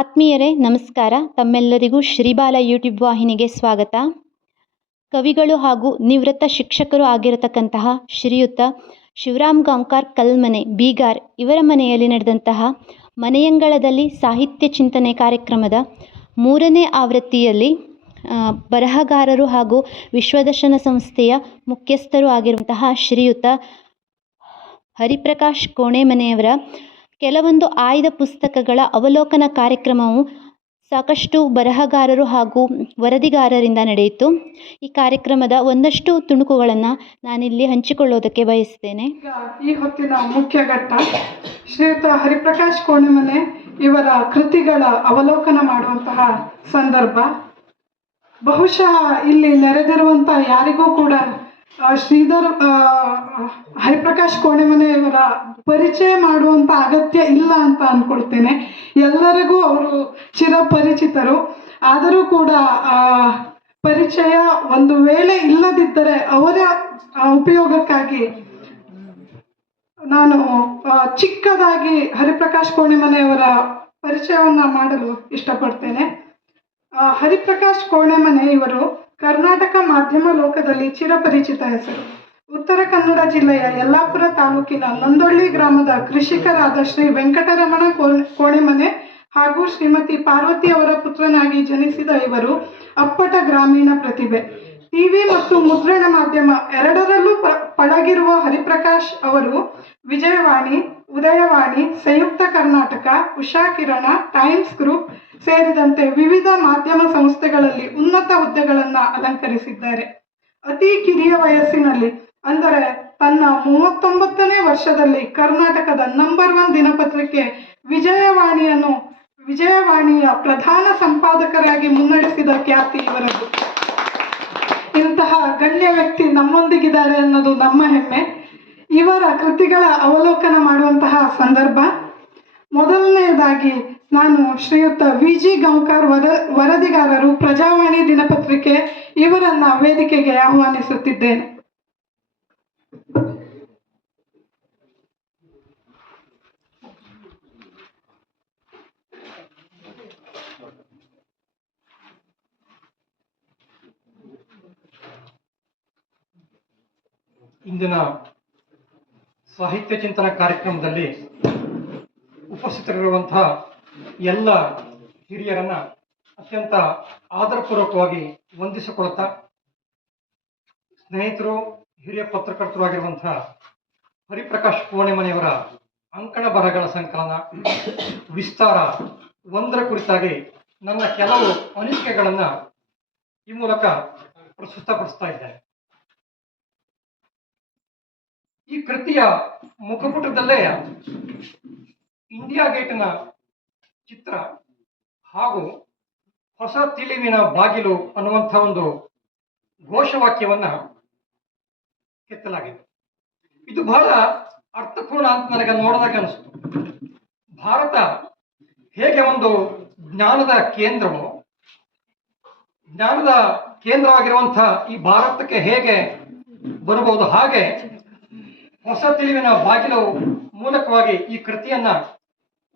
ಆತ್ಮೀಯರೇ ನಮಸ್ಕಾರ. ತಮ್ಮೆಲ್ಲರಿಗೂ ಶ್ರೀಬಾಲ ಯೂಟ್ಯೂಬ್ ವಾಹಿನಿಗೆ ಸ್ವಾಗತ. ಕವಿಗಳು ಹಾಗೂ ನಿವೃತ್ತ ಶಿಕ್ಷಕರು ಆಗಿರತಕ್ಕಂತಹ ಶ್ರೀಯುತ ಶಿವರಾಮ್ ಗಾಂವ್ಕರ್ ಕಲ್ಮನೆ ಬೀಗಾರ್ ಇವರ ಮನೆಯಲ್ಲಿ ನಡೆದಂತಹ ಮನೆಯಂಗಳದಲ್ಲಿ ಸಾಹಿತ್ಯ ಚಿಂತನೆ ಕಾರ್ಯಕ್ರಮದ 3ನೇ ಆವೃತ್ತಿಯಲ್ಲಿ ಬರಹಗಾರರು ಹಾಗೂ ವಿಶ್ವದರ್ಶನ ಸಂಸ್ಥೆಯ ಮುಖ್ಯಸ್ಥರು ಆಗಿರುವಂತಹ ಶ್ರೀಯುತ ಹರಿಪ್ರಕಾಶ್ ಕೋಣೆಮನೆಯವರ ಕೆಲವೊಂದು ಆಯ್ದ ಪುಸ್ತಕಗಳ ಅವಲೋಕನ ಕಾರ್ಯಕ್ರಮವು ಸಾಕಷ್ಟು ಬರಹಗಾರರು ಹಾಗೂ ವರದಿಗಾರರಿಂದ ನಡೆಯಿತು. ಈ ಕಾರ್ಯಕ್ರಮದ ಒಂದಷ್ಟು ತುಣುಕುಗಳನ್ನು ನಾನಿಲ್ಲಿ ಹಂಚಿಕೊಳ್ಳೋದಕ್ಕೆ ಬಯಸ್ತೇನೆ. ಈ ಹೊತ್ತಿನ ಮುಖ್ಯ ಘಟ್ಟ ಶ್ರೀಯುತ ಹರಿಪ್ರಕಾಶ್ ಕೋಣೆಮನೆ ಇವರ ಕೃತಿಗಳ ಅವಲೋಕನ ಮಾಡುವಂತಹ ಸಂದರ್ಭ. ಬಹುಶಃ ಇಲ್ಲಿ ನೆರೆದಿರುವಂಥ ಯಾರಿಗೂ ಕೂಡ ಹರಿಪ್ರಕಾಶ್ ಕೋಣೆಮನೆ ಇವರ ಪರಿಚಯ ಮಾಡುವಂಥ ಅಗತ್ಯ ಇಲ್ಲ ಅಂತ ಅಂದ್ಕೊಳ್ತೇನೆ. ಎಲ್ಲರಿಗೂ ಅವರು ಚಿರಪರಿಚಿತರು. ಆದರೂ ಕೂಡ ಪರಿಚಯ ಒಂದು ವೇಳೆ ಇಲ್ಲದಿದ್ದರೆ ಅವರ ಉಪಯೋಗಕ್ಕಾಗಿ ನಾನು ಚಿಕ್ಕದಾಗಿ ಹರಿಪ್ರಕಾಶ್ ಕೋಣೆಮನೆಯವರ ಪರಿಚಯವನ್ನು ಮಾಡಲು ಇಷ್ಟಪಡ್ತೇನೆ. ಹರಿಪ್ರಕಾಶ್ ಕೋಣೆಮನೆ ಇವರು ಕರ್ನಾಟಕ ಮಾಧ್ಯಮ ಲೋಕದಲ್ಲಿ ಚಿರಪರಿಚಿತ ಹೆಸರು. ಉತ್ತರ ಕನ್ನಡ ಜಿಲ್ಲೆಯ ಯಲ್ಲಾಪುರ ತಾಲೂಕಿನ ನಂದೊಳ್ಳಿ ಗ್ರಾಮದ ಕೃಷಿಕರಾದ ಶ್ರೀ ವೆಂಕಟರಮಣ ಕೋಣೆಮನೆ ಹಾಗೂ ಶ್ರೀಮತಿ ಪಾರ್ವತಿ ಅವರ ಪುತ್ರನಾಗಿ ಜನಿಸಿದ ಇವರು ಅಪ್ಪಟ ಗ್ರಾಮೀಣ ಪ್ರತಿಭೆ. ಟಿವಿ ಮತ್ತು ಮುದ್ರಣ ಮಾಧ್ಯಮ ಎರಡರಲ್ಲೂ ಪಳಗಿರುವ ಹರಿಪ್ರಕಾಶ್ ಅವರು ವಿಜಯವಾಣಿ, ಉದಯವಾಣಿ, ಸಂಯುಕ್ತ ಕರ್ನಾಟಕ, ಉಷಾ ಕಿರಣ, ಟೈಮ್ಸ್ ಗ್ರೂಪ್ ಸೇರಿದಂತೆ ವಿವಿಧ ಮಾಧ್ಯಮ ಸಂಸ್ಥೆಗಳಲ್ಲಿ ಉನ್ನತ ಹುದ್ದೆಗಳನ್ನು ಅಲಂಕರಿಸಿದ್ದಾರೆ. ಅತಿ ಕಿರಿಯ ವಯಸ್ಸಿನಲ್ಲಿ ಅಂದರೆ ತನ್ನ 39ನೇ ವರ್ಷದಲ್ಲಿ ಕರ್ನಾಟಕದ ನಂಬರ್ 1 ದಿನಪತ್ರಿಕೆ ವಿಜಯವಾಣಿಯ ಪ್ರಧಾನ ಸಂಪಾದಕರಾಗಿ ಮುನ್ನಡೆಸಿದ ಖ್ಯಾತಿ ಇವರದ್ದು. ಇಂತಹ ಗಣ್ಯ ವ್ಯಕ್ತಿ ನಮ್ಮೊಂದಿಗಿದ್ದಾರೆ ಅನ್ನೋದು ನಮ್ಮ ಹೆಮ್ಮೆ. ಇವರ ಕೃತಿಗಳ ಅವಲೋಕನ ಮಾಡುವಂತಹ ಸಂದರ್ಭ. ಮೊದಲನೆಯದಾಗಿ ನಾನು ಶ್ರೀಯುತ ವಿ.ಜಿ. ಗಾಂವ್ಕರ್ ವರದಿಗಾರರು, ಪ್ರಜಾವಾಣಿ ದಿನಪತ್ರಿಕೆ ಇವರನ್ನ ವೇದಿಕೆಗೆ ಆಹ್ವಾನಿಸುತ್ತಿದ್ದೇನೆ. ಇಂದಿನ ಸಾಹಿತ್ಯ ಚಿಂತನ ಕಾರ್ಯಕ್ರಮದಲ್ಲಿ ಉಪಸ್ಥಿತರಿರುವಂತಹ ಎಲ್ಲ ಹಿರಿಯರನ್ನ ಅತ್ಯಂತ ಆದರಪೂರ್ವಕವಾಗಿ ವಂದಿಸಿಕೊಳ್ಳುತ್ತಾ, ಸ್ನೇಹಿತರು, ಹಿರಿಯ ಪತ್ರಕರ್ತರು ಆಗಿರುವಂತಹ ಹರಿಪ್ರಕಾಶ್ ಕೋಣೆಮನೆಯವರ ಅಂಕಣ ಬರಹಗಳ ಸಂಕಲನ ವಿಸ್ತಾರ 1ರ ಕುರಿತಾಗಿ ನನ್ನ ಕೆಲವು ಅನಿಸಿಕೆಗಳನ್ನು ಈ ಮೂಲಕ ಪ್ರಸ್ತುತಪಡಿಸ್ತಾ ಇದ್ದೇನೆ. ಈ ಕೃತಿಯ ಮುಖಪುಟದಲ್ಲೇ ಇಂಡಿಯಾ ಗೇಟಿನ ಚಿತ್ರ ಹಾಗೂ ಹೊಸ ತಿಳಿವಿನ ಬಾಗಿಲು ಅನ್ನುವಂಥ ಒಂದು ಘೋಷವಾಕ್ಯವನ್ನ ಕೆತ್ತಲಾಗಿದೆ. ಇದು ಬಹಳ ಅರ್ಥಪೂರ್ಣ ಅಂತ ನನಗೆ ನೋಡಿದಾಗ ಅನಿಸ್ತು. ಭಾರತ ಹೇಗೆ ಒಂದು ಜ್ಞಾನದ ಕೇಂದ್ರವೋ, ಜ್ಞಾನದ ಕೇಂದ್ರವಾಗಿರುವಂತಹ ಈ ಭಾರತಕ್ಕೆ ಹೇಗೆ ಬರಬಹುದು, ಹಾಗೆ ಹೊಸ ತಿಳಿವಿನ ಬಾಗಿಲು ಮೂಲಕವಾಗಿ ಈ ಕೃತಿಯನ್ನ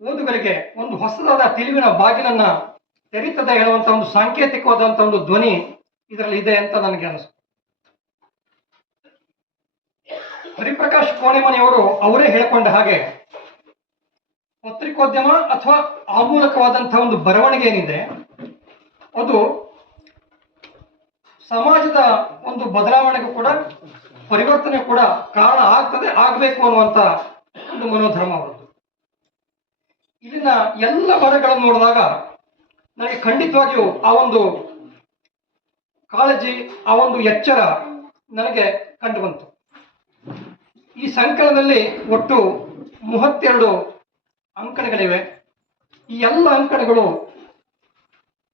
ಓದುಗರಿಗೆ ಒಂದು ಹೊಸದಾದ ತಿಳಿವಿನ ಬಾಗಿಲನ್ನ ತೆರೀತದೆ ಹೇಳುವಂತ ಒಂದು ಸಾಂಕೇತಿಕವಾದಂತಹ ಒಂದು ಧ್ವನಿ ಇದರಲ್ಲಿ ಇದೆ ಅಂತ ನನಗೆ ಅನಿಸ್ತು. ಹರಿಪ್ರಕಾಶ್ ಕೋಣೆಮನೆಯವರು ಅವರೇ ಹೇಳಿಕೊಂಡ ಹಾಗೆ ಪತ್ರಿಕೋದ್ಯಮ ಅಥವಾ ಆ ಮೂಲಕವಾದಂತಹ ಒಂದು ಬರವಣಿಗೆ ಏನಿದೆ ಅದು ಸಮಾಜದ ಒಂದು ಬದಲಾವಣೆಗೂ ಕೂಡ, ಪರಿವರ್ತನೆ ಕೂಡ ಕಾರಣ ಆಗಬೇಕು ಅನ್ನುವಂತ ಒಂದು ಮನೋಧರ್ಮ ಅವರದ್ದು. ಇಲ್ಲಿನ ಎಲ್ಲ ಬರಹಗಳನ್ನು ನೋಡಿದಾಗ ನನಗೆ ಖಂಡಿತವಾಗಿಯೂ ಆ ಒಂದು ಕಾಳಜಿ, ಆ ಒಂದು ಎಚ್ಚರ ನನಗೆ ಕಂಡು ಬಂತು. ಈ ಸಂಕಲನದಲ್ಲಿ ಒಟ್ಟು 32 ಅಂಕಣಗಳಿವೆ. ಈ ಎಲ್ಲ ಅಂಕಣಗಳು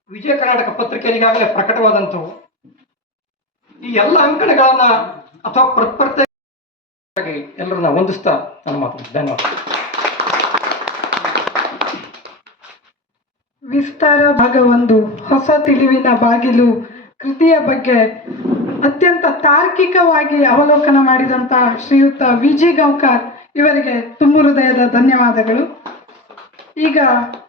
ವಿಜಯ ಕರ್ನಾಟಕ ಪತ್ರಿಕೆಯಲ್ಲಿ ಈಗಾಗಲೇ ಪ್ರಕಟವಾದಂಥವು. ಈ ಎಲ್ಲ ಅಂಕಣಗಳನ್ನ ಅಥವಾ ಪ್ರತ್ಯೇಕವಾಗಿ ಎಲ್ಲರನ್ನ ವಂದಿಸ್ತಾ ನನ್ನ ಮಾತು. ಧನ್ಯವಾದ. ವಿಸ್ತಾರ ಭಾಗ 1 ಹೊಸ ತಿಳಿವಿನ ಬಾಗಿಲು ಕೃತಿಯ ಬಗ್ಗೆ ಅತ್ಯಂತ ತಾರ್ಕಿಕವಾಗಿ ಅವಲೋಕನ ಮಾಡಿದಂತಹ ಶ್ರೀಯುತ ವಿ.ಜಿ. ಗಾಂವ್ಕರ್ ಇವರಿಗೆ ತುಂಬು ಹೃದಯದ ಧನ್ಯವಾದಗಳು. ಈಗ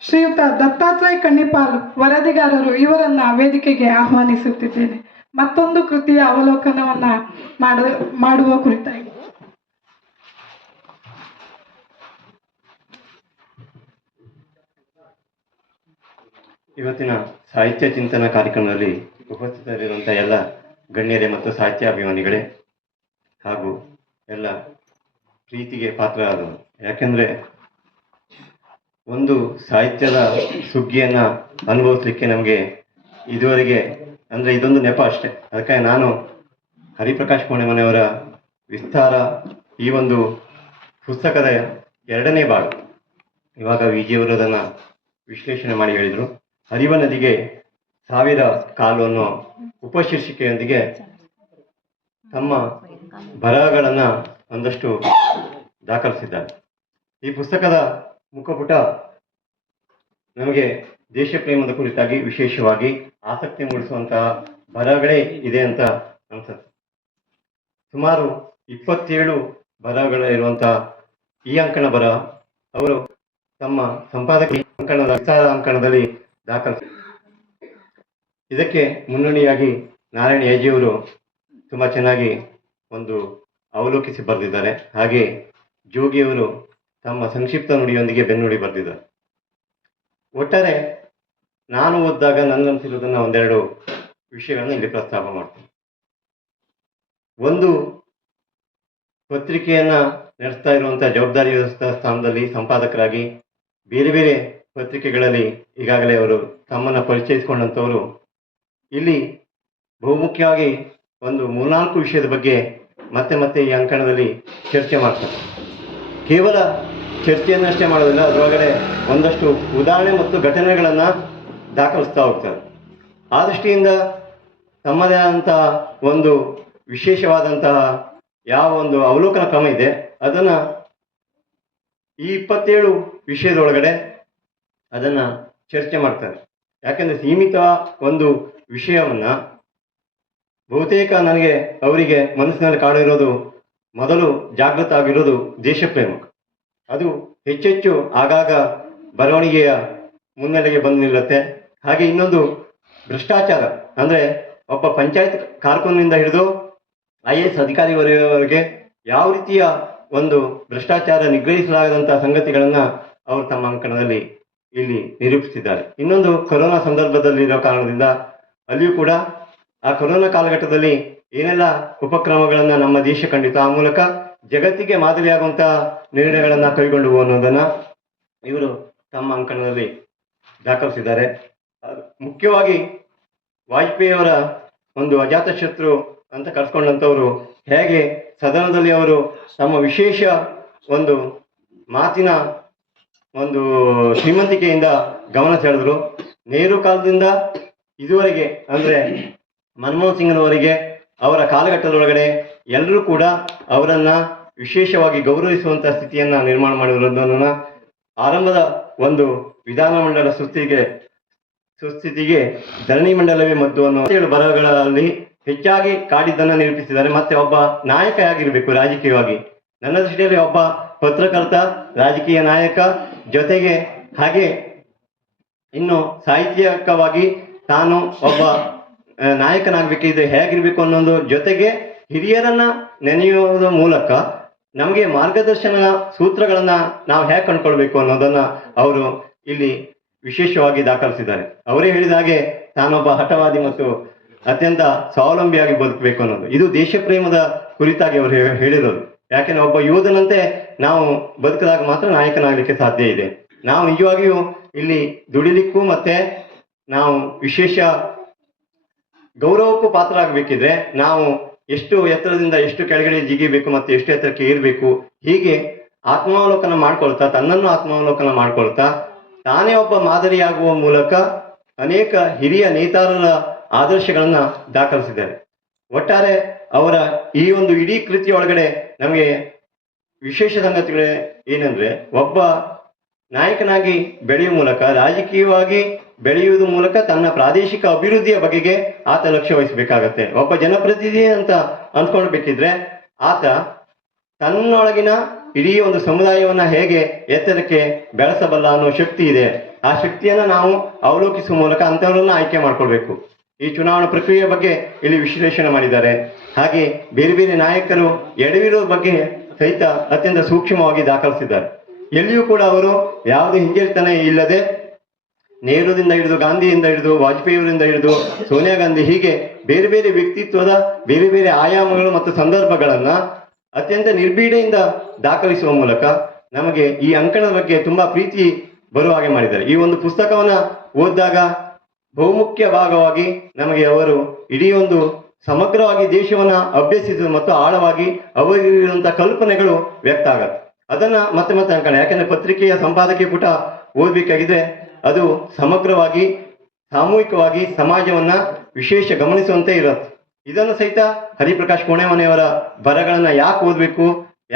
ಶ್ರೀಯುತ ದತ್ತಾತ್ರೇಯ ಕಣ್ಣಿಪಾಲ್ ವರದಿಗಾರರು ಇವರನ್ನ ವೇದಿಕೆಗೆ ಆಹ್ವಾನಿಸುತ್ತಿದ್ದೇನೆ ಮತ್ತೊಂದು ಕೃತಿಯ ಅವಲೋಕನವನ್ನ ಮಾಡುವ ಕುರಿತಾಗಿ. ಇವತ್ತಿನ ಸಾಹಿತ್ಯ ಚಿಂತನಾ ಕಾರ್ಯಕ್ರಮದಲ್ಲಿ ಉಪಸ್ಥಿತರಿರುವಂಥ ಎಲ್ಲ ಗಣ್ಯರೇ ಮತ್ತು ಸಾಹಿತ್ಯಾಭಿಮಾನಿಗಳೇ ಹಾಗೂ ಎಲ್ಲ ಪ್ರೀತಿಗೆ ಪಾತ್ರರಾದವರು. ಯಾಕೆಂದರೆ ಒಂದು ಸಾಹಿತ್ಯದ ಸುಗ್ಗಿಯನ್ನು ಅನುಭವಿಸ್ಲಿಕ್ಕೆ ನಮಗೆ ಇದುವರೆಗೆ ಅಂದರೆ ಇದೊಂದು ನೆಪ ಅಷ್ಟೆ. ಅದಕ್ಕಾಗಿ ನಾನು ಹರಿಪ್ರಕಾಶ್ ಕೋಣೆಮನೆಯವರ ವಿಸ್ತಾರ ಈ ಒಂದು ಪುಸ್ತಕದ 2ನೇ ಭಾಗ ಇವಾಗ ವಿಜಿಯವರು ಅದನ್ನು ವಿಶ್ಲೇಷಣೆ ಮಾಡಿ ಹೇಳಿದರು. ಹರಿವ ನದಿಗೆ 1000 ಕಾಲು ಅನ್ನೋ ಉಪಶೀರ್ಷಿಕೆಯೊಂದಿಗೆ ತಮ್ಮ ಬರಹಗಳನ್ನು ಒಂದಷ್ಟು ದಾಖಲಿಸಿದ್ದಾರೆ. ಈ ಪುಸ್ತಕದ ಮುಖಪುಟ ನಮಗೆ ದೇಶ ಪ್ರೇಮದ ಕುರಿತಾಗಿ ವಿಶೇಷವಾಗಿ ಆಸಕ್ತಿ ಮೂಡಿಸುವಂತಹ ಬರಹಗಳೇ ಇದೆ ಅಂತ ಅನ್ಸುತ್ತೆ. ಸುಮಾರು 27 ಬರಹಗಳಿರುವಂತಹ ಈ ಅಂಕಣ ಬರಹ ಅವರು ತಮ್ಮ ಸಂಪಾದಕ ಅಂಕಣದ ವಿಸ್ತಾರ ಅಂಕಣದಲ್ಲಿ ದಾಖಲಿಸಿ. ಇದಕ್ಕೆ ಮುನ್ನಣಿಯಾಗಿ ನಾರಾಯಣ ಯಜಿಯವರು ತುಂಬ ಚೆನ್ನಾಗಿ ಒಂದು ಅವಲೋಕಿಸಿ ಬರೆದಿದ್ದಾರೆ. ಹಾಗೆ ಜೋಗಿಯವರು ತಮ್ಮ ಸಂಕ್ಷಿಪ್ತ ನುಡಿಯೊಂದಿಗೆ ಬೆನ್ನುಡಿ ಬರೆದಿದ್ದಾರೆ. ಒಟ್ಟಾರೆ ನಾನು ಓದಿದಾಗ ನನಗನ್ಸಿರೋದನ್ನು 1-2 ವಿಷಯಗಳನ್ನು ಇಲ್ಲಿ ಪ್ರಸ್ತಾಪ ಮಾಡ್ತೀನಿ. ಒಂದು, ಪತ್ರಿಕೆಯನ್ನು ನಡೆಸ್ತಾ ಇರುವಂಥ ಜವಾಬ್ದಾರಿಯುತ ಸ್ಥಾನದಲ್ಲಿ ಸಂಪಾದಕರಾಗಿ ಬೇರೆ ಬೇರೆ ಪತ್ರಿಕೆಗಳಲ್ಲಿ ಈಗಾಗಲೇ ಅವರು ತಮ್ಮನ್ನು ಪರಿಚಯಿಸಿಕೊಂಡಂಥವರು ಇಲ್ಲಿ ಬಹುಮುಖ್ಯವಾಗಿ ಒಂದು 3-4 ವಿಷಯದ ಬಗ್ಗೆ ಮತ್ತೆ ಮತ್ತೆ ಈ ಅಂಕಣದಲ್ಲಿ ಚರ್ಚೆ ಮಾಡ್ತಾರೆ. ಕೇವಲ ಚರ್ಚೆಯನ್ನಷ್ಟೇ ಮಾಡೋದಿಲ್ಲ, ಅದರೊಳಗಡೆ ಒಂದಷ್ಟು ಉದಾಹರಣೆ ಮತ್ತು ಘಟನೆಗಳನ್ನು ದಾಖಲಿಸ್ತಾ ಹೋಗ್ತಾರೆ. ಆ ದೃಷ್ಟಿಯಿಂದ ತಮ್ಮದೇ ಆದಂತಹ ಒಂದು ವಿಶೇಷವಾದಂತಹ ಯಾವ ಒಂದು ಅವಲೋಕನ ಕ್ರಮ ಇದೆ ಅದನ್ನು ಈ 27 ವಿಷಯದೊಳಗಡೆ ಅದನ್ನು ಚರ್ಚೆ ಮಾಡ್ತಾರೆ. ಯಾಕೆಂದರೆ ಸೀಮಿತ ಒಂದು ವಿಷಯವನ್ನು ಬಹುತೇಕ ಅವರಿಗೆ ಮನಸ್ಸಿನಲ್ಲಿ ಕಾಡಿರೋದು ಮೊದಲು ಜಾಗೃತ ಆಗಿರೋದು ದೇಶಪ್ರೇಮ. ಅದು ಹೆಚ್ಚೆಚ್ಚು ಆಗಾಗ ಬರವಣಿಗೆಯ ಮುನ್ನೆಲೆಗೆ ಬಂದು ನಿಲ್ಲುತ್ತೆ. ಹಾಗೆ ಇನ್ನೊಂದು ಭ್ರಷ್ಟಾಚಾರ, ಅಂದರೆ ಒಬ್ಬ ಪಂಚಾಯತ್ ಕಾರ್ಕುನಿಂದ ಹಿಡಿದು IAS ಅಧಿಕಾರಿವರೆಗೆ ಯಾವ ರೀತಿಯ ಒಂದು ಭ್ರಷ್ಟಾಚಾರ ನಿಗ್ರಹಿಸಲಾಗದಂಥ ಸಂಗತಿಗಳನ್ನು ಅವರು ತಮ್ಮ ಅಂಕಣದಲ್ಲಿ ಇಲ್ಲಿ ನಿರೂಪಿಸಿದ್ದಾರೆ. ಇನ್ನೊಂದು, ಕೊರೋನಾ ಸಂದರ್ಭದಲ್ಲಿರೋ ಕಾರಣದಿಂದ ಅಲ್ಲಿಯೂ ಕೂಡ ಆ ಕೊರೋನಾ ಕಾಲಘಟ್ಟದಲ್ಲಿ ಏನೆಲ್ಲ ಉಪಕ್ರಮಗಳನ್ನು ನಮ್ಮ ದೇಶ ಕಂಡಿತು, ಆ ಮೂಲಕ ಜಗತ್ತಿಗೆ ಮಾದರಿಯಾಗುವಂತಹ ನಿರ್ಣಯಗಳನ್ನು ಕೈಗೊಂಡು ಅನ್ನೋದನ್ನು ಇವರು ತಮ್ಮ ಅಂಕಣದಲ್ಲಿ ದಾಖಲಿಸಿದ್ದಾರೆ. ಮುಖ್ಯವಾಗಿ ವಾಜಪೇಯಿಯವರ ಒಂದು ಅಜಾತಶತ್ರು ಅಂತ ಕರೆಸ್ಕೊಂಡಂಥವರು ಹೇಗೆ ಸದನದಲ್ಲಿ ಅವರು ತಮ್ಮ ವಿಶೇಷ ಒಂದು ಮಾತಿನ ಒಂದು ಶ್ರೀಮಂತಿಕೆಯಿಂದ ಗಮನ ಸೆಳೆದರು. ನೆಹರು ಕಾಲದಿಂದ ಇದುವರೆಗೆ ಅಂದರೆ ಮನಮೋಹನ್ ಸಿಂಗ್ನವರೆಗೆ ಅವರ ಕಾಲಘಟ್ಟದೊಳಗಡೆ ಎಲ್ಲರೂ ಕೂಡ ಅವರನ್ನು ವಿಶೇಷವಾಗಿ ಗೌರವಿಸುವಂಥ ಸ್ಥಿತಿಯನ್ನು ನಿರ್ಮಾಣ ಮಾಡಿರೋದನ್ನು ಆರಂಭದ ಒಂದು ವಿಧಾನಮಂಡಲ ಸುಸ್ಥಿತಿಗೆ ಧರಣಿ ಮಂಡಲವೇ ಮದ್ದು ಅನ್ನೋ 7 ಬರಹಗಳಲ್ಲಿ ಹೆಚ್ಚಾಗಿ ಕಾಡಿದ್ದನ್ನು ನಿರೂಪಿಸಿದ್ದಾರೆ. ಮತ್ತೆ ಒಬ್ಬ ನಾಯಕ ಆಗಿರಬೇಕು ರಾಜಕೀಯವಾಗಿ. ನನ್ನ ದೃಷ್ಟಿಯಲ್ಲಿ ಒಬ್ಬ ಪತ್ರಕರ್ತ, ರಾಜಕೀಯ ನಾಯಕ, ಜೊತೆಗೆ ಹಾಗೆ ಇನ್ನು ಸಾಹಿತ್ಯಿಕವಾಗಿ ತಾನು ಒಬ್ಬ ನಾಯಕನಾಗಬೇಕಿದ್ರೆ ಹೇಗಿರಬೇಕು ಅನ್ನೋದು, ಜೊತೆಗೆ ಹಿರಿಯರನ್ನ ನೆನೆಯುವುದರ ಮೂಲಕ ನಮಗೆ ಮಾರ್ಗದರ್ಶನ ಸೂತ್ರಗಳನ್ನು ನಾವು ಹೇಗೆ ಕಂಡುಕೊಳ್ಬೇಕು ಅನ್ನೋದನ್ನು ಅವರು ಇಲ್ಲಿ ವಿಶೇಷವಾಗಿ ದಾಖಲಿಸಿದ್ದಾರೆ. ಅವರೇ ಹೇಳಿದ ಹಾಗೆ ತಾನೊಬ್ಬ ಹಠವಾದಿ ಮತ್ತು ಅತ್ಯಂತ ಸ್ವಾವಲಂಬಿಯಾಗಿ ಬದುಕಬೇಕು ಅನ್ನೋದು, ಇದು ದೇಶ ಪ್ರೇಮದ ಕುರಿತಾಗಿ ಅವರು ಹೇಳಿರೋದು. ಯಾಕೆಂದ್ರೆ ಒಬ್ಬ ಯೋಧನಂತೆ ನಾವು ಬದುಕಿದಾಗ ಮಾತ್ರ ನಾಯಕನಾಗಲಿಕ್ಕೆ ಸಾಧ್ಯ ಇದೆ. ನಾವು ನಿಜವಾಗಿಯೂ ಇಲ್ಲಿ ದುಡಿಲಿಕ್ಕೂ ಮತ್ತೆ ನಾವು ವಿಶೇಷ ಗೌರವಕ್ಕೂ ಪಾತ್ರರಾಗಬೇಕಿದ್ರೆ ನಾವು ಎಷ್ಟು ಎತ್ತರದಿಂದ ಎಷ್ಟು ಕೆಳಗಡೆ ಜಿಗಿಬೇಕು ಮತ್ತು ಎಷ್ಟು ಎತ್ತರಕ್ಕೆ ಏರಬೇಕು, ಹೀಗೆ ಆತ್ಮಾವಲೋಕನ ಮಾಡ್ಕೊಳ್ತಾ, ತನ್ನನ್ನು ಆತ್ಮಾವಲೋಕನ ಮಾಡ್ಕೊಳ್ತಾ ತಾನೇ ಒಬ್ಬ ಮಾದರಿಯಾಗುವ ಮೂಲಕ ಅನೇಕ ಹಿರಿಯ ನೇತಾರರ ಆದರ್ಶಗಳನ್ನು ದಾಖಲಿಸಿದ್ದಾರೆ. ಒಟ್ಟಾರೆ ಅವರ ಈ ಒಂದು ಇಡೀ ಕೃತಿಯೊಳಗಡೆ ನಮಗೆ ವಿಶೇಷ ಸಂಗತಿಗಳು ಏನಂದ್ರೆ, ಒಬ್ಬ ನಾಯಕನಾಗಿ ಬೆಳೆಯುವ ಮೂಲಕ, ರಾಜಕೀಯವಾಗಿ ಬೆಳೆಯುವುದ ಮೂಲಕ ತನ್ನ ಪ್ರಾದೇಶಿಕ ಅಭಿವೃದ್ಧಿಯ ಬಗೆಗೆ ಆತ ಲಕ್ಷ್ಯ ವಹಿಸಬೇಕಾಗತ್ತೆ. ಒಬ್ಬ ಜನಪ್ರತಿನಿಧಿ ಅಂತ ಅಂದ್ಕೊಳ್ಬೇಕಿದ್ರೆ ಆತ ತನ್ನೊಳಗಿನ ಇಡೀ ಒಂದು ಸಮುದಾಯವನ್ನು ಹೇಗೆ ಎತ್ತರಕ್ಕೆ ಬೆಳೆಸಬಲ್ಲ ಅನ್ನೋ ಶಕ್ತಿ ಇದೆ. ಆ ಶಕ್ತಿಯನ್ನು ನಾವು ಅವಲೋಕಿಸುವ ಮೂಲಕ ಅಂಥವರನ್ನು ಆಯ್ಕೆ ಮಾಡ್ಕೊಳ್ಬೇಕು. ಈ ಚುನಾವಣಾ ಪ್ರಕ್ರಿಯೆ ಬಗ್ಗೆ ಇಲ್ಲಿ ವಿಶ್ಲೇಷಣೆ ಮಾಡಿದ್ದಾರೆ. ಹಾಗೆ ಬೇರೆ ಬೇರೆ ನಾಯಕರು ಎಡವಿರೋ ಬಗ್ಗೆ ಸಹಿತ ಅತ್ಯಂತ ಸೂಕ್ಷ್ಮವಾಗಿ ದಾಖಲಿಸಿದ್ದಾರೆ. ಎಲ್ಲಿಯೂ ಕೂಡ ಅವರು ಯಾವುದೇ ಹಿಂಜರಿತನ ಇಲ್ಲದೆ ನೆಹರೂದಿಂದ ಹಿಡಿದು, ಗಾಂಧಿಯಿಂದ ಹಿಡಿದು, ವಾಜಪೇಯಿಯವರಿಂದ ಹಿಡಿದು ಸೋನಿಯಾ ಗಾಂಧಿ, ಹೀಗೆ ಬೇರೆ ಬೇರೆ ವ್ಯಕ್ತಿತ್ವದ ಬೇರೆ ಬೇರೆ ಆಯಾಮಗಳು ಮತ್ತು ಸಂದರ್ಭಗಳನ್ನು ಅತ್ಯಂತ ನಿರ್ಭೀಡೆಯಿಂದ ದಾಖಲಿಸುವ ಮೂಲಕ ನಮಗೆ ಈ ಅಂಕಣದ ಬಗ್ಗೆ ತುಂಬಾ ಪ್ರೀತಿ ಬರುವ ಹಾಗೆ ಮಾಡಿದ್ದಾರೆ. ಈ ಒಂದು ಪುಸ್ತಕವನ್ನ ಓದಿದಾಗ ಬಹುಮುಖ್ಯ ಭಾಗವಾಗಿ ನಮಗೆ ಅವರು ಇಡೀ ಒಂದು ಸಮಗ್ರವಾಗಿ ದೇಶವನ್ನ ಅಭ್ಯಸಿಸುವುದು ಮತ್ತು ಆಳವಾಗಿ ಅವರಿರುವಂತಹ ಕಲ್ಪನೆಗಳು ವ್ಯಕ್ತ ಆಗತ್ತೆ. ಅದನ್ನ ಮತ್ತೆ ಮತ್ತೆ ಅಂಕಣ, ಯಾಕೆಂದ್ರೆ ಪತ್ರಿಕೆಯ ಸಂಪಾದಕೀಯ ಪುಟ ಓದಬೇಕಾಗಿದೆ. ಅದು ಸಮಗ್ರವಾಗಿ ಸಾಮೂಹಿಕವಾಗಿ ಸಮಾಜವನ್ನ ವಿಶೇಷ ಗಮನಿಸುವಂತೆ ಇರುತ್ತೆ. ಇದನ್ನು ಸಹಿತ ಹರಿಪ್ರಕಾಶ್ ಕೋಣೆಮನೆಯವರ ಬರಗಳನ್ನ ಯಾಕೆ ಓದಬೇಕು,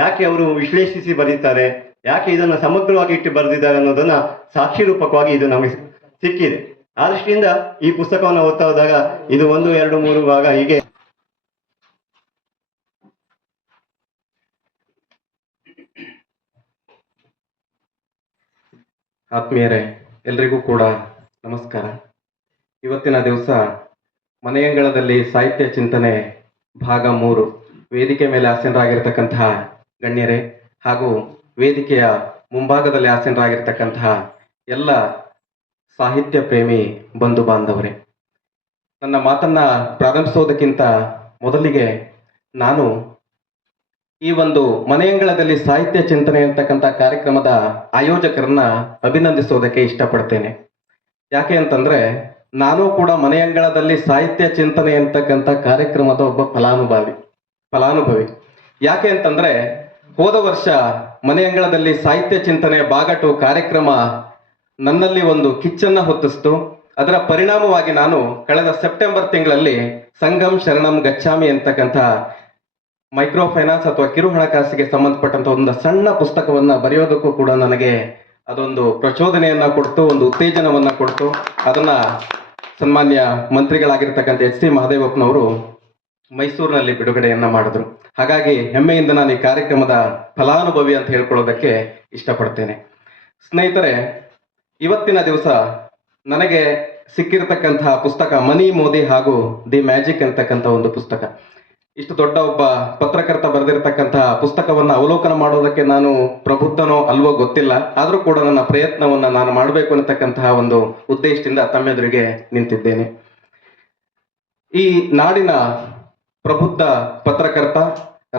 ಯಾಕೆ ಅವರು ವಿಶ್ಲೇಷಿಸಿ ಬರೀತಾರೆ, ಯಾಕೆ ಇದನ್ನ ಸಮಗ್ರವಾಗಿ ಇಟ್ಟು ಬರೆದಿದ್ದಾರೆ ಅನ್ನೋದನ್ನ ಸಾಕ್ಷಿ ರೂಪಕವಾಗಿ ಇದು ನಮಗೆ ಸಿಕ್ಕಿದೆ. ಆ ದೃಷ್ಟಿಯಿಂದ ಈ ಪುಸ್ತಕವನ್ನು ಓದ್ತಾ ಹೋದಾಗ ಇದು 1, 2, 3 ಭಾಗ ಹೀಗೆ ಆತ್ಮೀಯರೇ, ಎಲ್ರಿಗೂ ಕೂಡ ನಮಸ್ಕಾರ. ಇವತ್ತಿನ ದಿವಸ ಮನೆಯಂಗಳದಲ್ಲಿ ಸಾಹಿತ್ಯ ಚಿಂತನೆ ಭಾಗ 3 ವೇದಿಕೆ ಮೇಲೆ ಆಸೀನರಾಗಿರ್ತಕ್ಕಂತಹ ಗಣ್ಯರೇ ಹಾಗೂ ವೇದಿಕೆಯ ಮುಂಭಾಗದಲ್ಲಿ ಆಸೀನರಾಗಿರ್ತಕ್ಕಂತಹ ಎಲ್ಲ ಸಾಹಿತ್ಯ ಪ್ರೇಮಿ ಬಂಧು ಬಾಂಧವರೇ, ನನ್ನ ಮಾತನ್ನ ಪ್ರಾರಂಭಿಸೋದಕ್ಕಿಂತ ಮೊದಲಿಗೆ ನಾನು ಈ ಒಂದು ಮನೆಯಂಗಳದಲ್ಲಿ ಸಾಹಿತ್ಯ ಚಿಂತನೆ ಅಂತಕ್ಕಂಥ ಕಾರ್ಯಕ್ರಮದ ಆಯೋಜಕರನ್ನ ಅಭಿನಂದಿಸೋದಕ್ಕೆ ಇಷ್ಟಪಡ್ತೇನೆ. ಯಾಕೆ ಅಂತಂದ್ರೆ ನಾನು ಕೂಡ ಮನೆಯಂಗಳದಲ್ಲಿ ಸಾಹಿತ್ಯ ಚಿಂತನೆ ಅಂತಕ್ಕಂಥ ಕಾರ್ಯಕ್ರಮದ ಒಬ್ಬ ಫಲಾನುಭವಿ. ಯಾಕೆ ಅಂತಂದ್ರೆ ಹೋದ ವರ್ಷ ಮನೆಯಂಗಳದಲ್ಲಿ ಸಾಹಿತ್ಯ ಚಿಂತನೆ ಭಾಗ 2 ಕಾರ್ಯಕ್ರಮ ನನ್ನಲ್ಲಿ ಒಂದು ಕಿಚ್ಚನ್ನ ಹೊತ್ತಿಸ್ತು. ಅದರ ಪರಿಣಾಮವಾಗಿ ನಾನು ಕಳೆದ ಸೆಪ್ಟೆಂಬರ್ ತಿಂಗಳಲ್ಲಿ ಸಂಗಮ್ ಶರಣಂ ಗಚ್ಚಾಮಿ ಅಂತಕ್ಕಂಥ ಮೈಕ್ರೋ ಫೈನಾನ್ಸ್ ಅಥವಾ ಕಿರು ಹಣಕಾಸಿಗೆ ಸಂಬಂಧಪಟ್ಟಂತ ಒಂದು ಸಣ್ಣ ಪುಸ್ತಕವನ್ನ ಬರೆಯೋದಕ್ಕೂ ಕೂಡ ನನಗೆ ಅದೊಂದು ಪ್ರಚೋದನೆಯನ್ನ ಕೊಡ್ತು, ಒಂದು ಉತ್ತೇಜನವನ್ನ ಕೊಡ್ತು. ಅದನ್ನ ಸನ್ಮಾನ್ಯ ಮಂತ್ರಿಗಳಾಗಿರ್ತಕ್ಕಂಥ ಎಚ್ ಸಿ ಮಹದೇವಪ್ಪನವರು ಮೈಸೂರಿನಲ್ಲಿ ಬಿಡುಗಡೆಯನ್ನ ಮಾಡಿದ್ರು. ಹಾಗಾಗಿ ಹೆಮ್ಮೆಯಿಂದ ನಾನು ಈ ಕಾರ್ಯಕ್ರಮದ ಫಲಾನುಭವಿ ಅಂತ ಹೇಳ್ಕೊಳ್ಳೋದಕ್ಕೆ ಇಷ್ಟಪಡ್ತೇನೆ. ಸ್ನೇಹಿತರೆ, ಇವತ್ತಿನ ದಿವಸ ನನಗೆ ಸಿಕ್ಕಿರತಕ್ಕಂತಹ ಪುಸ್ತಕ ಮನಿ, ಮೋದಿ ಹಾಗೂ ದಿ ಮ್ಯಾಜಿಕ್ ಅಂತಕ್ಕಂಥ ಒಂದು ಪುಸ್ತಕ. ಇಷ್ಟು ದೊಡ್ಡ ಒಬ್ಬ ಪತ್ರಕರ್ತ ಬರೆದಿರತಕ್ಕಂತಹ ಪುಸ್ತಕವನ್ನ ಅವಲೋಕನ ಮಾಡೋದಕ್ಕೆ ನಾನು ಪ್ರಬುದ್ಧನೋ ಅಲ್ವೋ ಗೊತ್ತಿಲ್ಲ, ಆದರೂ ಕೂಡ ನನ್ನ ಪ್ರಯತ್ನವನ್ನ ನಾನು ಮಾಡಬೇಕು ಅನ್ನತಕ್ಕಂತಹ ಒಂದು ಉದ್ದೇಶದಿಂದ ತಮ್ಮೆದುರಿಗೆ ನಿಂತಿದ್ದೇನೆ. ಈ ನಾಡಿನ ಪ್ರಬುದ್ಧ ಪತ್ರಕರ್ತ,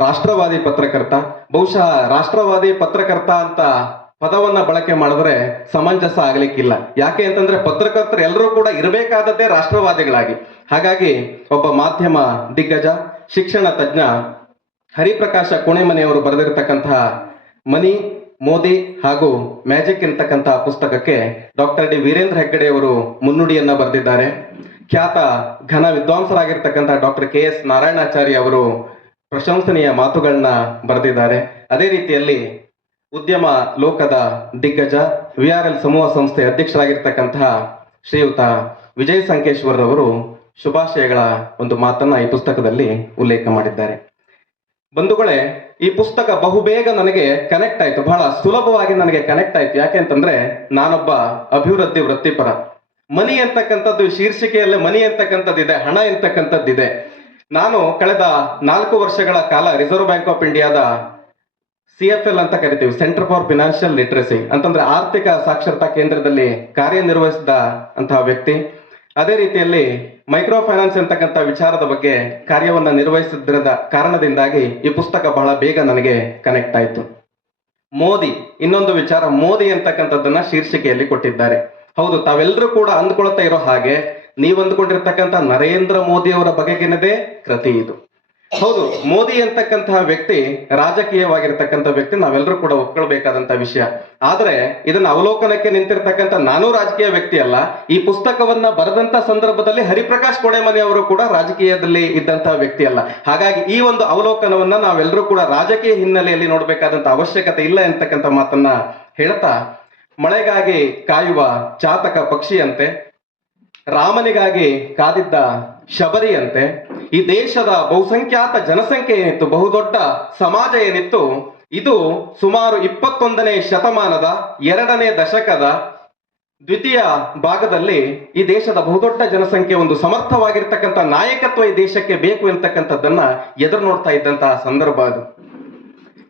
ರಾಷ್ಟ್ರವಾದಿ ಪತ್ರಕರ್ತ, ಬಹುಶಃ ರಾಷ್ಟ್ರವಾದಿ ಪತ್ರಕರ್ತ ಅಂತ ಪದವನ್ನ ಬಳಕೆ ಮಾಡಿದ್ರೆ ಸಮಂಜಸ ಆಗ್ಲಿಕ್ಕಿಲ್ಲ. ಯಾಕೆ ಅಂತಂದ್ರೆ ಪತ್ರಕರ್ತರು ಎಲ್ಲರೂ ಕೂಡ ಇರಬೇಕಾದದ್ದೇ ರಾಷ್ಟ್ರವಾದಿಗಳಾಗಿ. ಹಾಗಾಗಿ ಒಬ್ಬ ಮಾಧ್ಯಮ ದಿಗ್ಗಜ, ಶಿಕ್ಷಣ ತಜ್ಞ ಹರಿಪ್ರಕಾಶ ಕೋಣೆಮನೆಯವರು ಬರೆದಿರತಕ್ಕಂತಹ ಮನಿ, ಮೋದಿ ಹಾಗೂ ಮ್ಯಾಜಿಕ್ ಎಂತಕ್ಕಂತಹ ಪುಸ್ತಕಕ್ಕೆ ಡಾಕ್ಟರ್ ಡಿ ವೀರೇಂದ್ರ ಹೆಗ್ಗಡೆಯವರು ಮುನ್ನುಡಿಯನ್ನ ಬರೆದಿದ್ದಾರೆ. ಖ್ಯಾತ ಘನ ವಿದ್ವಾಂಸರಾಗಿರ್ತಕ್ಕಂತಹ ಡಾಕ್ಟರ್ KS ನಾರಾಯಣಾಚಾರ್ಯ ಅವರು ಪ್ರಶಂಸನೀಯ ಮಾತುಗಳನ್ನ ಬರೆದಿದ್ದಾರೆ. ಅದೇ ರೀತಿಯಲ್ಲಿ ಉದ್ಯಮ ಲೋಕದ ದಿಗ್ಗಜ VRL ಸಮೂಹ ಸಂಸ್ಥೆ ಅಧ್ಯಕ್ಷರಾಗಿರ್ತಕ್ಕಂತಹ ಶ್ರೀಯುತ ವಿಜಯ್ ಸಂಕೇಶ್ವರ್ ಅವರು ಶುಭಾಶಯಗಳ ಒಂದು ಮಾತನ್ನ ಈ ಪುಸ್ತಕದಲ್ಲಿ ಉಲ್ಲೇಖ ಮಾಡಿದ್ದಾರೆ. ಬಂಧುಗಳೇ, ಈ ಪುಸ್ತಕ ಬಹುಬೇಗ ನನಗೆ ಕನೆಕ್ಟ್ ಆಯ್ತು, ಬಹಳ ಸುಲಭವಾಗಿ ನನಗೆ ಕನೆಕ್ಟ್ ಆಯ್ತು. ಯಾಕೆ ಅಂತಂದ್ರೆ ನಾನೊಬ್ಬ ಅಭಿವೃದ್ಧಿ ವೃತ್ತಿಪರ. ಮನಿ ಅಂತಕ್ಕಂಥದ್ದು ಶೀರ್ಷಿಕೆಯಲ್ಲೇ ಮನಿ ಅಂತಕ್ಕಂಥದ್ದಿದೆ, ಹಣ ಅಂತಕ್ಕಂಥದ್ದಿದೆ. ನಾನು ಕಳೆದ 4 ವರ್ಷಗಳ ಕಾಲ ರಿಸರ್ವ್ ಬ್ಯಾಂಕ್ ಆಫ್ ಇಂಡಿಯಾದ CFL ಅಂತ ಕರಿತೀವಿ, ಸೆಂಟರ್ ಫಾರ್ ಫಿನಾನ್ಷಿಯಲ್ ಲಿಟ್ರಸಿ ಅಂತಂದ್ರೆ ಆರ್ಥಿಕ ಸಾಕ್ಷರತಾ ಕೇಂದ್ರದಲ್ಲಿ ಕಾರ್ಯನಿರ್ವಹಿಸಿದ ಅಂತಹ ವ್ಯಕ್ತಿ. ಅದೇ ರೀತಿಯಲ್ಲಿ ಮೈಕ್ರೋ ಫೈನಾನ್ಸ್ ಅಂತಕ್ಕಂಥ ವಿಚಾರದ ಬಗ್ಗೆ ಕಾರ್ಯವನ್ನ ನಿರ್ವಹಿಸಿದ್ರದ ಕಾರಣದಿಂದಾಗಿ ಈ ಪುಸ್ತಕ ಬಹಳ ಬೇಗ ನನಗೆ ಕನೆಕ್ಟ್ ಆಯ್ತು. ಮೋದಿ, ಇನ್ನೊಂದು ವಿಚಾರ, ಮೋದಿ ಅಂತಕ್ಕಂಥದ್ದನ್ನ ಶೀರ್ಷಿಕೆಯಲ್ಲಿ ಕೊಟ್ಟಿದ್ದಾರೆ. ಹೌದು, ತಾವೆಲ್ಲರೂ ಕೂಡ ಅಂದ್ಕೊಳ್ತಾ ಇರೋ ಹಾಗೆ ನೀವು ಅಂದ್ಕೊಂಡಿರ್ತಕ್ಕಂಥ ನರೇಂದ್ರ ಮೋದಿ ಅವರ ಬಗೆಗಿನದೇ ಕೃತಿ ಇದು. ಹೌದು, ಮೋದಿ ಅಂತಕ್ಕಂತಹ ವ್ಯಕ್ತಿ ರಾಜಕೀಯವಾಗಿರ್ತಕ್ಕಂಥ ವ್ಯಕ್ತಿ, ನಾವೆಲ್ಲರೂ ಕೂಡ ಒಪ್ಕೊಳ್ಬೇಕಾದಂತಹ ವಿಷಯ. ಆದ್ರೆ ಇದನ್ನ ಅವಲೋಕನಕ್ಕೆ ನಿಂತಿರ್ತಕ್ಕಂಥ ನಾನು ರಾಜಕೀಯ ವ್ಯಕ್ತಿ ಅಲ್ಲ. ಈ ಪುಸ್ತಕವನ್ನ ಬರೆದಂತ ಸಂದರ್ಭದಲ್ಲಿ ಹರಿಪ್ರಕಾಶ್ ಕೋಣೆಮನೆ ಅವರು ಕೂಡ ರಾಜಕೀಯದಲ್ಲಿ ಇದ್ದಂತಹ ವ್ಯಕ್ತಿ ಅಲ್ಲ. ಹಾಗಾಗಿ ಈ ಒಂದು ಅವಲೋಕನವನ್ನ ನಾವೆಲ್ಲರೂ ಕೂಡ ರಾಜಕೀಯ ಹಿನ್ನೆಲೆಯಲ್ಲಿ ನೋಡ್ಬೇಕಾದಂತ ಅವಶ್ಯಕತೆ ಇಲ್ಲ ಅಂತಕ್ಕಂಥ ಮಾತನ್ನ ಹೇಳ್ತಾ, ಮಳೆಗಾಗಿ ಕಾಯುವ ಚಾತಕ ಪಕ್ಷಿಯಂತೆ, ರಾಮನಿಗಾಗಿ ಕಾದಿದ್ದ ಶಬರಿಯಂತೆ, ಈ ದೇಶದ ಬಹುಸಂಖ್ಯಾತ ಜನಸಂಖ್ಯೆ ಏನಿತ್ತು, ಬಹುದೊಡ್ಡ ಸಮಾಜ ಏನಿತ್ತು, ಇದು ಸುಮಾರು 21ನೇ ಶತಮಾನದ 2ನೇ ದಶಕದ ದ್ವಿತೀಯ ಭಾಗದಲ್ಲಿ ಈ ದೇಶದ ಬಹುದೊಡ್ಡ ಜನಸಂಖ್ಯೆ ಒಂದು ಸಮರ್ಥವಾಗಿರ್ತಕ್ಕಂಥ ನಾಯಕತ್ವ ಈ ದೇಶಕ್ಕೆ ಬೇಕು ಎಂತಕ್ಕಂಥದ್ದನ್ನ ಎದುರು ನೋಡ್ತಾ ಇದ್ದಂತಹ ಸಂದರ್ಭ ಅದು.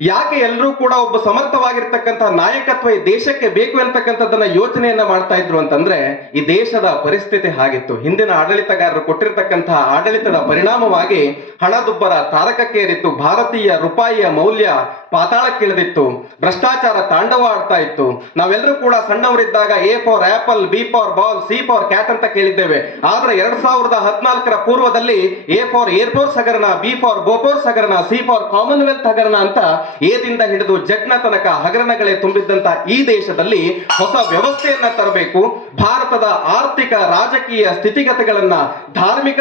ಯಾಕೆ ಎಲ್ಲರೂ ಕೂಡ ಒಬ್ಬ ಸಮರ್ಥವಾಗಿರ್ತಕ್ಕಂಥ ನಾಯಕತ್ವ ಈ ದೇಶಕ್ಕೆ ಬೇಕು ಅಂತಕ್ಕಂಥದ್ದನ್ನ ಯೋಚನೆಯನ್ನ ಮಾಡ್ತಾ ಇದ್ರು ಅಂತಂದ್ರೆ ಈ ದೇಶದ ಪರಿಸ್ಥಿತಿ ಹಾಗಿತ್ತು. ಹಿಂದಿನ ಆಡಳಿತಗಾರರು ಕೊಟ್ಟಿರ್ತಕ್ಕಂತಹ ಆಡಳಿತದ ಪರಿಣಾಮವಾಗಿ ಹಣದುಬ್ಬರ ತಾರಕಕ್ಕೇರಿತ್ತು, ಭಾರತೀಯ ರೂಪಾಯಿಯ ಮೌಲ್ಯ ಪಾತಾಳಕ್ಕಿಳಿದಿತ್ತು, ಭ್ರಷ್ಟಾಚಾರ ತಾಂಡವ ಆಡ್ತಾ ಇತ್ತು. ನಾವೆಲ್ಲರೂ ಕೂಡ ಸಣ್ಣವರಿದ್ದಾಗ A for apple, B for ball, C for cat ಅಂತ ಕೇಳಿದ್ದೇವೆ. ಆದ್ರೆ 2014ರ ಪೂರ್ವದಲ್ಲಿ ಎ ಫಾರ್ ಏರ್ಫೋರ್ಸ್ ಹಗರಣ, ಬಿ ಫಾರ್ ಬೋಫೋರ್ಸ್ ಹಗರಣ, ಸಿ ಫಾರ್ ಕಾಮನ್ವೆಲ್ತ್ ಹಗರಣ ಅಂತ ಏದಿಂದ ಹಿಡಿದು ಜಗ್ನ ತನಕ ಹಗರಣಗಳೇ ತುಂಬಿದ್ದಂತ ಈ ದೇಶದಲ್ಲಿ ಹೊಸ ವ್ಯವಸ್ಥೆಯನ್ನ ತರಬೇಕು. ಭಾರತದ ಆರ್ಥಿಕ ರಾಜಕೀಯ ಸ್ಥಿತಿಗತಿಗಳನ್ನ, ಧಾರ್ಮಿಕ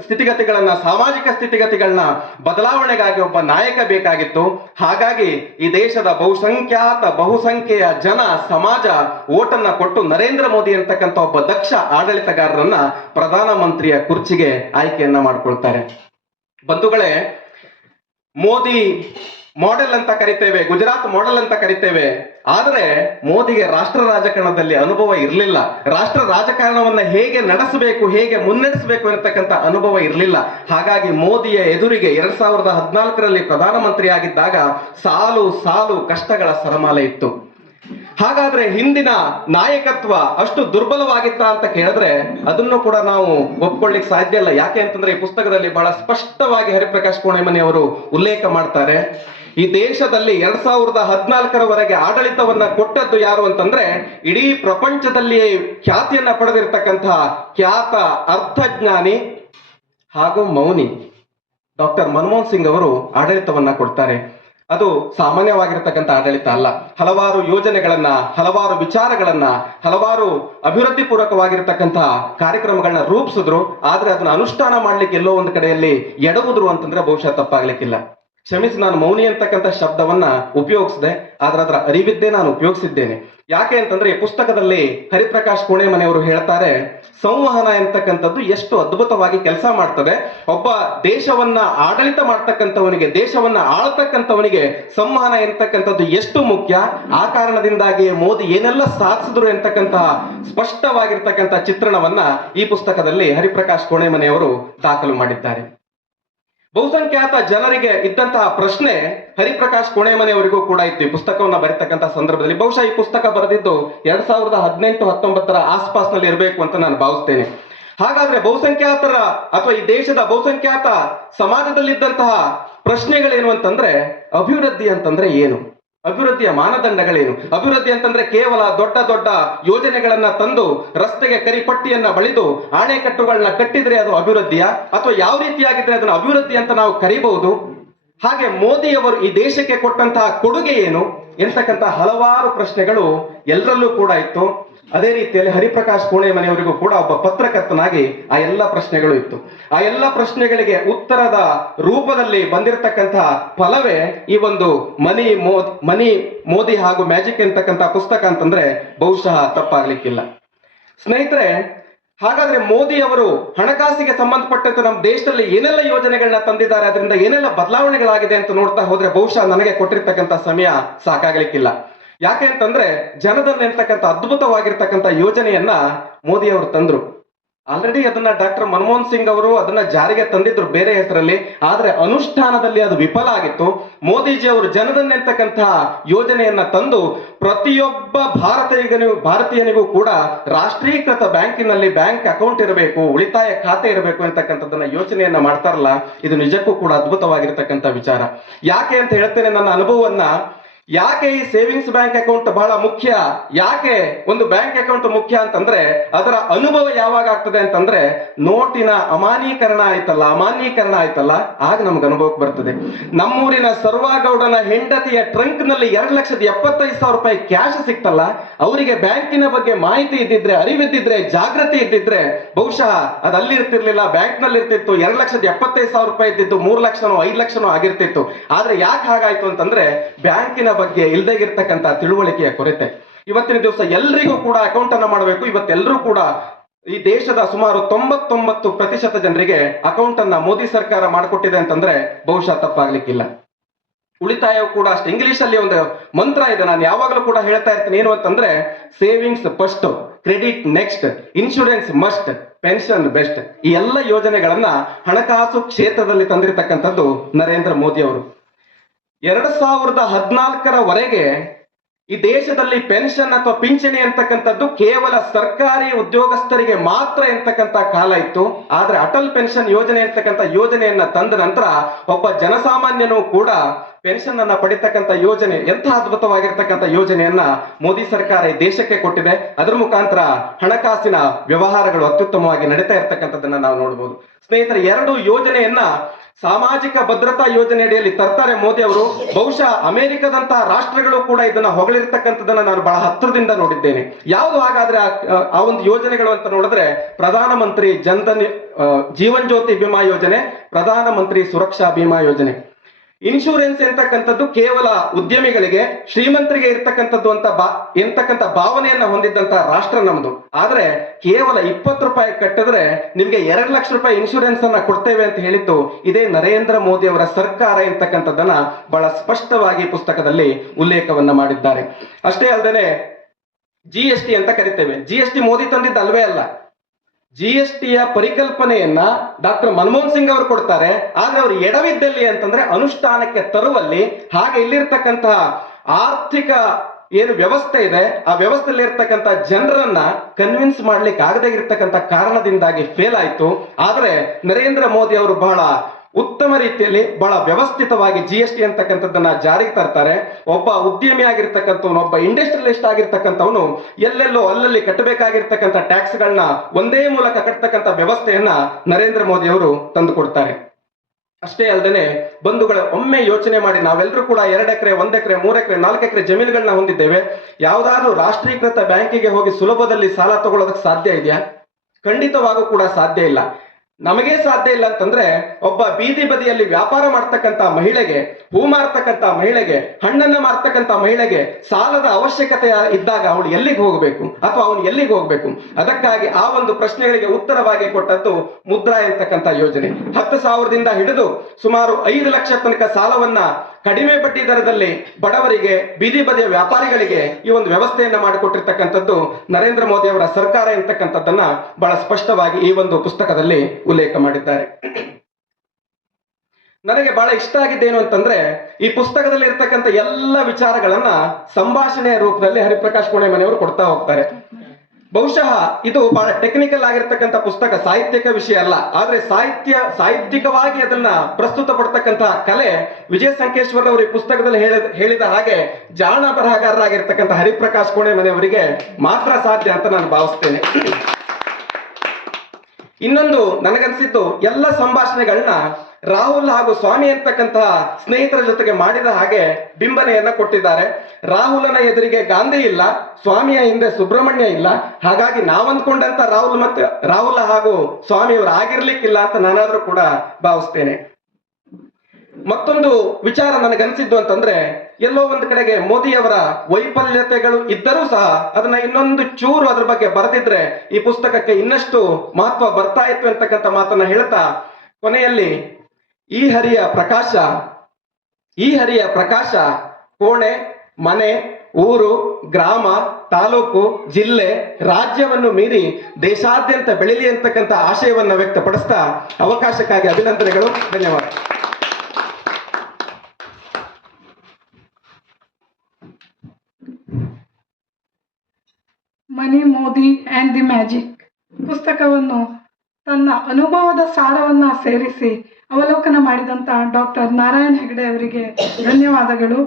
ಸ್ಥಿತಿಗತಿಗಳನ್ನ, ಸಾಮಾಜಿಕ ಸ್ಥಿತಿಗತಿಗಳನ್ನ ಬದಲಾವಣೆಗಾಗಿ ಒಬ್ಬ ನಾಯಕ ಬೇಕಾಗಿತ್ತು. ಹಾಗಾಗಿ ಈ ದೇಶದ ಬಹುಸಂಖ್ಯೆಯ ಜನ ಸಮಾಜ ಓಟನ್ನ ಕೊಟ್ಟು ನರೇಂದ್ರ ಮೋದಿ ಅಂತಕ್ಕಂಥ ಒಬ್ಬ ದಕ್ಷ ಆಡಳಿತಗಾರರನ್ನ ಪ್ರಧಾನಮಂತ್ರಿಯ ಕುರ್ಚಿಗೆ ಆಯ್ಕೆಯನ್ನ ಮಾಡ್ಕೊಳ್ತಾರೆ. ಬಂಧುಗಳೇ, ಮೋದಿ ಮಾಡೆಲ್ ಅಂತ ಕರಿತೇವೆ, ಗುಜರಾತ್ ಮಾಡೆಲ್ ಅಂತ ಕರಿತೇವೆ. ಆದರೆ ಮೋದಿಗೆ ರಾಷ್ಟ್ರ ರಾಜಕಾರಣದಲ್ಲಿ ಅನುಭವ ಇರಲಿಲ್ಲ. ರಾಷ್ಟ್ರ ರಾಜಕಾರಣವನ್ನ ಹೇಗೆ ನಡೆಸಬೇಕು, ಹೇಗೆ ಮುನ್ನಡೆಸಬೇಕು ಇರತಕ್ಕಂಥ ಅನುಭವ ಇರಲಿಲ್ಲ. ಹಾಗಾಗಿ ಮೋದಿಯ ಎದುರಿಗೆ 2014ರಲ್ಲಿ ಪ್ರಧಾನಮಂತ್ರಿ ಆಗಿದ್ದಾಗ ಸಾಲು ಸಾಲು ಕಷ್ಟಗಳ ಸರಮಾಲೆ ಇತ್ತು. ಹಾಗಾದ್ರೆ ಹಿಂದಿನ ನಾಯಕತ್ವ ಅಷ್ಟು ದುರ್ಬಲವಾಗಿತ್ತ ಅಂತ ಕೇಳಿದ್ರೆ ಅದನ್ನು ಕೂಡ ನಾವು ಒಪ್ಕೊಳ್ಳಿಕ್ ಸಾಧ್ಯ ಇಲ್ಲ. ಯಾಕೆ ಅಂತಂದ್ರೆ ಈ ಪುಸ್ತಕದಲ್ಲಿ ಬಹಳ ಸ್ಪಷ್ಟವಾಗಿ ಹರಿಪ್ರಕಾಶ್ ಕೋಣೆಮನಿ ಅವರು ಉಲ್ಲೇಖ ಮಾಡ್ತಾರೆ. ಈ ದೇಶದಲ್ಲಿ 2014ರವರೆಗೆ ಆಡಳಿತವನ್ನ ಕೊಟ್ಟದ್ದು ಯಾರು ಅಂತಂದ್ರೆ ಇಡೀ ಪ್ರಪಂಚದಲ್ಲಿಯೇ ಖ್ಯಾತಿಯನ್ನ ಪಡೆದಿರತಕ್ಕಂತಹ ಖ್ಯಾತ ಅರ್ಥಜ್ಞಾನಿ ಹಾಗೂ ಮೌನಿ ಡಾಕ್ಟರ್ ಮನಮೋಹನ್ ಸಿಂಗ್ ಅವರು ಆಡಳಿತವನ್ನ ಕೊಡ್ತಾರೆ. ಅದು ಸಾಮಾನ್ಯವಾಗಿರ್ತಕ್ಕಂಥ ಆಡಳಿತ ಅಲ್ಲ. ಹಲವಾರು ಯೋಜನೆಗಳನ್ನ, ಹಲವಾರು ವಿಚಾರಗಳನ್ನ, ಹಲವಾರು ಅಭಿವೃದ್ಧಿ ಪೂರ್ವಕವಾಗಿರ್ತಕ್ಕಂತಹ ಕಾರ್ಯಕ್ರಮಗಳನ್ನ ರೂಪಿಸಿದ್ರು. ಆದ್ರೆ ಅದನ್ನ ಅನುಷ್ಠಾನ ಮಾಡ್ಲಿಕ್ಕೆ ಎಲ್ಲೋ ಒಂದು ಕಡೆಯಲ್ಲಿ ಎಡವುದ್ರು ಅಂತಂದ್ರೆ ಬಹುಶಃ ತಪ್ಪಾಗ್ಲಿಕ್ಕಿಲ್ಲ. ಕ್ಷಮಿಸಿ, ನಾನು ಮೌನಿ ಅಂತಕ್ಕಂಥ ಶಬ್ದವನ್ನ ಉಪಯೋಗಿಸಿದೆ, ಆದ್ರೆ ಅದರ ಅರಿವಿದ್ದೇ ನಾನು ಉಪಯೋಗಿಸಿದ್ದೇನೆ. ಯಾಕೆ ಅಂತಂದ್ರೆ ಈ ಪುಸ್ತಕದಲ್ಲಿ ಹರಿಪ್ರಕಾಶ್ ಕೋಣೆಮನೆಯವರು ಹೇಳ್ತಾರೆ, ಸಂವಹನ ಎಂತಕ್ಕಂಥದ್ದು ಎಷ್ಟು ಅದ್ಭುತವಾಗಿ ಕೆಲಸ ಮಾಡ್ತದೆ. ಒಬ್ಬ ದೇಶವನ್ನ ಆಡಳಿತ ಮಾಡ್ತಕ್ಕಂಥವನಿಗೆ, ದೇಶವನ್ನ ಆಳ್ತಕ್ಕಂಥವನಿಗೆ ಸಂವಹನ ಎಂತಕ್ಕಂಥದ್ದು ಎಷ್ಟು ಮುಖ್ಯ. ಆ ಕಾರಣದಿಂದಾಗಿ ಮೋದಿ ಏನೆಲ್ಲ ಸಾಧಿಸಿದ್ರು ಎಂತಕ್ಕಂತಹ ಸ್ಪಷ್ಟವಾಗಿರ್ತಕ್ಕಂಥ ಚಿತ್ರಣವನ್ನ ಈ ಪುಸ್ತಕದಲ್ಲಿ ಹರಿಪ್ರಕಾಶ್ ಕೋಣೆಮನೆಯವರು ದಾಖಲು ಮಾಡಿದ್ದಾರೆ. ಬಹುಸಂಖ್ಯಾತ ಜನರಿಗೆ ಇದ್ದಂತಹ ಪ್ರಶ್ನೆ ಹರಿಪ್ರಕಾಶ್ ಕೋಣೆಮನೆಯವರಿಗೂ ಕೂಡ ಇತ್ತು ಈ ಪುಸ್ತಕವನ್ನ ಬರೀತಕ್ಕಂಥ ಸಂದರ್ಭದಲ್ಲಿ. ಬಹುಶಃ ಈ ಪುಸ್ತಕ ಬರೆದಿದ್ದು 2018-19 ಆಸ್ಪಾಸ್ನಲ್ಲಿ ಇರಬೇಕು ಅಂತ ನಾನು ಭಾವಿಸ್ತೇನೆ. ಹಾಗಾದ್ರೆ ಬಹುಸಂಖ್ಯಾತರ ಅಥವಾ ಈ ದೇಶದ ಬಹುಸಂಖ್ಯಾತ ಸಮಾಜದಲ್ಲಿದ್ದಂತಹ ಪ್ರಶ್ನೆಗಳೇನು ಅಂತಂದ್ರೆ, ಅಭಿವೃದ್ಧಿ ಅಂತಂದ್ರೆ ಏನು, ಅಭಿವೃದ್ಧಿಯ ಮಾನದಂಡಗಳೇನು, ಅಭಿವೃದ್ಧಿ ಅಂತಂದ್ರೆ ಕೇವಲ ದೊಡ್ಡ ದೊಡ್ಡ ಯೋಜನೆಗಳನ್ನ ತಂದು ರಸ್ತೆಗೆ ಕರಿಪಟ್ಟಿಯನ್ನ ಬಳಿದು ಅಣೆಕಟ್ಟುಗಳನ್ನ ಕಟ್ಟಿದ್ರೆ ಅದು ಅಭಿವೃದ್ಧಿಯ, ಅಥವಾ ಯಾವ ರೀತಿಯಾಗಿದ್ರೆ ಅದನ್ನು ಅಭಿವೃದ್ಧಿ ಅಂತ ನಾವು ಕರಿಬಹುದು. ಹಾಗೆ ಮೋದಿಯವರು ಈ ದೇಶಕ್ಕೆ ಕೊಟ್ಟಂತಹ ಕೊಡುಗೆ ಏನು ಎಂತಕ್ಕಂಥ ಹಲವಾರು ಪ್ರಶ್ನೆಗಳು ಎಲ್ಲರಲ್ಲೂ ಕೂಡ ಇತ್ತು. ಅದೇ ರೀತಿಯಲ್ಲಿ ಹರಿಪ್ರಕಾಶ್ ಕೋಣೆಮನೆಯವರಿಗೂ ಕೂಡ ಒಬ್ಬ ಪತ್ರಕರ್ತನಾಗಿ ಆ ಎಲ್ಲ ಪ್ರಶ್ನೆಗಳು ಇತ್ತು. ಆ ಎಲ್ಲ ಪ್ರಶ್ನೆಗಳಿಗೆ ಉತ್ತರದ ರೂಪದಲ್ಲಿ ಬಂದಿರತಕ್ಕಂತಹ ಫಲವೇ ಈ ಒಂದು ಮನಿ ಮೋದಿ ಹಾಗೂ ಮ್ಯಾಜಿಕ್ ಎಂತಕ್ಕಂಥ ಪುಸ್ತಕ ಅಂತಂದ್ರೆ ಬಹುಶಃ ತಪ್ಪಾಗ್ಲಿಕ್ಕಿಲ್ಲ. ಸ್ನೇಹಿತರೆ, ಹಾಗಾದ್ರೆ ಮೋದಿ ಅವರು ಹಣಕಾಸಿಗೆ ಸಂಬಂಧಪಟ್ಟಂತೆ ನಮ್ಮ ದೇಶದಲ್ಲಿ ಏನೆಲ್ಲ ಯೋಜನೆಗಳನ್ನ ತಂದಿದ್ದಾರೆ, ಅದರಿಂದ ಏನೆಲ್ಲ ಬದಲಾವಣೆಗಳಾಗಿದೆ ಅಂತ ನೋಡ್ತಾ ಹೋದ್ರೆ ಬಹುಶಃ ನನಗೆ ಕೊಟ್ಟಿರ್ತಕ್ಕಂಥ ಸಮಯ ಸಾಕಾಗ್ಲಿಕ್ಕಿಲ್ಲ. ಯಾಕೆ ಅಂತಂದ್ರೆ ಜನಧನ್ ಎಂತಕ್ಕಂಥ ಅದ್ಭುತವಾಗಿರ್ತಕ್ಕಂಥ ಯೋಜನೆಯನ್ನ ಮೋದಿ ಅವರು ತಂದ್ರು. ಆಲ್ರೆಡಿ ಅದನ್ನ ಡಾಕ್ಟರ್ ಮನಮೋಹನ್ ಸಿಂಗ್ ಅವರು ಅದನ್ನ ಜಾರಿಗೆ ತಂದಿದ್ರು ಬೇರೆ ಹೆಸರಲ್ಲಿ, ಆದ್ರೆ ಅನುಷ್ಠಾನದಲ್ಲಿ ಅದು ವಿಫಲ ಆಗಿತ್ತು. ಮೋದಿಜಿ ಅವರು ಜನಧನ್ ಎಂತಕ್ಕಂತಹ ಯೋಜನೆಯನ್ನ ತಂದು ಪ್ರತಿಯೊಬ್ಬ ಭಾರತೀಯನಿಗೂ ಕೂಡ ರಾಷ್ಟ್ರೀಕೃತ ಬ್ಯಾಂಕಿನಲ್ಲಿ ಬ್ಯಾಂಕ್ ಅಕೌಂಟ್ ಇರಬೇಕು, ಉಳಿತಾಯ ಖಾತೆ ಇರಬೇಕು ಅಂತಕ್ಕಂಥದ್ದನ್ನ ಯೋಚನೆಯನ್ನ ಮಾಡ್ತಾರಲ್ಲ, ಇದು ನಿಜಕ್ಕೂ ಕೂಡ ಅದ್ಭುತವಾಗಿರ್ತಕ್ಕಂಥ ವಿಚಾರ. ಯಾಕೆ ಅಂತ ಹೇಳ್ತೇನೆ ನನ್ನ ಅನುಭವವನ್ನ. ಯಾಕೆ ಈ ಸೇವಿಂಗ್ಸ್ ಬ್ಯಾಂಕ್ ಅಕೌಂಟ್ ಬಹಳ ಮುಖ್ಯ, ಯಾಕೆ ಒಂದು ಬ್ಯಾಂಕ್ ಅಕೌಂಟ್ ಮುಖ್ಯ ಅಂತಂದ್ರೆ ಅದರ ಅನುಭವ ಯಾವಾಗ ಆಗ್ತದೆ ಅಂತಂದ್ರೆ ನೋಟಿನ ಅಮಾನ್ಯೀಕರಣ ಆಯ್ತಲ್ಲ ಆಗ ನಮ್ಗೆ ಅನುಭವಕ್ಕೆ ಬರ್ತದೆ. ನಮ್ಮೂರಿನ ಸರ್ವಾಗೌಡನ ಹೆಂಡತಿಯ ಟ್ರಂಕ್ ನಲ್ಲಿ 2,75,000 ರೂಪಾಯಿ ಕ್ಯಾಶ್ ಸಿಕ್ತಲ್ಲ, ಅವರಿಗೆ ಬ್ಯಾಂಕಿನ ಬಗ್ಗೆ ಮಾಹಿತಿ ಇದ್ದಿದ್ರೆ, ಅರಿವಿದ್ದಿದ್ರೆ, ಜಾಗೃತಿ ಇದ್ದಿದ್ರೆ ಬಹುಶಃ ಅದು ಅಲ್ಲಿ ಇರ್ತಿರ್ಲಿಲ್ಲ, ಬ್ಯಾಂಕ್ ನಲ್ಲಿ ಇರ್ತಿತ್ತು. 2,75,000 ರೂಪಾಯಿ ಇದ್ದಿದ್ದು 3 ಲಕ್ಷನೋ 5 ಲಕ್ಷನೋ ಆಗಿರ್ತಿತ್ತು. ಆದ್ರೆ ಯಾಕೆ ಹಾಗಾಯ್ತು ಅಂತಂದ್ರೆ ಬ್ಯಾಂಕಿನ ಬಗ್ಗೆ ಇಲ್ಲದೆ ಇರತಕ್ಕಂತ ತಿಳುವಳಿಕೆಯ ಕೊರತೆ. ಇವತ್ತಿನ ದಿವಸ ಎಲ್ರಿಗೂ ಕೂಡ ಅಕೌಂಟ್ ಅನ್ನ ಮಾಡಬೇಕು. ಇವತ್ತೆಲ್ಲರೂ ಕೂಡ ಈ ದೇಶದ ಸುಮಾರು 99% ಜನರಿಗೆ ಅಕೌಂಟ್ ಅನ್ನ ಮೋದಿ ಸರ್ಕಾರ ಮಾಡಿಕೊಟ್ಟಿದೆ ಅಂತಂದ್ರೆ ಬಹುಶಃ ತಪ್ಪಾಗ್ಲಿಕ್ಕಿಲ್ಲ. ಉಳಿತಾಯವು ಕೂಡ ಅಷ್ಟೇ. ಇಂಗ್ಲಿಷಲ್ಲಿ ಒಂದು ಮಂತ್ರ ಇದೆ, ನಾನು ಯಾವಾಗಲೂ ಕೂಡ ಹೇಳ್ತಾ ಇರ್ತೀನಿ. ಏನು ಅಂತಂದ್ರೆ, savings first, credit next, insurance must, pension best. ಈ ಎಲ್ಲ ಯೋಜನೆಗಳನ್ನ ಹಣಕಾಸು ಕ್ಷೇತ್ರದಲ್ಲಿ ತಂದಿರತಕ್ಕಂಥದ್ದು ನರೇಂದ್ರ ಮೋದಿ ಅವರು. 2014 ಈ ದೇಶದಲ್ಲಿ ಪೆನ್ಷನ್ ಅಥವಾ ಪಿಂಚಣಿ ಅಂತಕ್ಕಂಥದ್ದು ಕೇವಲ ಸರ್ಕಾರಿ ಉದ್ಯೋಗಸ್ಥರಿಗೆ ಮಾತ್ರ ಎಂತಕ್ಕಂಥ ಕಾಲ ಇತ್ತು. ಆದ್ರೆ ಅಟಲ್ ಪೆನ್ಷನ್ ಯೋಜನೆ ಅಂತಕ್ಕಂಥ ಯೋಜನೆಯನ್ನ ತಂದ ನಂತರ ಒಬ್ಬ ಜನಸಾಮಾನ್ಯನು ಕೂಡ ಪೆನ್ಷನ್ ಅನ್ನ ಪಡಿತಕ್ಕಂಥ ಯೋಜನೆ, ಎಂಥ ಅದ್ಭುತವಾಗಿರ್ತಕ್ಕಂಥ ಯೋಜನೆಯನ್ನ ಮೋದಿ ಸರ್ಕಾರ ಈ ದೇಶಕ್ಕೆ ಕೊಟ್ಟಿದೆ. ಅದರ ಮುಖಾಂತರ ಹಣಕಾಸಿನ ವ್ಯವಹಾರಗಳು ಅತ್ಯುತ್ತಮವಾಗಿ ನಡೀತಾ ಇರ್ತಕ್ಕಂಥದ್ದನ್ನ ನಾವು ನೋಡಬಹುದು. ಸ್ನೇಹಿತರೆ, 2 ಯೋಜನೆಯನ್ನ ಸಾಮಾಜಿಕ ಭದ್ರತಾ ಯೋಜನೆ ಅಡಿಯಲ್ಲಿ ತರ್ತಾರೆ ಮೋದಿ ಅವರು. ಬಹುಶಃ ಅಮೆರಿಕದಂತಹ ರಾಷ್ಟ್ರಗಳು ಕೂಡ ಇದನ್ನ ಹೊಗಳಿರ್ತಕ್ಕಂಥದ್ದನ್ನ ನಾನು ಬಹಳ ಹತ್ತಿರದಿಂದ ನೋಡಿದ್ದೇನೆ. ಯಾವುದು ಹಾಗಾದ್ರೆ ಆ ಒಂದು ಯೋಜನೆಗಳು ಅಂತ ನೋಡಿದ್ರೆ, ಪ್ರಧಾನಮಂತ್ರಿ ಜನ್ಧನ್ ಜೀವನ್ ಜ್ಯೋತಿ ಬಿಮಾ ಯೋಜನೆ, ಪ್ರಧಾನಮಂತ್ರಿ ಸುರಕ್ಷಾ ಬಿಮಾ ಯೋಜನೆ. ಇನ್ಶೂರೆನ್ಸ್ ಎಂತಕ್ಕಂಥದ್ದು ಕೇವಲ ಉದ್ಯಮಿಗಳಿಗೆ, ಶ್ರೀಮಂತರಿಗೆ ಇರ್ತಕ್ಕಂಥದ್ದು ಎಂತಕ್ಕಂಥ ಭಾವನೆಯನ್ನ ಹೊಂದಿದ್ದಂತ ರಾಷ್ಟ್ರ ನಮ್ದು. ಆದ್ರೆ ಕೇವಲ 20 ರೂಪಾಯಿ ಕಟ್ಟಿದ್ರೆ ನಿಮ್ಗೆ 2 ಲಕ್ಷ ರೂಪಾಯಿ ಇನ್ಶೂರೆನ್ಸ್ ಅನ್ನ ಕೊಡ್ತೇವೆ ಅಂತ ಹೇಳಿದ್ದು ಇದೇ ನರೇಂದ್ರ ಮೋದಿ ಅವರ ಸರ್ಕಾರ ಎಂತಕ್ಕಂಥದ್ದನ್ನ ಬಹಳ ಸ್ಪಷ್ಟವಾಗಿ ಪುಸ್ತಕದಲ್ಲಿ ಉಲ್ಲೇಖವನ್ನ ಮಾಡಿದ್ದಾರೆ. ಅಷ್ಟೇ ಅಲ್ಲದೆ GST ಅಂತ ಕರಿತೇವೆ. GST ಮೋದಿ ತಂದಿದ್ದ ಅಲ್ವೇ ಅಲ್ಲ. GSTಯ ಪರಿಕಲ್ಪನೆಯನ್ನ ಡಾಕ್ಟರ್ ಮನಮೋಹನ್ ಸಿಂಗ್ ಅವರು ಕೊಡ್ತಾರೆ. ಆದ್ರೆ ಅವರು ಎಡವಿದ್ದಲ್ಲಿ ಅಂತಂದ್ರೆ ಅನುಷ್ಠಾನಕ್ಕೆ ತರುವಲ್ಲಿ, ಹಾಗೆ ಇಲ್ಲಿರ್ತಕ್ಕಂತಹ ಆರ್ಥಿಕ ಏನು ವ್ಯವಸ್ಥೆ ಇದೆ ಆ ವ್ಯವಸ್ಥೆಯಲ್ಲಿ ಇರ್ತಕ್ಕಂಥ ಜನರನ್ನ ಕನ್ವಿನ್ಸ್ ಮಾಡ್ಲಿಕ್ಕೆ ಆಗದೆ ಇರ್ತಕ್ಕಂಥ ಕಾರಣದಿಂದಾಗಿ ಫೇಲ್ ಆಯ್ತು. ಆದ್ರೆ ನರೇಂದ್ರ ಮೋದಿ ಅವರು ಬಹಳ ಉತ್ತಮ ರೀತಿಯಲ್ಲಿ ಬಹಳ ವ್ಯವಸ್ಥಿತವಾಗಿ GST ಅಂತಕ್ಕಂಥದ್ದನ್ನ ಜಾರಿಗೆ ತರ್ತಾರೆ. ಒಬ್ಬ ಉದ್ಯಮಿ ಆಗಿರ್ತಕ್ಕಂಥವನು, ಒಬ್ಬ ಇಂಡಸ್ಟ್ರಿಯಲಿಸ್ಟ್ ಆಗಿರ್ತಕ್ಕಂಥವನು ಎಲ್ಲೆಲ್ಲೋ ಅಲ್ಲಲ್ಲಿ ಕಟ್ಟಬೇಕಾಗಿರ್ತಕ್ಕಂಥ ಟ್ಯಾಕ್ಸ್ಗಳನ್ನ ಒಂದೇ ಮೂಲಕ ಕಟ್ಟತಕ್ಕಂಥ ವ್ಯವಸ್ಥೆಯನ್ನ ನರೇಂದ್ರ ಮೋದಿ ಅವರು ತಂದು ಕೊಡ್ತಾರೆ. ಅಷ್ಟೇ ಅಲ್ಲದೆ ಬಂಧುಗಳ, ಒಮ್ಮೆ ಯೋಚನೆ ಮಾಡಿ, ನಾವೆಲ್ಲರೂ ಕೂಡ 2 ಎಕರೆ, 1 ಎಕರೆ, 3 ಎಕರೆ, 4 ಎಕರೆ ಜಮೀನುಗಳನ್ನ ಹೊಂದಿದ್ದೇವೆ. ಯಾವುದಾದ್ರೂ ರಾಷ್ಟ್ರೀಕೃತ ಬ್ಯಾಂಕಿಗೆ ಹೋಗಿ ಸುಲಭದಲ್ಲಿ ಸಾಲ ತಗೊಳ್ಳೋದಕ್ಕೆ ಸಾಧ್ಯ ಇದೆಯಾ? ಖಂಡಿತವಾಗೂ ಕೂಡ ಸಾಧ್ಯ ಇಲ್ಲ. ನಮಗೆ ಸಾಧ್ಯ ಇಲ್ಲ ಅಂತಂದ್ರೆ, ಒಬ್ಬ ಬೀದಿ ಬದಿಯಲ್ಲಿ ವ್ಯಾಪಾರ ಮಾಡ್ತಕ್ಕಂಥ ಮಹಿಳೆಗೆ, ಹೂ ಮಾರ್ತಕ್ಕಂಥ ಮಹಿಳೆಗೆ, ಹಣ್ಣನ್ನ ಮಾರ್ತಕ್ಕಂಥ ಮಹಿಳೆಗೆ ಸಾಲದ ಅವಶ್ಯಕತೆ ಇದ್ದಾಗ ಅವಳು ಎಲ್ಲಿಗೆ ಹೋಗಬೇಕು ಅಥವಾ ಅವನು ಎಲ್ಲಿಗೆ ಹೋಗಬೇಕು? ಅದಕ್ಕಾಗಿ ಆ ಒಂದು ಪ್ರಶ್ನೆಗಳಿಗೆ ಉತ್ತರವಾಗಿ ಕೊಟ್ಟದ್ದು ಮುದ್ರಾ ಎಂತಕ್ಕಂಥ ಯೋಜನೆ. 10,000ದಿಂದ ಹಿಡಿದು ಸುಮಾರು 5 ಲಕ್ಷ ತನಕ ಸಾಲವನ್ನ ಕಡಿಮೆ ಬಡ್ಡಿ ದರದಲ್ಲಿ ಬಡವರಿಗೆ, ಬೀದಿ ಬದಿಯ ವ್ಯಾಪಾರಿಗಳಿಗೆ ಈ ಒಂದು ವ್ಯವಸ್ಥೆಯನ್ನ ಮಾಡಿಕೊಟ್ಟಿರ್ತಕ್ಕಂಥದ್ದು ನರೇಂದ್ರ ಮೋದಿ ಅವರ ಸರ್ಕಾರ ಎಂತಕ್ಕಂಥದ್ದನ್ನ ಬಹಳ ಸ್ಪಷ್ಟವಾಗಿ ಈ ಒಂದು ಪುಸ್ತಕದಲ್ಲಿ ಉಲ್ಲೇಖ ಮಾಡಿದ್ದಾರೆ. ನನಗೆ ಬಹಳ ಇಷ್ಟ ಆಗಿದ್ದೇನು ಅಂತಂದ್ರೆ, ಈ ಪುಸ್ತಕದಲ್ಲಿ ಇರ್ತಕ್ಕಂಥ ಎಲ್ಲ ವಿಚಾರಗಳನ್ನ ಸಂಭಾಷಣೆಯ ರೂಪದಲ್ಲಿ ಹರಿಪ್ರಕಾಶ್ ಕೋಣೆಮನೆಯವರು ಕೊಡ್ತಾ ಹೋಗ್ತಾರೆ. ಬಹುಶಃ ಇದು ಬಹಳ ಟೆಕ್ನಿಕಲ್ ಆಗಿರ್ತಕ್ಕಂಥ ಪುಸ್ತಕ, ಸಾಹಿತ್ಯಿಕ ವಿಷಯ ಅಲ್ಲ. ಆದ್ರೆ ಸಾಹಿತ್ಯಿಕವಾಗಿ ಅದನ್ನ ಪ್ರಸ್ತುತ ಪಡ್ತಕ್ಕಂತಹ ಕಲೆ ವಿಜಯ ಸಂಕೇಶ್ವರ್ ಅವರು ಈ ಪುಸ್ತಕದಲ್ಲಿ ಹೇಳಿದ ಹಾಗೆ ಜಾಣ ಬರಹಗಾರರಾಗಿರ್ತಕ್ಕಂಥ ಹರಿಪ್ರಕಾಶ್ ಕೋಣೆಮನೆಯವರಿಗೆ ಮಾತ್ರ ಸಾಧ್ಯ ಅಂತ ನಾನು ಭಾವಿಸ್ತೇನೆ. ಇನ್ನೊಂದು ನನಗನ್ಸಿದ್ದು, ಎಲ್ಲ ಸಂಭಾಷಣೆಗಳನ್ನ ರಾಹುಲ್ ಹಾಗೂ ಸ್ವಾಮಿ ಅಂತಕ್ಕಂತಹ ಸ್ನೇಹಿತರ ಜೊತೆಗೆ ಮಾಡಿದ ಹಾಗೆ ಬಿಂಬನೆಯನ್ನ ಕೊಟ್ಟಿದ್ದಾರೆ. ರಾಹುಲನ ಎದುರಿಗೆ ಗಾಂಧಿ ಇಲ್ಲ, ಸ್ವಾಮಿಯ ಹಿಂದೆ ಸುಬ್ರಹ್ಮಣ್ಯ ಇಲ್ಲ. ಹಾಗಾಗಿ ನಾವಂದ್ಕೊಂಡಂತ ರಾಹುಲ ಹಾಗೂ ಸ್ವಾಮಿಯವರು ಆಗಿರ್ಲಿಕ್ಕಿಲ್ಲ ಅಂತ ನಾನಾದ್ರೂ ಕೂಡ ಭಾವಿಸ್ತೇನೆ. ಮತ್ತೊಂದು ವಿಚಾರ ನನಗನ್ಸಿದ್ದು ಅಂತಂದ್ರೆ, ಎಲ್ಲೋ ಒಂದು ಕಡೆಗೆ ಮೋದಿಯವರ ವೈಫಲ್ಯತೆಗಳು ಇದ್ದರೂ ಸಹ ಅದನ್ನ ಇನ್ನೊಂದು ಚೂರು ಅದ್ರ ಬಗ್ಗೆ ಬರೆದಿದ್ರೆ ಈ ಪುಸ್ತಕಕ್ಕೆ ಇನ್ನಷ್ಟು ಮಹತ್ವ ಬರ್ತಾ ಇತ್ತು ಅಂತಕ್ಕಂಥ ಮಾತನ್ನ ಹೇಳ್ತಾ, ಕೊನೆಯಲ್ಲಿ ಈ ಹರಿಯ ಪ್ರಕಾಶ ಕೋಣೆ, ಮನೆ, ಊರು, ಗ್ರಾಮ, ತಾಲೂಕು, ಜಿಲ್ಲೆ, ರಾಜ್ಯವನ್ನು ಮೀರಿ ದೇಶಾದ್ಯಂತ ಬೆಳಿಲಿ ಅಂತಕ್ಕಂಥ ಆಶಯವನ್ನ ವ್ಯಕ್ತಪಡಿಸ್ತಾ ಅವಕಾಶಕ್ಕಾಗಿ ಅಭಿನಂದನೆಗಳು. ಧನ್ಯವಾದ. ಮನಿ, ಮೋದಿ ಆ್ಯಂಡ್ ದಿ ಮ್ಯಾಜಿಕ್ ಪುಸ್ತಕವನ್ನು ತನ್ನ ಅನುಭವದ ಸಾರವನ್ನ ಸೇರಿಸಿ ಅವಲೋಕನ ಮಾಡಿದಂಥ ಡಾಕ್ಟರ್ ನಾರಾಯಣ್ ಹೆಗಡೆ ಅವರಿಗೆ ಧನ್ಯವಾದಗಳು.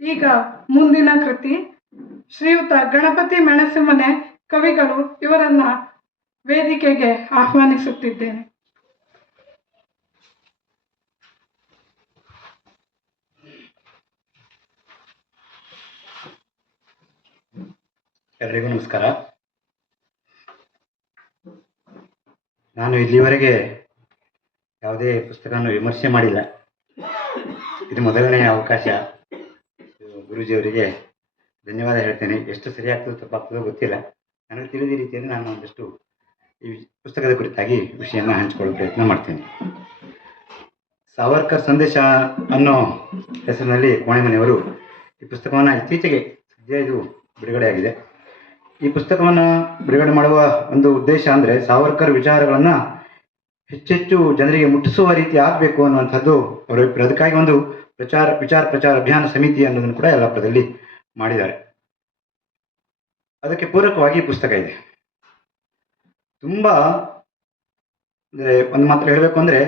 ಈಗ ಮುಂದಿನ ಕೃತಿ, ಶ್ರೀಯುತ ಗಣಪತಿ ಮೆಣಸಿಮನೆ ಕವಿಗಳು, ಇವರನ್ನ ವೇದಿಕೆಗೆ ಆಹ್ವಾನಿಸುತ್ತಿದ್ದೇನೆ. ಎಲ್ರಿಗೂ ನಮಸ್ಕಾರ. ನಾನು ಇಲ್ಲಿವರೆಗೆ ಯಾವುದೇ ಪುಸ್ತಕವನ್ನು ವಿಮರ್ಶೆ ಮಾಡಿಲ್ಲ. ಇದು ಮೊದಲನೆಯ ಅವಕಾಶ. ಗುರೂಜಿಯವರಿಗೆ ಧನ್ಯವಾದ ಹೇಳ್ತೇನೆ. ಎಷ್ಟು ಸರಿಯಾಗ್ತದೋ ತಪ್ಪಾಗ್ತದೋ ಗೊತ್ತಿಲ್ಲ. ನನಗೆ ತಿಳಿದ ರೀತಿಯಲ್ಲಿ ನಾನು ಒಂದಷ್ಟು ಈ ಪುಸ್ತಕದ ಕುರಿತಾಗಿ ವಿಷಯನ ಹಂಚಿಕೊಳ್ಳೋ ಪ್ರಯತ್ನ ಮಾಡ್ತೇನೆ. ಸಾವರ್ಕರ್ ಸಂದೇಶ ಅನ್ನೋ ಹೆಸರಿನಲ್ಲಿ ಕೋಣೆಮನೆಯವರು ಈ ಪುಸ್ತಕವನ್ನು ಇತ್ತೀಚೆಗೆ ಸದ್ಯ ಇದು ಬಿಡುಗಡೆಯಾಗಿದೆ. ಈ ಪುಸ್ತಕವನ್ನು ಬಿಡುಗಡೆ ಮಾಡುವ ಒಂದು ಉದ್ದೇಶ ಅಂದರೆ ಸಾವರ್ಕರ್ ವಿಚಾರಗಳನ್ನು ಹೆಚ್ಚೆಚ್ಚು ಜನರಿಗೆ ಮುಟ್ಟಿಸುವ ರೀತಿ ಆಗಬೇಕು ಅನ್ನುವಂಥದ್ದು ಅವರ ಅಭಿಪ್ರಾಯ. ಅದಕ್ಕಾಗಿ ಒಂದು ಪ್ರಚಾರ ಅಭಿಯಾನ ಸಮಿತಿ ಅನ್ನೋದನ್ನು ಕೂಡ ಯಲ್ಲಾಪುರದಲ್ಲಿ ಮಾಡಿದ್ದಾರೆ. ಅದಕ್ಕೆ ಪೂರಕವಾಗಿ ಈ ಪುಸ್ತಕ ಇದೆ. ತುಂಬ ಅಂದರೆ ಒಂದು ಮಾತ್ರ ಹೇಳಬೇಕು ಅಂದರೆ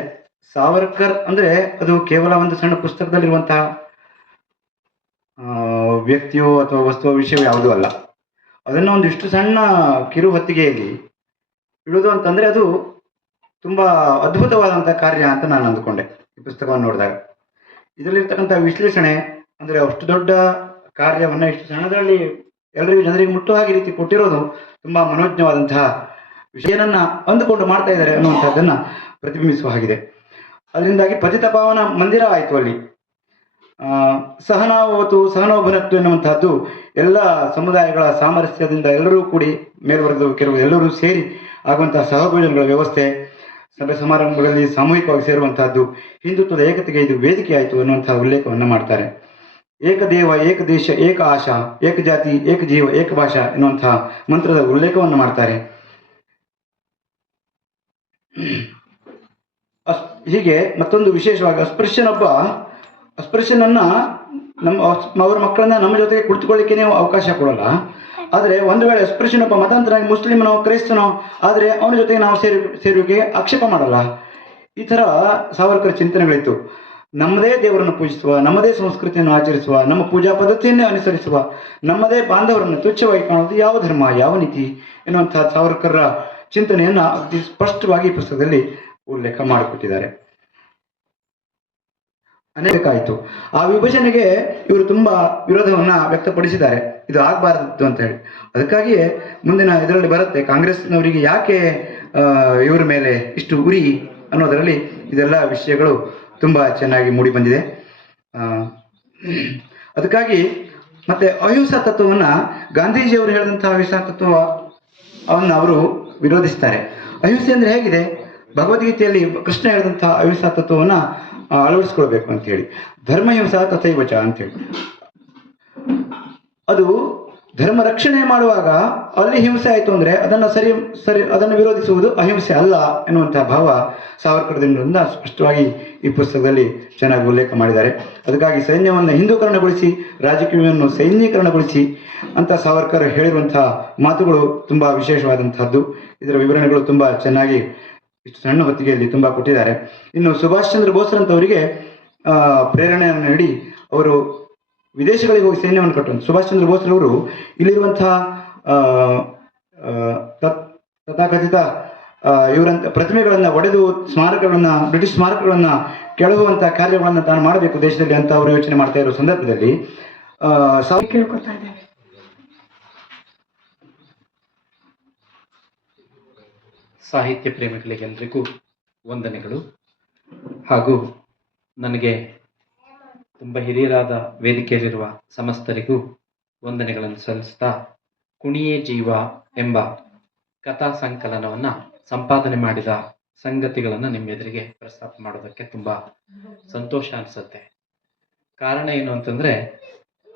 ಸಾವರ್ಕರ್ ಅಂದರೆ ಅದು ಕೇವಲ ಒಂದು ಸಣ್ಣ ಪುಸ್ತಕದಲ್ಲಿರುವಂತಹ ವ್ಯಕ್ತಿಯೋ ಅಥವಾ ವಸ್ತುವ ವಿಷಯವೋ ಯಾವುದೂ ಅಲ್ಲ. ಅದನ್ನು ಒಂದು ಇಷ್ಟು ಸಣ್ಣ ಕಿರು ಹೊತ್ತಿಗೆಯಲ್ಲಿ ಇಡುವುದು ಅಂತಂದರೆ ಅದು ತುಂಬ ಅದ್ಭುತವಾದಂಥ ಕಾರ್ಯ ಅಂತ ನಾನು ಅಂದುಕೊಂಡೆ ಈ ಪುಸ್ತಕವನ್ನು ನೋಡಿದಾಗ. ಇದರಲ್ಲಿರ್ತಕ್ಕಂಥ ವಿಶ್ಲೇಷಣೆ ಅಂದರೆ ಅಷ್ಟು ದೊಡ್ಡ ಕಾರ್ಯವನ್ನು ಇಷ್ಟು ಸಣ್ಣದರಲ್ಲಿ ಎಲ್ಲರಿಗೂ ಜನರಿಗೆ ಮುಟ್ಟುವ ಹಾಗೆ ರೀತಿ ಕೊಟ್ಟಿರೋದು ತುಂಬ ಮನೋಜ್ಞವಾದಂತಹ ವಿಷಯನನ್ನು ಅಂದುಕೊಂಡು ಮಾಡ್ತಾ ಇದ್ದಾರೆ ಅನ್ನುವಂಥದ್ದನ್ನು ಪ್ರತಿಬಿಂಬಿಸುವ ಹಾಗಿದೆ. ಅದರಿಂದಾಗಿ ಪತಿತ ಪಾವನ ಮಂದಿರ ಆಯಿತು. ಅಲ್ಲಿ ಸಹನೋಭನತ್ವ ಎನ್ನುವಂತಹದ್ದು ಎಲ್ಲ ಸಮುದಾಯಗಳ ಸಾಮರಸ್ಯದಿಂದ ಎಲ್ಲರೂ ಕೂಡಿ ಮೇಲ್ವರ್ಗದ ಕೆಲವು ಎಲ್ಲರೂ ಸೇರಿ ಆಗುವಂತಹ ಸಹಭೋಜನಗಳ ವ್ಯವಸ್ಥೆ, ಸಭೆ ಸಮಾರಂಭಗಳಲ್ಲಿ ಸಾಮೂಹಿಕವಾಗಿ ಸೇರುವಂತಹದ್ದು, ಹಿಂದುತ್ವದ ಏಕತೆಗೆ ಇದು ವೇದಿಕೆ ಆಯಿತು ಅನ್ನುವಂತಹ ಉಲ್ಲೇಖವನ್ನು ಮಾಡ್ತಾರೆ. ಏಕದೇವ ಏಕ ದೇಶ ಏಕ ಆಶಾ ಏಕ ಜಾತಿ ಏಕ ಜೀವ ಏಕ ಭಾಷಾ ಎನ್ನುವಂತಹ ಮಂತ್ರದ ಉಲ್ಲೇಖವನ್ನು ಮಾಡ್ತಾರೆ. ಹೀಗೆ ಮತ್ತೊಂದು ವಿಶೇಷವಾಗಿ ಅಸ್ಪೃಶ್ಯನನ್ನ ಅವರ ಮಕ್ಕಳನ್ನ ನಮ್ಮ ಜೊತೆಗೆ ಕುಳಿತುಕೊಳ್ಳಿಕ್ಕೇನೆ ಅವಕಾಶ ಕೊಡಲ್ಲ. ಆದರೆ ಒಂದು ವೇಳೆ ಅಸ್ಪೃಶ್ಯನೊಬ್ಬ ಮತಾಂತರಾಗಿ ಮುಸ್ಲಿಮನೋ ಕ್ರೈಸ್ತನೋ ಆದರೆ ಅವನ ಜೊತೆಗೆ ನಾವು ಸೇರುವಿಕೆ ಆಕ್ಷೇಪ ಮಾಡಲ್ಲ. ಈ ಥರ ಸಾವರ್ಕರ್ ಚಿಂತನೆಗಳಿತ್ತು. ನಮ್ಮದೇ ದೇವರನ್ನು ಪೂಜಿಸುವ, ನಮ್ಮದೇ ಸಂಸ್ಕೃತಿಯನ್ನು ಆಚರಿಸುವ, ನಮ್ಮ ಪೂಜಾ ಪದ್ಧತಿಯನ್ನೇ ಅನುಸರಿಸುವ, ನಮ್ಮದೇ ಬಾಂಧವರನ್ನು ತುಚ್ಛವಾಗಿ ಕಾಣುವುದು ಯಾವ ಧರ್ಮ, ಯಾವ ನೀತಿ ಎನ್ನುವಂತಹ ಸಾವರ್ಕರ್ರ ಚಿಂತನೆಯನ್ನು ಅತಿ ಸ್ಪಷ್ಟವಾಗಿ ಪುಸ್ತಕದಲ್ಲಿ ಉಲ್ಲೇಖ ಮಾಡಿಕೊಟ್ಟಿದ್ದಾರೆ. ಅನೇಕಾಯಿತು. ಆ ವಿಭಜನೆಗೆ ಇವರು ತುಂಬ ವಿರೋಧವನ್ನು ವ್ಯಕ್ತಪಡಿಸಿದ್ದಾರೆ, ಇದು ಆಗಬಾರ್ದು ಅಂತ ಹೇಳಿ. ಅದಕ್ಕಾಗಿಯೇ ಮುಂದಿನ ಇದರಲ್ಲಿ ಬರುತ್ತೆ, ಕಾಂಗ್ರೆಸ್ನವರಿಗೆ ಯಾಕೆ ಇವರ ಮೇಲೆ ಇಷ್ಟು ಉರಿ ಅನ್ನೋದರಲ್ಲಿ ಇದೆಲ್ಲ ವಿಷಯಗಳು ತುಂಬ ಚೆನ್ನಾಗಿ ಮೂಡಿ ಬಂದಿದೆ. ಅದಕ್ಕಾಗಿ ಮತ್ತೆ ಅಹಿಂಸಾ ತತ್ವವನ್ನು ಗಾಂಧೀಜಿಯವರು ಹೇಳಿದಂತಹ ಅಹಿಂಸಾ ತತ್ವವನ್ನು ಅವರು ವಿರೋಧಿಸ್ತಾರೆ. ಅಹಿಂಸೆ ಅಂದರೆ ಹೇಗಿದೆ? ಭಗವದ್ಗೀತೆಯಲ್ಲಿ ಕೃಷ್ಣ ಹೇಳಿದಂತಹ ಅಹಿಂಸಾ ತತ್ವವನ್ನು ಅಳವಡಿಸ್ಕೊಳ್ಬೇಕು ಅಂತ ಹೇಳಿ, ಧರ್ಮಹಿಂಸಾ ತಥೈವಚ ಅಂತೇಳಿ. ಅದು ಧರ್ಮ ರಕ್ಷಣೆ ಮಾಡುವಾಗ ಅಲ್ಲಿ ಹಿಂಸೆ ಆಯಿತು ಅಂದರೆ ಅದನ್ನು ವಿರೋಧಿಸುವುದು ಅಹಿಂಸೆ ಅಲ್ಲ ಎನ್ನುವಂತಹ ಭಾವ ಸಾವರ್ಕರ್ದಿಂದ ಸ್ಪಷ್ಟವಾಗಿ ಈ ಪುಸ್ತಕದಲ್ಲಿ ಚೆನ್ನಾಗಿ ಉಲ್ಲೇಖ ಮಾಡಿದ್ದಾರೆ. ಅದಕ್ಕಾಗಿ ಸೈನ್ಯವನ್ನು ಹಿಂದೂಕರಣಗೊಳಿಸಿ ರಾಜಕೀಯವನ್ನು ಸೈನ್ಯೀಕರಣಗೊಳಿಸಿ ಅಂತ ಸಾವರ್ಕರ್ ಹೇಳಿರುವಂತಹ ಮಾತುಗಳು ತುಂಬ ವಿಶೇಷವಾದಂತಹದ್ದು. ಇದರ ವಿವರಣೆಗಳು ತುಂಬ ಚೆನ್ನಾಗಿ ಇಷ್ಟು ಸಣ್ಣ ಹೊತ್ತಿಗೆಯಲ್ಲಿ ತುಂಬ ಕೊಟ್ಟಿದ್ದಾರೆ. ಇನ್ನು ಸುಭಾಷ್ ಚಂದ್ರ ಬೋಸ್ರಂತವರಿಗೆ ಪ್ರೇರಣೆಯನ್ನು ನೀಡಿ ಅವರು ವಿದೇಶಗಳಿಗೆ ಹೋಗಿ ಸೈನ್ಯವನ್ನು ಕಟ್ಟುವಂಥ ಸುಭಾಷ್ ಚಂದ್ರ ಬೋಸ್ರವರು ಇಲ್ಲಿರುವಂತಹ ತಥಾಕಥಿತ ಇವರಂತ ಪ್ರತಿಮೆಗಳನ್ನು ಒಡೆದು ಸ್ಮಾರಕಗಳನ್ನು, ಬ್ರಿಟಿಷ್ ಸ್ಮಾರಕಗಳನ್ನು ಕೆಳಗುವಂಥ ಕಾರ್ಯಗಳನ್ನು ತಾನು ಮಾಡಬೇಕು ದೇಶದಲ್ಲಿ ಅಂತ ಅವರು ಯೋಚನೆ ಮಾಡ್ತಾ ಇರೋ ಸಂದರ್ಭದಲ್ಲಿ ಕೇಳ್ಕೊತಾ ಇದ್ದೇವೆ. ಸಾಹಿತ್ಯ ಪ್ರೇಮಿಗಳಿಗೆಲ್ಲರಿಗೂ ವಂದನೆಗಳು. ಹಾಗೂ ನನಗೆ ತುಂಬ ಹಿರಿಯರಾದ ವೇದಿಕೆಯಲ್ಲಿರುವ ಸಮಸ್ತರಿಗೂ ವಂದನೆಗಳನ್ನು ಸಲ್ಲಿಸ್ತಾ, ಕುಣಿಯೇ ಜೀವ ಎಂಬ ಕಥಾ ಸಂಕಲನವನ್ನು ಸಂಪಾದನೆ ಮಾಡಿದ ಸಂಗತಿಗಳನ್ನು ನಿಮ್ಮ ಎದುರಿಗೆ ಪ್ರಸ್ತಾಪ ಮಾಡೋದಕ್ಕೆ ತುಂಬ ಸಂತೋಷ ಅನಿಸುತ್ತೆ. ಕಾರಣ ಏನು ಅಂತಂದರೆ,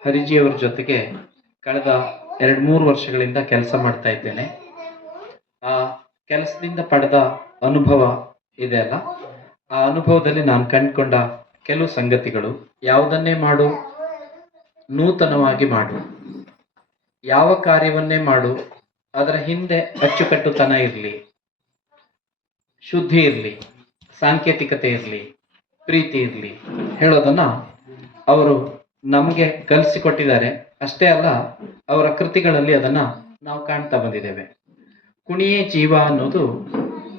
ಹರಿಜಿಯವರ ಜೊತೆಗೆ ಕಳೆದ 2-3 ವರ್ಷಗಳಿಂದ ಕೆಲಸ ಮಾಡ್ತಾ ಇದ್ದೇನೆ. ಆ ಕೆಲಸದಿಂದ ಪಡೆದ ಅನುಭವ ಇದೆ ಅಲ್ಲ, ಆ ಅನುಭವದಲ್ಲಿ ನಾನು ಕಂಡುಕೊಂಡ ಕೆಲವು ಸಂಗತಿಗಳು, ಯಾವುದನ್ನೇ ಮಾಡು ನೂತನವಾಗಿ ಮಾಡು, ಯಾವ ಕಾರ್ಯವನ್ನೇ ಮಾಡು ಅದರ ಹಿಂದೆ ಅಚ್ಚುಕಟ್ಟುತನ ಇರಲಿ, ಶುದ್ಧಿ ಇರಲಿ, ಸಾಂಕೇತಿಕತೆ ಇರಲಿ, ಪ್ರೀತಿ ಇರಲಿ ಹೇಳೋದನ್ನು ಅವರು ನಮಗೆ ಕಲಿಸಿಕೊಟ್ಟಿದ್ದಾರೆ. ಅಷ್ಟೇ ಅಲ್ಲ, ಅವರ ಕೃತಿಗಳಲ್ಲಿ ಅದನ್ನು ನಾವು ಕಾಣ್ತಾ ಬಂದಿದ್ದೇವೆ. ಕುಣಿಯೇ ಜೀವ ಅನ್ನೋದು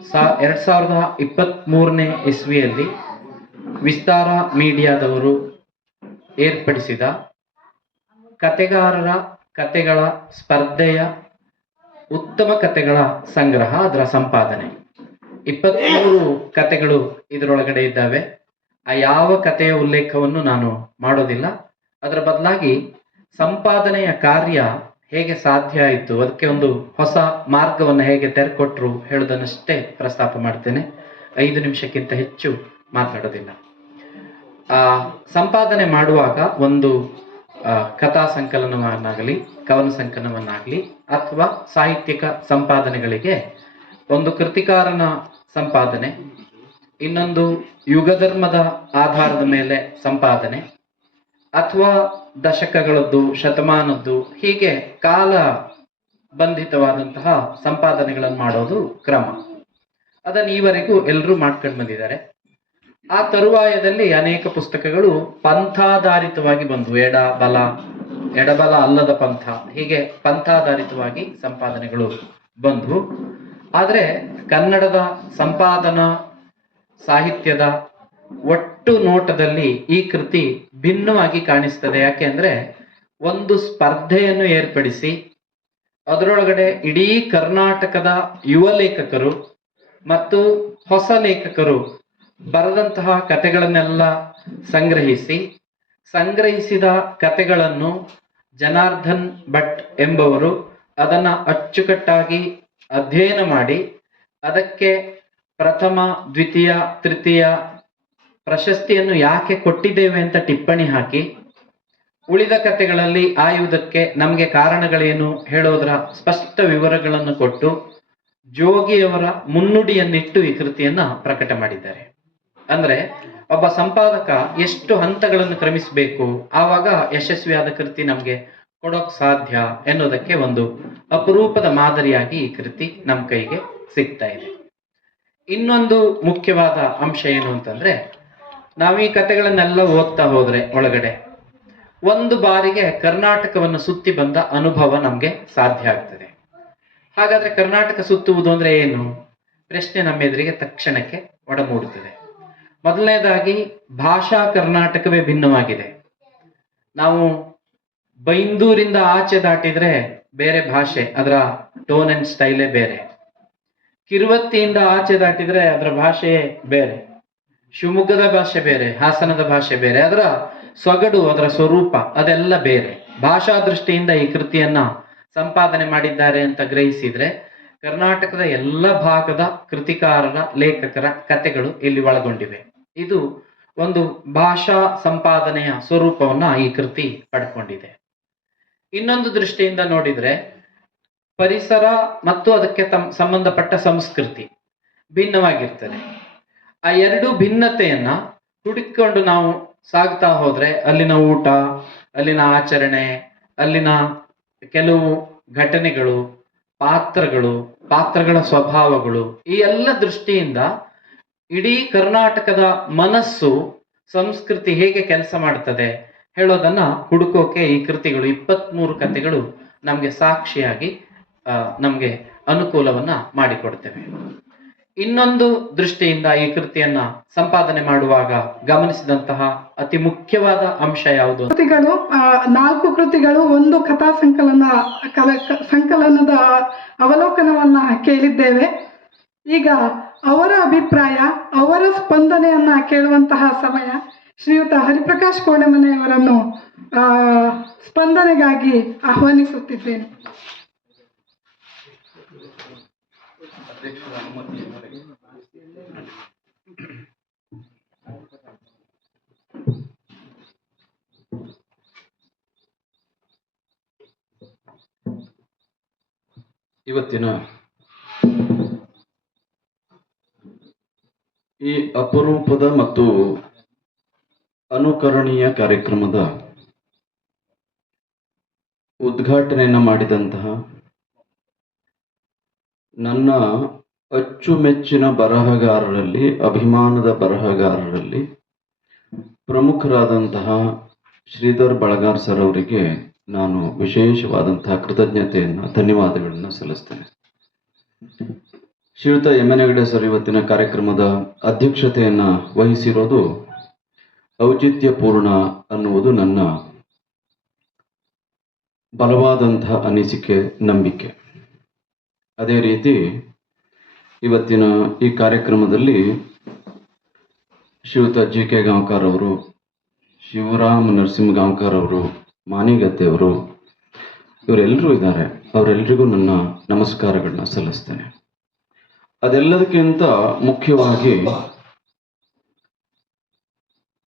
2023ನೇ ಇಸ್ವಿಯಲ್ಲಿ ವಿಸ್ತಾರ ಮೀಡಿಯಾದವರು ಏರ್ಪಡಿಸಿದ ಕತೆಗಾರರ ಕತೆಗಳ ಸ್ಪರ್ಧೆಯ ಉತ್ತಮ ಕತೆಗಳ ಸಂಗ್ರಹ, ಅದರ ಸಂಪಾದನೆ. 23 ಕತೆಗಳು ಇದರೊಳಗಡೆ ಇದ್ದಾವೆ. ಆ ಯಾವ ಕಥೆಯ ಉಲ್ಲೇಖವನ್ನು ನಾನು ಮಾಡೋದಿಲ್ಲ. ಅದರ ಬದಲಾಗಿ ಸಂಪಾದನೆಯ ಕಾರ್ಯ ಹೇಗೆ ಸಾಧ್ಯ ಆಯಿತು, ಅದಕ್ಕೆ ಒಂದು ಹೊಸ ಮಾರ್ಗವನ್ನು ಹೇಗೆ ತೆರೆಕೊಟ್ರು ಹೇಳೋದನ್ನಷ್ಟೇ ಪ್ರಸ್ತಾಪ ಮಾಡ್ತೇನೆ. 5 ನಿಮಿಷಕ್ಕಿಂತ ಹೆಚ್ಚು ಮಾತಾಡೋದಿಲ್ಲ. ಸಂಪಾದನೆ ಮಾಡುವಾಗ ಒಂದು ಕಥಾ ಸಂಕಲನವನ್ನಾಗಲಿ ಕವನ ಸಂಕಲನವನ್ನಾಗಲಿ ಅಥವಾ ಸಾಹಿತ್ಯಿಕ ಸಂಪಾದನೆಗಳಿಗೆ ಒಂದು ಕೃತಿಕಾರನ ಸಂಪಾದನೆ, ಇನ್ನೊಂದು ಯುಗಧರ್ಮದ ಆಧಾರದ ಮೇಲೆ ಸಂಪಾದನೆ, ಅಥವಾ ದಶಕಗಳದ್ದು, ಶತಮಾನದ್ದು, ಹೀಗೆ ಕಾಲ ಬಂಧಿತವಾದಂತಹ ಸಂಪಾದನೆಗಳನ್ನು ಮಾಡೋದು ಕ್ರಮ. ಅದನ್ನು ಈವರೆಗೂ ಎಲ್ಲರೂ ಮಾಡ್ಕೊಂಡು ಬಂದಿದ್ದಾರೆ. ಆ ತರುವಾಯದಲ್ಲಿ ಅನೇಕ ಪುಸ್ತಕಗಳು ಪಂಥಾಧಾರಿತವಾಗಿ ಬಂದವು. ಎಡಬಲ ಅಲ್ಲದ ಪಂಥ, ಹೀಗೆ ಪಂಥಾಧಾರಿತವಾಗಿ ಸಂಪಾದನೆಗಳು ಬಂದವು. ಆದರೆ ಕನ್ನಡದ ಸಂಪಾದನಾ ಸಾಹಿತ್ಯದ ಒಟ್ಟು ನೋಟದಲ್ಲಿ ಈ ಕೃತಿ ಭಿನ್ನವಾಗಿ ಕಾಣಿಸ್ತದೆ. ಯಾಕೆಂದ್ರೆ ಒಂದು ಸ್ಪರ್ಧೆಯನ್ನು ಏರ್ಪಡಿಸಿ ಅದರೊಳಗಡೆ ಇಡೀ ಕರ್ನಾಟಕದ ಯುವ ಲೇಖಕರು ಮತ್ತು ಹೊಸ ಲೇಖಕರು ಬರೆದಂತಹ ಕಥೆಗಳನ್ನೆಲ್ಲ ಸಂಗ್ರಹಿಸಿದ ಕಥೆಗಳನ್ನು ಜನಾರ್ದನ್ ಭಟ್ ಎಂಬವರು ಅದನ್ನ ಅಚ್ಚುಕಟ್ಟಾಗಿ ಅಧ್ಯಯನ ಮಾಡಿ ಅದಕ್ಕೆ ಪ್ರಥಮ, ದ್ವಿತೀಯ, ತೃತೀಯ ಪ್ರಶಸ್ತಿಯನ್ನು ಯಾಕೆ ಕೊಟ್ಟಿದ್ದೇವೆ ಅಂತ ಟಿಪ್ಪಣಿ ಹಾಕಿ, ಉಳಿದ ಕಥೆಗಳಲ್ಲಿ ಆಯುವುದಕ್ಕೆ ನಮಗೆ ಕಾರಣಗಳೇನು ಹೇಳೋದರ ಸ್ಪಷ್ಟ ವಿವರಗಳನ್ನು ಕೊಟ್ಟು ಜೋಗಿಯವರ ಮುನ್ನುಡಿಯನ್ನಿಟ್ಟು ಈ ಕೃತಿಯನ್ನ ಪ್ರಕಟ ಮಾಡಿದ್ದಾರೆ. ಅಂದ್ರೆ ಒಬ್ಬ ಸಂಪಾದಕ ಎಷ್ಟು ಹಂತಗಳನ್ನು ಕ್ರಮಿಸಬೇಕು, ಆವಾಗ ಯಶಸ್ವಿಯಾದ ಕೃತಿ ನಮ್ಗೆ ಕೊಡೋಕ್ ಸಾಧ್ಯ ಎನ್ನುವುದಕ್ಕೆ ಒಂದು ಅಪರೂಪದ ಮಾದರಿಯಾಗಿ ಈ ಕೃತಿ ನಮ್ಮ ಕೈಗೆ ಸಿಗ್ತಾ ಇದೆ. ಇನ್ನೊಂದು ಮುಖ್ಯವಾದ ಅಂಶ ಏನು ಅಂತಂದ್ರೆ, ನಾವು ಈ ಕಥೆಗಳನ್ನೆಲ್ಲ ಓದ್ತಾ ಹೋದ್ರೆ ಒಳಗಡೆ ಒಂದು ಬಾರಿಗೆ ಕರ್ನಾಟಕವನ್ನು ಸುತ್ತಿ ಬಂದ ಅನುಭವ ನಮ್ಗೆ ಸಾಧ್ಯ ಆಗ್ತದೆ. ಹಾಗಾದ್ರೆ ಕರ್ನಾಟಕ ಸುತ್ತುವುದು ಅಂದ್ರೆ ಏನು ಪ್ರಶ್ನೆ ನಮ್ಮ ಎದುರಿಗೆ ತಕ್ಷಣಕ್ಕೆ ಒಡಮೂಡುತ್ತದೆ. ಮೊದಲನೇದಾಗಿ ಭಾಷಾ ಕರ್ನಾಟಕವೇ ಭಿನ್ನವಾಗಿದೆ. ನಾವು ಬೈಂದೂರಿಂದ ಆಚೆ ದಾಟಿದ್ರೆ ಬೇರೆ ಭಾಷೆ, ಅದರ ಟೋನ್ ಅಂಡ್ ಸ್ಟೈಲೇ ಬೇರೆ. ಕಿರುವತ್ತಿಯಿಂದ ಆಚೆ ದಾಟಿದ್ರೆ ಅದರ ಭಾಷೆಯೇ ಬೇರೆ. ಶಿವಮೊಗ್ಗದ ಭಾಷೆ ಬೇರೆ, ಹಾಸನದ ಭಾಷೆ ಬೇರೆ, ಅದರ ಸೊಗಡು, ಅದರ ಸ್ವರೂಪ ಅದೆಲ್ಲ ಬೇರೆ. ಭಾಷಾ ದೃಷ್ಟಿಯಿಂದ ಈ ಕೃತಿಯನ್ನ ಸಂಪಾದನೆ ಮಾಡಿದ್ದಾರೆ ಅಂತ ಗ್ರಹಿಸಿದ್ರೆ ಕರ್ನಾಟಕದ ಎಲ್ಲ ಭಾಗದ ಕೃತಿಕಾರರ, ಲೇಖಕರ ಕಥೆಗಳು ಇಲ್ಲಿ ಒಳಗೊಂಡಿವೆ. ಇದು ಒಂದು ಭಾಷಾ ಸಂಪಾದನೆಯ ಸ್ವರೂಪವನ್ನ ಈ ಕೃತಿ ಪಡ್ಕೊಂಡಿದೆ. ಇನ್ನೊಂದು ದೃಷ್ಟಿಯಿಂದ ನೋಡಿದ್ರೆ ಪರಿಸರ ಮತ್ತು ಅದಕ್ಕೆ ಸಂಬಂಧಪಟ್ಟ ಸಂಸ್ಕೃತಿ ಭಿನ್ನವಾಗಿರ್ತದೆ. ಆ ಎರಡು ಭಿನ್ನತೆಯನ್ನ ಹುಡುಕಿಕೊಂಡು ನಾವು ಸಾಗ್ತಾ ಹೋದ್ರೆ ಅಲ್ಲಿನ ಊಟ, ಅಲ್ಲಿನ ಆಚರಣೆ, ಅಲ್ಲಿನ ಕೆಲವು ಘಟನೆಗಳು, ಪಾತ್ರಗಳ ಸ್ವಭಾವಗಳು, ಈ ಎಲ್ಲ ದೃಷ್ಟಿಯಿಂದ ಇಡೀ ಕರ್ನಾಟಕದ ಮನಸ್ಸು, ಸಂಸ್ಕೃತಿ ಹೇಗೆ ಕೆಲಸ ಮಾಡ್ತದೆ ಹೇಳೋದನ್ನ ಹುಡುಕೋಕೆ ಈ ಕೃತಿಗಳು 23 ಕಥೆಗಳು ನಮ್ಗೆ ಸಾಕ್ಷಿಯಾಗಿ ನಮ್ಗೆ ಅನುಕೂಲವನ್ನ ಮಾಡಿಕೊಡ್ತೇವೆ. ಇನ್ನೊಂದು ದೃಷ್ಟಿಯಿಂದ ಈ ಕೃತಿಯನ್ನ ಸಂಪಾದನೆ ಮಾಡುವಾಗ ಗಮನಿಸಿದಂತಹ ಅತಿ ಮುಖ್ಯವಾದ ಅಂಶ ಯಾವುದು? ಕೃತಿಗಳು 4 ಕೃತಿಗಳು, ಒಂದು ಕಥಾ ಸಂಕಲನದ ಅವಲೋಕನವನ್ನ ಕೇಳಿದ್ದೇವೆ. ಈಗ ಅವರ ಅಭಿಪ್ರಾಯ, ಅವರ ಸ್ಪಂದನೆಯನ್ನ ಕೇಳುವಂತಹ ಸಮಯ. ಶ್ರೀಯುತ ಹರಿಪ್ರಕಾಶ್ ಕೋಣೆಮನೆಯವರನ್ನು ಸ್ಪಂದನೆಗಾಗಿ ಆಹ್ವಾನಿಸುತ್ತಿದ್ದೇನೆ. ಇವತ್ತಿನ ಈ ಅಪರೂಪದ ಮತ್ತು ಅನುಕರಣೀಯ ಕಾರ್ಯಕ್ರಮದ ಉದ್ಘಾಟನೆಯನ್ನು ಮಾಡಿದಂತಹ ನನ್ನ ಅಚ್ಚುಮೆಚ್ಚಿನ ಬರಹಗಾರರಲ್ಲಿ, ಅಭಿಮಾನದ ಬರಹಗಾರರಲ್ಲಿ ಪ್ರಮುಖರಾದಂತಹ ಶ್ರೀಧರ್ ಬಳಗಾರ್ ಸರ್ ಅವರಿಗೆ ನಾನು ವಿಶೇಷವಾದಂತಹ ಕೃತಜ್ಞತೆಯನ್ನು, ಧನ್ಯವಾದಗಳನ್ನು ಸಲ್ಲಿಸ್ತೇನೆ. ಶ್ರೀಯುತ ಎಮ್ ಎನ್ ಹೆಗಡೆ ಸರ್ ಇವತ್ತಿನ ಕಾರ್ಯಕ್ರಮದ ಅಧ್ಯಕ್ಷತೆಯನ್ನು ವಹಿಸಿರೋದು ಔಚಿತ್ಯಪೂರ್ಣ ಅನ್ನುವುದು ನನ್ನ ಬಲವಾದಂತಹ ಅನಿಸಿಕೆ, ನಂಬಿಕೆ. ಅದೇ ರೀತಿ ಇವತ್ತಿನ ಈ ಕಾರ್ಯಕ್ರಮದಲ್ಲಿ ಶ್ರೀಯುತ ಜಿ ಕೆ ಗಾಂವ್ಕರ್ ಅವರು, ಶಿವರಾಮ್ ನರಸಿಂಹ ಗಾಂವ್ಕರ್ ಅವರು, ಮಾನಿಗದ್ದೆಯವರು, ಇವರೆಲ್ಲರೂ ಇದ್ದಾರೆ. ಅವರೆಲ್ಲರಿಗೂ ನನ್ನ ನಮಸ್ಕಾರಗಳನ್ನ ಸಲ್ಲಿಸ್ತೇನೆ. ಅದೆಲ್ಲದಕ್ಕಿಂತ ಮುಖ್ಯವಾಗಿ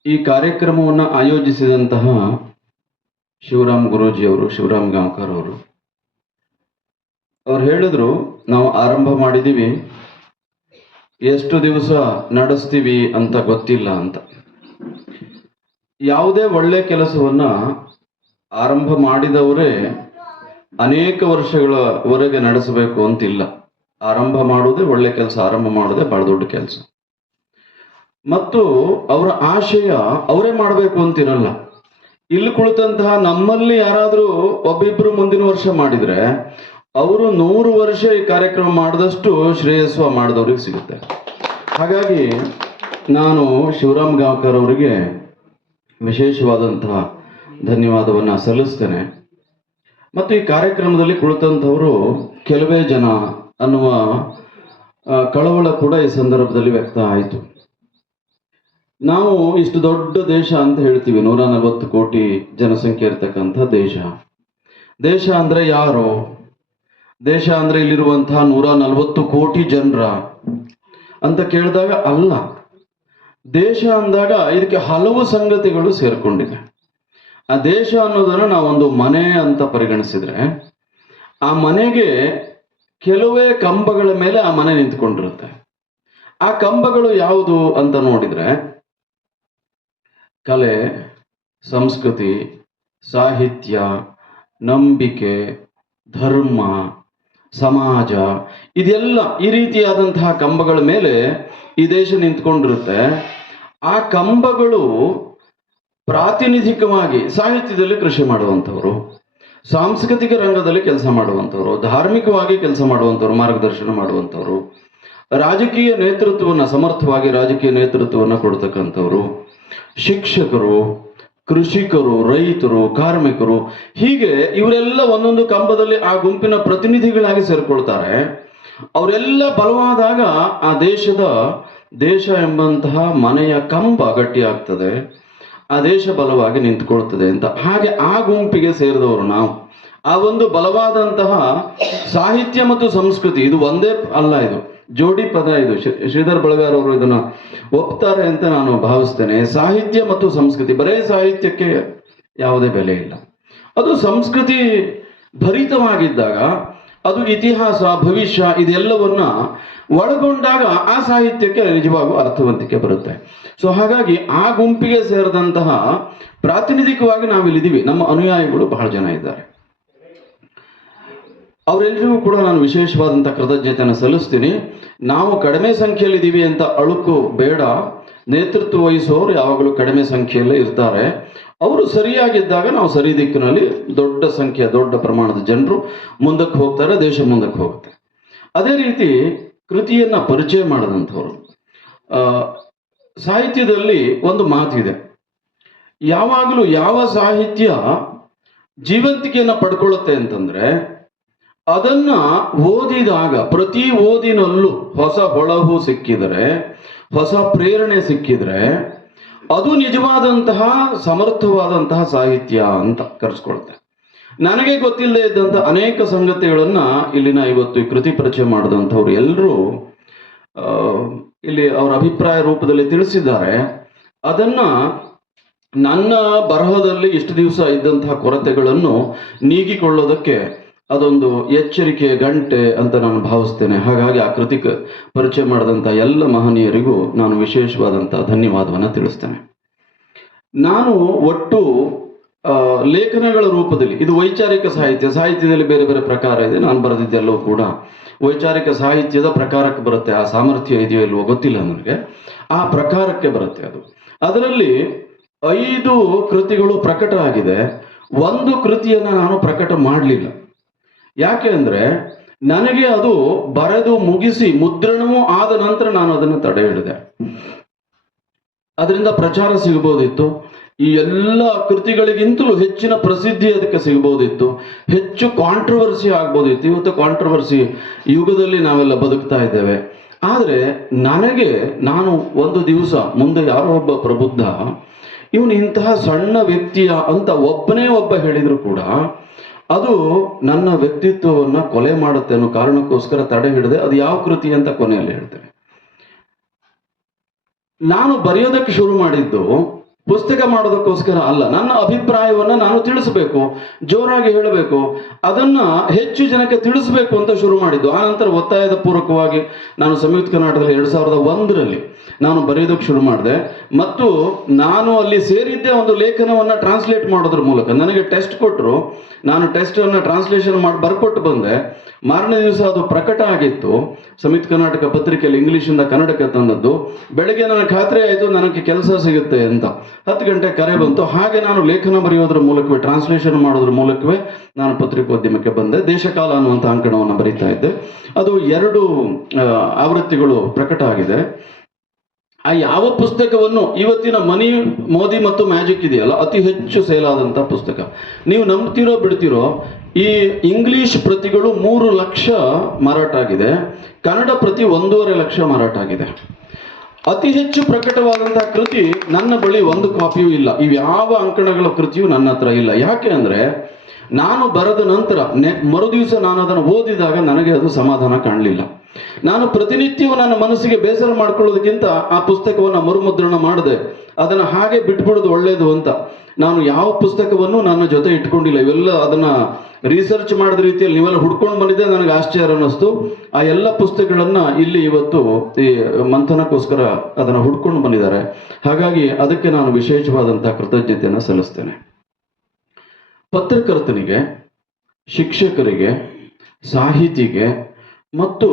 ಈ ಕಾರ್ಯಕ್ರಮವನ್ನು ಆಯೋಜಿಸಿದಂತಹ ಶಿವರಾಮ್ ಗುರೂಜಿಯವರು, ಶಿವರಾಮ್ ಗಾಂವ್ಕರ್ ಅವರು, ಅವ್ರು ಹೇಳಿದ್ರು, ನಾವು ಆರಂಭ ಮಾಡಿದ್ದೀವಿ, ಎಷ್ಟು ದಿವಸ ನಡೆಸ್ತೀವಿ ಅಂತ ಗೊತ್ತಿಲ್ಲ ಅಂತ. ಯಾವುದೇ ಒಳ್ಳೆ ಕೆಲಸವನ್ನ ಆರಂಭ ಮಾಡಿದವರೇ ಅನೇಕ ವರ್ಷಗಳವರೆಗೆ ನಡೆಸಬೇಕು ಅಂತಿಲ್ಲ. ಆರಂಭ ಮಾಡುವುದೇ ಒಳ್ಳೆ ಕೆಲಸ, ಆರಂಭ ಮಾಡೋದೇ ಬಹಳ ದೊಡ್ಡ ಕೆಲಸ. ಮತ್ತು ಅವರ ಆಶಯ ಅವರೇ ಮಾಡಬೇಕು ಅಂತಿರಲ್ಲ. ಇಲ್ಲಿ ಕುಳಿತಂತಹ ನಮ್ಮಲ್ಲಿ ಯಾರಾದರೂ ಒಬ್ಬಿಬ್ರು ಮುಂದಿನ ವರ್ಷ ಮಾಡಿದ್ರೆ ಅವರು 100 ವರ್ಷ ಈ ಕಾರ್ಯಕ್ರಮ ಮಾಡಿದಷ್ಟು ಶ್ರೇಯಸ್ವ ಮಾಡಿದವ್ರಿಗೆ ಸಿಗುತ್ತೆ. ಹಾಗಾಗಿ ನಾನು ಶಿವರಾಮ್ ಗಾಂವ್ಕರ್ ಅವರಿಗೆ ವಿಶೇಷವಾದಂತಹ ಧನ್ಯವಾದವನ್ನು ಸಲ್ಲಿಸ್ತೇನೆ. ಮತ್ತು ಈ ಕಾರ್ಯಕ್ರಮದಲ್ಲಿ ಕುಳಿತಂಥವರು ಕೆಲವೇ ಜನ ಅನ್ನುವ ಕಳವಳ ಕೂಡ ಈ ಸಂದರ್ಭದಲ್ಲಿ ವ್ಯಕ್ತ ಆಯಿತು. ನಾವು ಇಷ್ಟು ದೊಡ್ಡ ದೇಶ ಅಂತ ಹೇಳ್ತೀವಿ, 140 ಕೋಟಿ ಜನಸಂಖ್ಯೆ ಇರತಕ್ಕಂಥ ದೇಶ. ದೇಶ ಅಂದ್ರೆ ಯಾರು? ದೇಶ ಅಂದ್ರೆ ಇಲ್ಲಿರುವಂತಹ 140 ಕೋಟಿ ಜನರ ಅಂತ ಕೇಳಿದಾಗ ಅಲ್ಲ. ದೇಶ ಅಂದಾಗ ಇದಕ್ಕೆ ಹಲವು ಸಂಗತಿಗಳು ಸೇರ್ಕೊಂಡಿದೆ. ಆ ದೇಶ ಅನ್ನೋದನ್ನ ನಾವೊಂದು ಮನೆ ಅಂತ ಪರಿಗಣಿಸಿದ್ರೆ, ಆ ಮನೆಗೆ ಕೆಲವೇ ಕಂಬಗಳ ಮೇಲೆ ಆ ಮನೆ ನಿಂತ್ಕೊಂಡಿರುತ್ತೆ. ಆ ಕಂಬಗಳು ಯಾವುದು ಅಂತ ನೋಡಿದ್ರೆ ಕಲೆ, ಸಂಸ್ಕೃತಿ, ಸಾಹಿತ್ಯ, ನಂಬಿಕೆ, ಧರ್ಮ, ಸಮಾಜ, ಇದೆಲ್ಲ ಈ ರೀತಿಯಾದಂತಹ ಕಂಬಗಳ ಮೇಲೆ ಈ ದೇಶ ನಿಂತ್ಕೊಂಡಿರುತ್ತೆ. ಆ ಕಂಬಗಳು ಪ್ರಾತಿನಿಧಿಕವಾಗಿ ಸಾಹಿತ್ಯದಲ್ಲಿ ಕೃಷಿ ಮಾಡುವಂಥವ್ರು, ಸಾಂಸ್ಕೃತಿಕ ರಂಗದಲ್ಲಿ ಕೆಲಸ ಮಾಡುವಂಥವ್ರು, ಧಾರ್ಮಿಕವಾಗಿ ಕೆಲಸ ಮಾಡುವಂಥವ್ರು, ಮಾರ್ಗದರ್ಶನ ಮಾಡುವಂಥವ್ರು, ರಾಜಕೀಯ ನೇತೃತ್ವವನ್ನು ಸಮರ್ಥವಾಗಿ ರಾಜಕೀಯ ನೇತೃತ್ವವನ್ನು ಕೊಡ್ತಕ್ಕಂಥವ್ರು, ಶಿಕ್ಷಕರು, ಕೃಷಿಕರು, ರೈತರು, ಕಾರ್ಮಿಕರು, ಹೀಗೆ ಇವರೆಲ್ಲ ಒಂದೊಂದು ಕಂಬದಲ್ಲಿ ಆ ಗುಂಪಿನ ಪ್ರತಿನಿಧಿಗಳಾಗಿ ಸೇರ್ಕೊಳ್ತಾರೆ. ಅವರೆಲ್ಲ ಬಲವಾದಾಗ ಆ ದೇಶ ಎಂಬಂತಹ ಮನೆಯ ಕಂಬ ಗಟ್ಟಿಯಾಗ್ತದೆ, ಆ ದೇಶ ಬಲವಾಗಿ ನಿಂತ್ಕೊಳ್ತದೆ ಅಂತ. ಹಾಗೆ ಆ ಗುಂಪಿಗೆ ಸೇರಿದವರು ನಾವು. ಆ ಒಂದು ಬಲವಾದಂತಹ ಸಾಹಿತ್ಯ ಮತ್ತು ಸಂಸ್ಕೃತಿ, ಇದು ಒಂದೇ ಅಲ್ಲ, ಇದು ಜೋಡಿ ಪದ. ಇದು ಶ್ರೀಧರ್ ಬಳಗಾರ್ ಅವರು ಇದನ್ನ ಒಪ್ತಾರೆ ಅಂತ ನಾನು ಭಾವಿಸ್ತೇನೆ. ಸಾಹಿತ್ಯ ಮತ್ತು ಸಂಸ್ಕೃತಿ, ಬರೇ ಸಾಹಿತ್ಯಕ್ಕೆ ಯಾವುದೇ ಬೆಲೆ ಇಲ್ಲ. ಅದು ಸಂಸ್ಕೃತಿ ಭರಿತವಾಗಿದ್ದಾಗ, ಅದು ಇತಿಹಾಸ, ಭವಿಷ್ಯ ಇದೆಲ್ಲವನ್ನ ಒಳಗೊಂಡಾಗ ಆ ಸಾಹಿತ್ಯಕ್ಕೆ ನಿಜವಾಗೂ ಅರ್ಥವಂತಿಕೆ ಬರುತ್ತೆ. ಸೊ ಹಾಗಾಗಿ ಆ ಗುಂಪಿಗೆ ಸೇರಿದಂತಹ ಪ್ರಾತಿನಿಧಿಕವಾಗಿ ನಾವಿಲ್ಲಿದ್ದೀವಿ. ನಮ್ಮ ಅನುಯಾಯಿಗಳು ಬಹಳ ಜನ ಇದ್ದಾರೆ. ಅವರೆಲ್ಲರಿಗೂ ಕೂಡ ನಾನು ವಿಶೇಷವಾದಂಥ ಕೃತಜ್ಞತೆಯನ್ನು ಸಲ್ಲಿಸ್ತೀನಿ. ನಾವು ಕಡಿಮೆ ಸಂಖ್ಯೆಯಲ್ಲಿ ಇದ್ದೀವಿ ಅಂತ ಅಳುಕು ಬೇಡ. ನೇತೃತ್ವ ವಹಿಸುವವರು ಯಾವಾಗಲೂ ಕಡಿಮೆ ಸಂಖ್ಯೆಯಲ್ಲೇ ಇರ್ತಾರೆ. ಅವರು ಸರಿಯಾಗಿದ್ದಾಗ ನಾವು ಸರಿ ದಿಕ್ಕಿನಲ್ಲಿ ದೊಡ್ಡ ಪ್ರಮಾಣದ ಜನರು ಮುಂದಕ್ಕೆ ಹೋಗ್ತಾರೆ, ದೇಶ ಮುಂದಕ್ಕೆ ಹೋಗುತ್ತೆ. ಅದೇ ರೀತಿ ಕೃತಿಯನ್ನ ಪರಿಚಯ ಮಾಡಿದಂಥವ್ರು. ಸಾಹಿತ್ಯದಲ್ಲಿ ಒಂದು ಮಾತಿದೆ, ಯಾವಾಗಲೂ ಯಾವ ಸಾಹಿತ್ಯ ಜೀವಂತಿಕೆಯನ್ನು ಪಡ್ಕೊಳ್ಳುತ್ತೆ ಅಂತಂದ್ರೆ ಅದನ್ನ ಓದಿದಾಗ, ಪ್ರತಿ ಓದಿನಲ್ಲೂ ಹೊಸ ಹೊಳಹು ಸಿಕ್ಕಿದರೆ, ಹೊಸ ಪ್ರೇರಣೆ ಸಿಕ್ಕಿದ್ರೆ ಅದು ನಿಜವಾದಂತಹ ಸಮರ್ಥವಾದಂತಹ ಸಾಹಿತ್ಯ ಅಂತ ಕರೆಸ್ಕೊಳುತ್ತೆ. ನನಗೆ ಗೊತ್ತಿಲ್ಲದೆ ಇದ್ದಂಥ ಅನೇಕ ಸಂಗತಿಗಳನ್ನ ಇಲ್ಲಿನ ಇವತ್ತು ಈ ಕೃತಿ ಪರಿಚಯ ಮಾಡಿದಂಥವ್ರು ಎಲ್ಲರೂ ಇಲ್ಲಿ ಅವರ ಅಭಿಪ್ರಾಯ ರೂಪದಲ್ಲಿ ತಿಳಿಸಿದ್ದಾರೆ. ಅದನ್ನ ನನ್ನ ಬರಹದಲ್ಲಿ ಇಷ್ಟು ದಿವಸ ಇದ್ದಂತಹ ಕೊರತೆಗಳನ್ನು ನೀಗಿಕೊಳ್ಳೋದಕ್ಕೆ ಅದೊಂದು ಎಚ್ಚರಿಕೆಯ ಗಂಟೆ ಅಂತ ನಾನು ಭಾವಿಸ್ತೇನೆ. ಹಾಗಾಗಿ ಆ ಕೃತಿ ಪರಿಚಯ ಮಾಡಿದಂಥ ಎಲ್ಲ ಮಹನೀಯರಿಗೂ ನಾನು ವಿಶೇಷವಾದಂಥ ಧನ್ಯವಾದವನ್ನು ತಿಳಿಸ್ತೇನೆ. ನಾನು ಒಟ್ಟು ಲೇಖನಗಳ ರೂಪದಲ್ಲಿ, ಇದು ವೈಚಾರಿಕ ಸಾಹಿತ್ಯದಲ್ಲಿ ಬೇರೆ ಬೇರೆ ಪ್ರಕಾರ ಇದೆ. ನಾನು ಬರೆದಿದ್ದೆಲ್ಲವೂ ಕೂಡ ವೈಚಾರಿಕ ಸಾಹಿತ್ಯದ ಪ್ರಕಾರಕ್ಕೆ ಬರುತ್ತೆ. ಆ ಸಾಮರ್ಥ್ಯ ಇದೆಯೋ ಇಲ್ವೋ ಗೊತ್ತಿಲ್ಲ ನನಗೆ, ಆ ಪ್ರಕಾರಕ್ಕೆ ಬರುತ್ತೆ ಅದು. ಅದರಲ್ಲಿ 5 ಕೃತಿಗಳು ಪ್ರಕಟ ಆಗಿದೆ. ಒಂದು ಕೃತಿಯನ್ನು ನಾನು ಪ್ರಕಟ ಮಾಡಲಿಲ್ಲ. ಯಾಕೆ ಅಂದ್ರೆ ನನಗೆ ಅದು ಬರೆದು ಮುಗಿಸಿ ಮುದ್ರಣವೂ ಆದ ನಂತರ ನಾನು ಅದನ್ನು ತಡೆ ಹಿಡಿದೆ. ಅದರಿಂದ ಪ್ರಚಾರ ಸಿಗಬಹುದಿತ್ತು. ಈ ಎಲ್ಲ ಕೃತಿಗಳಿಗಿಂತಲೂ ಹೆಚ್ಚಿನ ಪ್ರಸಿದ್ಧಿ ಅದಕ್ಕೆ ಸಿಗಬಹುದಿತ್ತು, ಹೆಚ್ಚು ಕಾಂಟ್ರವರ್ಸಿ ಆಗ್ಬೋದಿತ್ತು. ಇವತ್ತು ಕಾಂಟ್ರವರ್ಸಿ ಯುಗದಲ್ಲಿ ನಾವೆಲ್ಲ ಬದುಕ್ತಾ ಇದ್ದೇವೆ. ಆದರೆ ನಾನು ಒಂದು ದಿವಸ ಮುಂದೆ ಯಾರೋ ಒಬ್ಬ ಪ್ರಬುದ್ಧ ಇವನು ಇಂತಹ ಸಣ್ಣ ವ್ಯಕ್ತಿಯ ಅಂತ ಒಬ್ಬನೇ ಹೇಳಿದ್ರು ಕೂಡ ಅದು ನನ್ನ ವ್ಯಕ್ತಿತ್ವವನ್ನು ಕೊಲೆ ಮಾಡುತ್ತೆ ಅನ್ನೋ ಕಾರಣಕ್ಕೋಸ್ಕರ ತಡೆ ಹಿಡಿದೆ. ಅದು ಯಾವ ಕೃತಿ ಅಂತ ಕೊನೆಯಲ್ಲಿ ಹೇಳ್ತೇನೆ. ನಾನು ಬರೆಯೋದಕ್ಕೆ ಶುರು ಮಾಡಿದ್ದು ಪುಸ್ತಕ ಮಾಡೋದಕ್ಕೋಸ್ಕರ ಅಲ್ಲ. ನನ್ನ ಅಭಿಪ್ರಾಯವನ್ನು ನಾನು ತಿಳಿಸಬೇಕು, ಜೋರಾಗಿ ಹೇಳಬೇಕು, ಅದನ್ನ ಹೆಚ್ಚು ಜನಕ್ಕೆ ತಿಳಿಸಬೇಕು ಅಂತ ಶುರು ಮಾಡಿದ್ದು. ಆ ನಂತರ ಒತ್ತಾಯದ ಪೂರ್ವಕವಾಗಿ ನಾನು ಸಂಯುಕ್ತ ಕರ್ನಾಟಕದಲ್ಲಿ 2001ರಲ್ಲಿ ನಾನು ಬರೆಯೋದಕ್ಕೆ ಶುರು ಮಾಡಿದೆ. ಮತ್ತು ನಾನು ಅಲ್ಲಿ ಸೇರಿದ್ದೆ ಒಂದು ಲೇಖನವನ್ನು ಟ್ರಾನ್ಸ್ಲೇಟ್ ಮಾಡೋದ್ರ ಮೂಲಕ. ನನಗೆ ಟೆಸ್ಟ್ ಕೊಟ್ಟರು, ನಾನು ಟೆಸ್ಟನ್ನು ಟ್ರಾನ್ಸ್ಲೇಷನ್ ಮಾಡಿ ಬರ್ಕೊಟ್ಟು ಬಂದೆ. ಮಾರನೇ ದಿವಸ ಅದು ಪ್ರಕಟ ಆಗಿತ್ತು ಸಂಯುಕ್ತ ಕರ್ನಾಟಕ ಪತ್ರಿಕೆಯಲ್ಲಿ, ಇಂಗ್ಲೀಷಿಂದ ಕನ್ನಡಕ್ಕೆ ತಂದದ್ದು. ಬೆಳಗ್ಗೆ ನನಗೆ ಖಾತ್ರಿ ಆಯಿತು ನನಗೆ ಕೆಲಸ ಸಿಗುತ್ತೆ ಅಂತ. 10 ಗಂಟೆ ಕರೆ ಬಂತು. ಹಾಗೆ ನಾನು ಲೇಖನ ಬರೆಯೋದ್ರ ಮೂಲಕವೇ, ಟ್ರಾನ್ಸ್ಲೇಷನ್ ಮಾಡೋದ್ರ ಮೂಲಕವೇ ನಾನು ಪತ್ರಿಕೋದ್ಯಮಕ್ಕೆ ಬಂದೆ. ದೇಶಕಾಲ ಅನ್ನುವಂಥ ಅಂಕಣವನ್ನು ಬರೀತಾ ಇದ್ದೆ. ಅದು 2 ಆವೃತ್ತಿಗಳು ಪ್ರಕಟ ಆಗಿದೆ. ಆ ಯಾವ ಪುಸ್ತಕವನ್ನು ಇವತ್ತಿನ ಮನಿ, ಮೋದಿ ಮತ್ತು ಮ್ಯಾಜಿಕ್ ಇದೆಯಲ್ಲ, ಅತಿ ಹೆಚ್ಚು ಸೇಲ್ ಆದಂಥ ಪುಸ್ತಕ. ನೀವು ನಂಬ್ತಿರೋ ಬಿಡ್ತಿರೋ, ಈ ಇಂಗ್ಲಿಷ್ ಪ್ರತಿಗಳು 3 ಲಕ್ಷ ಮಾರಾಟ ಆಗಿದೆ, ಕನ್ನಡ ಪ್ರತಿ 1.5 ಲಕ್ಷ ಮಾರಾಟ ಆಗಿದೆ. ಅತಿ ಹೆಚ್ಚು ಪ್ರಕಟವಾದಂತಹ ಕೃತಿ ನನ್ನ ಬಳಿ ಒಂದು ಕಾಪಿಯೂ ಇಲ್ಲ. ಇವ್ಯಾವ ಅಂಕಣಗಳ ಕೃತಿಯೂ ನನ್ನ ಹತ್ರ ಇಲ್ಲ. ಯಾಕೆ ಅಂದರೆ ನಾನು ಬರೆದ ನಂತರ ಮರುದಿವಸ ನಾನು ಅದನ್ನು ಓದಿದಾಗ ನನಗೆ ಅದು ಸಮಾಧಾನ ಕಾಣಲಿಲ್ಲ. ನಾನು ಪ್ರತಿನಿತ್ಯವೂ ನನ್ನ ಮನಸ್ಸಿಗೆ ಬೇಸರ ಮಾಡ್ಕೊಳ್ಳೋದಕ್ಕಿಂತ ಆ ಪುಸ್ತಕವನ್ನು ಮರುಮುದ್ರಣ ಮಾಡಿದೆ, ಅದನ್ನು ಹಾಗೆ ಬಿಟ್ಬಿಡೋದು ಒಳ್ಳೆಯದು ಅಂತ. ನಾನು ಯಾವ ಪುಸ್ತಕವನ್ನು ನನ್ನ ಜೊತೆ ಇಟ್ಕೊಂಡಿಲ್ಲ. ಇವೆಲ್ಲ ಅದನ್ನು ರಿಸರ್ಚ್ ಮಾಡಿದ ರೀತಿಯಲ್ಲಿ ನೀವೆಲ್ಲ ಹುಡ್ಕೊಂಡು ಬಂದಿದ್ದೆ, ನನಗೆ ಆಶ್ಚರ್ಯ ಅನ್ನಿಸ್ತು. ಆ ಎಲ್ಲ ಪುಸ್ತಕಗಳನ್ನು ಇಲ್ಲಿ ಇವತ್ತು ಈ ಮಂಥನಕ್ಕೋಸ್ಕರ ಅದನ್ನು ಹುಡ್ಕೊಂಡು ಬಂದಿದ್ದಾರೆ. ಹಾಗಾಗಿ ಅದಕ್ಕೆ ನಾನು ವಿಶೇಷವಾದಂಥ ಕೃತಜ್ಞತೆಯನ್ನು ಸಲ್ಲಿಸ್ತೇನೆ. ಪತ್ರಕರ್ತನಿಗೆ, ಶಿಕ್ಷಕರಿಗೆ, ಸಾಹಿತಿಗೆ ಮತ್ತು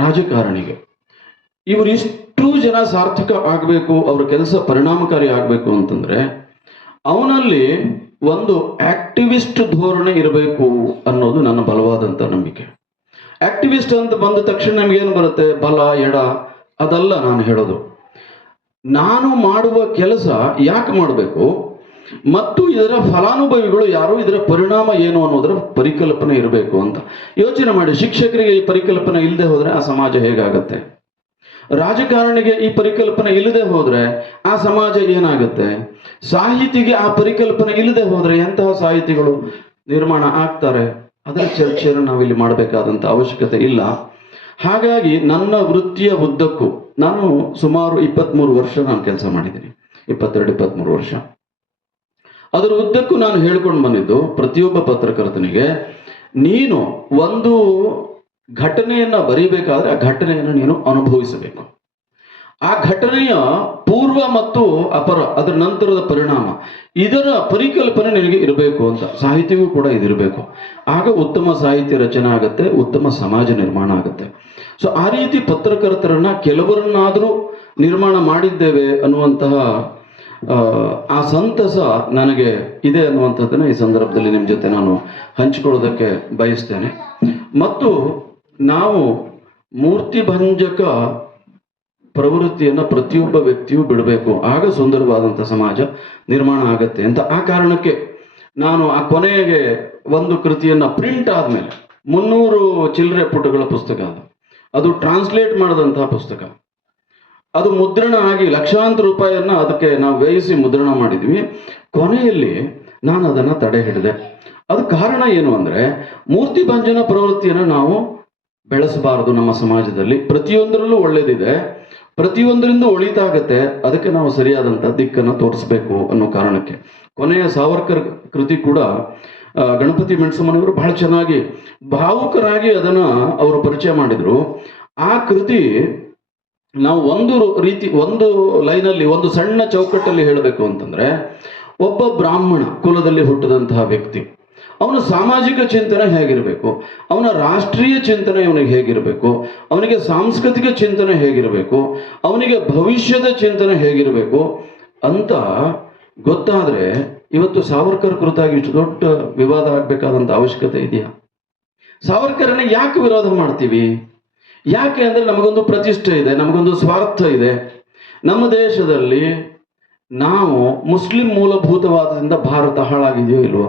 ರಾಜಕಾರಣಿಗೆ ಇವರಿಷ್ಟು ಜನ ಸಾರ್ಥಕ ಆಗಬೇಕು, ಅವರ ಕೆಲಸ ಪರಿಣಾಮಕಾರಿ ಆಗಬೇಕು ಅಂತಂದ್ರೆ ಅವನಲ್ಲಿ ಒಂದು ಆಕ್ಟಿವಿಸ್ಟ್ ಧೋರಣೆ ಇರಬೇಕು ಅನ್ನೋದು ನನ್ನ ಬಲವಾದಂಥ ನಂಬಿಕೆ. ಆಕ್ಟಿವಿಸ್ಟ್ ಅಂತ ಬಂದ ತಕ್ಷಣ ನಮಗೇನು ಬರುತ್ತೆ? ಬಲ, ಎಡ, ಅದಲ್ಲ ನಾನು ಹೇಳೋದು. ನಾನು ಮಾಡುವ ಕೆಲಸ ಯಾಕೆ ಮಾಡಬೇಕು ಮತ್ತು ಇದರ ಫಲಾನುಭವಿಗಳು ಯಾರು, ಇದರ ಪರಿಣಾಮ ಏನು ಅನ್ನೋದರ ಪರಿಕಲ್ಪನೆ ಇರಬೇಕು ಅಂತ ಯೋಚನೆ ಮಾಡಿ. ಶಿಕ್ಷಕರಿಗೆ ಈ ಪರಿಕಲ್ಪನೆ ಇಲ್ಲದೆ ಹೋದರೆ ಆ ಸಮಾಜ ಹೇಗಾಗತ್ತೆ? ರಾಜಕಾರಣಿಗೆ ಈ ಪರಿಕಲ್ಪನೆ ಇಲ್ಲದೆ ಹೋದರೆ ಆ ಸಮಾಜ ಏನಾಗುತ್ತೆ? ಸಾಹಿತಿಗೆ ಆ ಪರಿಕಲ್ಪನೆ ಇಲ್ಲದೆ ಹೋದರೆ ಎಂತಹ ಸಾಹಿತಿಗಳು ನಿರ್ಮಾಣ ಆಗ್ತಾರೆ? ಅದರ ಚರ್ಚೆಯನ್ನು ನಾವಿಲ್ಲಿ ಮಾಡಬೇಕಾದಂಥ ಅವಶ್ಯಕತೆ ಇಲ್ಲ. ಹಾಗಾಗಿ ನನ್ನ ವೃತ್ತಿಯ ಉದ್ದಕ್ಕೂ ನಾನು ಸುಮಾರು 23 ವರ್ಷ ನಾನು ಕೆಲಸ ಮಾಡಿದ್ದೀನಿ, 22-23 ವರ್ಷ. ಅದರ ಉದ್ದಕ್ಕೂ ನಾನು ಹೇಳ್ಕೊಂಡು ಬಂದಿದ್ದು ಪ್ರತಿಯೊಬ್ಬ ಪತ್ರಕರ್ತನಿಗೆ, ನೀನು ಒಂದು ಘಟನೆಯನ್ನು ಬರೀಬೇಕಾದ್ರೆ ಆ ಘಟನೆಯನ್ನು ನೀನು ಅನುಭವಿಸಬೇಕು. ಆ ಘಟನೆಯ ಪೂರ್ವ ಮತ್ತು ಅಪರ, ಅದರ ನಂತರದ ಪರಿಣಾಮ, ಇದರ ಪರಿಕಲ್ಪನೆ ನಿನಗೆ ಇರಬೇಕು ಅಂತ. ಸಾಹಿತ್ಯವೂ ಕೂಡ ಇದಿರಬೇಕು. ಆಗ ಉತ್ತಮ ಸಾಹಿತ್ಯ ರಚನೆ ಆಗುತ್ತೆ, ಉತ್ತಮ ಸಮಾಜ ನಿರ್ಮಾಣ ಆಗುತ್ತೆ. ಸೊ ಆ ರೀತಿ ಪತ್ರಕರ್ತರನ್ನ ಕೆಲವರನ್ನಾದರೂ ನಿರ್ಮಾಣ ಮಾಡಿದ್ದೇವೆ ಅನ್ನುವಂತಹ ಆ ಸಂತಸ ನನಗೆ ಇದೆ ಅನ್ನುವಂಥದ್ದನ್ನು ಈ ಸಂದರ್ಭದಲ್ಲಿ ನಿಮ್ಮ ಜೊತೆ ನಾನು ಹಂಚಿಕೊಳ್ಳೋದಕ್ಕೆ ಬಯಸ್ತೇನೆ. ಮತ್ತು ನಾವು ಮೂರ್ತಿಭಂಜಕ ಪ್ರವೃತ್ತಿಯನ್ನು ಪ್ರತಿಯೊಬ್ಬ ವ್ಯಕ್ತಿಯೂ ಬಿಡಬೇಕು, ಆಗ ಸುಂದರವಾದಂಥ ಸಮಾಜ ನಿರ್ಮಾಣ ಆಗತ್ತೆ ಅಂತ. ಆ ಕಾರಣಕ್ಕೆ ನಾನು ಆ ಕೊನೆಗೆ ಒಂದು ಕೃತಿಯನ್ನು ಪ್ರಿಂಟ್ ಆದಮೇಲೆ 300 ಚಿಲ್ಲರೆ ಪುಟಗಳ ಪುಸ್ತಕ, ಅದು ಟ್ರಾನ್ಸ್ಲೇಟ್ ಮಾಡಿದಂತಹ ಪುಸ್ತಕ, ಅದು ಮುದ್ರಣ ಆಗಿ ಲಕ್ಷಾಂತರ ರೂಪಾಯಿಯನ್ನು ಅದಕ್ಕೆ ನಾವು ವ್ಯಯಿಸಿ ಮುದ್ರಣ ಮಾಡಿದ್ವಿ. ಕೊನೆಯಲ್ಲಿ ನಾನು ಅದನ್ನು ತಡೆ ಹಿಡಿದೆ. ಅದು ಕಾರಣ ಏನು ಅಂದರೆ, ಮೂರ್ತಿಭಂಜನ ಪ್ರವೃತ್ತಿಯನ್ನು ನಾವು ಬೆಳೆಸಬಾರದು ನಮ್ಮ ಸಮಾಜದಲ್ಲಿ. ಪ್ರತಿಯೊಂದರಲ್ಲೂ ಒಳ್ಳೇದಿದೆ, ಪ್ರತಿಯೊಂದರಿಂದ ಒಳಿತಾಗತ್ತೆ, ಅದಕ್ಕೆ ನಾವು ಸರಿಯಾದಂಥ ದಿಕ್ಕನ್ನು ತೋರಿಸ್ಬೇಕು ಅನ್ನೋ ಕಾರಣಕ್ಕೆ. ಕೊನೆಯ ಸಾವರ್ಕರ್ ಕೃತಿ ಕೂಡ ಗಣಪತಿ ಮೆಣಸಮನೆಯವರು ಬಹಳ ಚೆನ್ನಾಗಿ ಭಾವುಕರಾಗಿ ಅದನ್ನು ಅವರು ಪರಿಚಯ ಮಾಡಿದರು. ಆ ಕೃತಿ ನಾವು ಒಂದು ಲೈನಲ್ಲಿ, ಒಂದು ಸಣ್ಣ ಚೌಕಟ್ಟಲ್ಲಿ ಹೇಳಬೇಕು ಅಂತಂದ್ರೆ, ಒಬ್ಬ ಬ್ರಾಹ್ಮಣ ಕುಲದಲ್ಲಿ ಹುಟ್ಟಿದಂತಹ ವ್ಯಕ್ತಿ, ಅವನ ಸಾಮಾಜಿಕ ಚಿಂತನೆ ಹೇಗಿರಬೇಕು, ಅವನ ರಾಷ್ಟ್ರೀಯ ಚಿಂತನೆ ಅವನಿಗೆ ಹೇಗಿರಬೇಕು, ಅವನಿಗೆ ಸಾಂಸ್ಕೃತಿಕ ಚಿಂತನೆ ಹೇಗಿರಬೇಕು, ಅವನಿಗೆ ಭವಿಷ್ಯದ ಚಿಂತನೆ ಹೇಗಿರಬೇಕು ಅಂತ ಗೊತ್ತಾದ್ರೆ ಇವತ್ತು ಸಾವರ್ಕರ್ ಕುರಿತಾಗಿ ಇಷ್ಟು ದೊಡ್ಡ ವಿವಾದ ಆಗಬೇಕಾದಂಥ ಅವಶ್ಯಕತೆ ಇದೆಯಾ? ಸಾವರ್ಕರನ್ನ ಯಾಕೆ ವಿರೋಧ ಮಾಡ್ತೀವಿ? ಯಾಕೆ ಅಂದರೆ ನಮಗೊಂದು ಪ್ರತಿಷ್ಠೆ ಇದೆ, ನಮಗೊಂದು ಸ್ವಾರ್ಥ ಇದೆ. ನಮ್ಮ ದೇಶದಲ್ಲಿ ನಾವು ಮುಸ್ಲಿಂ ಮೂಲಭೂತವಾದದಿಂದ ಭಾರತ ಹಾಳಾಗಿದೆಯೋ ಇಲ್ವೋ,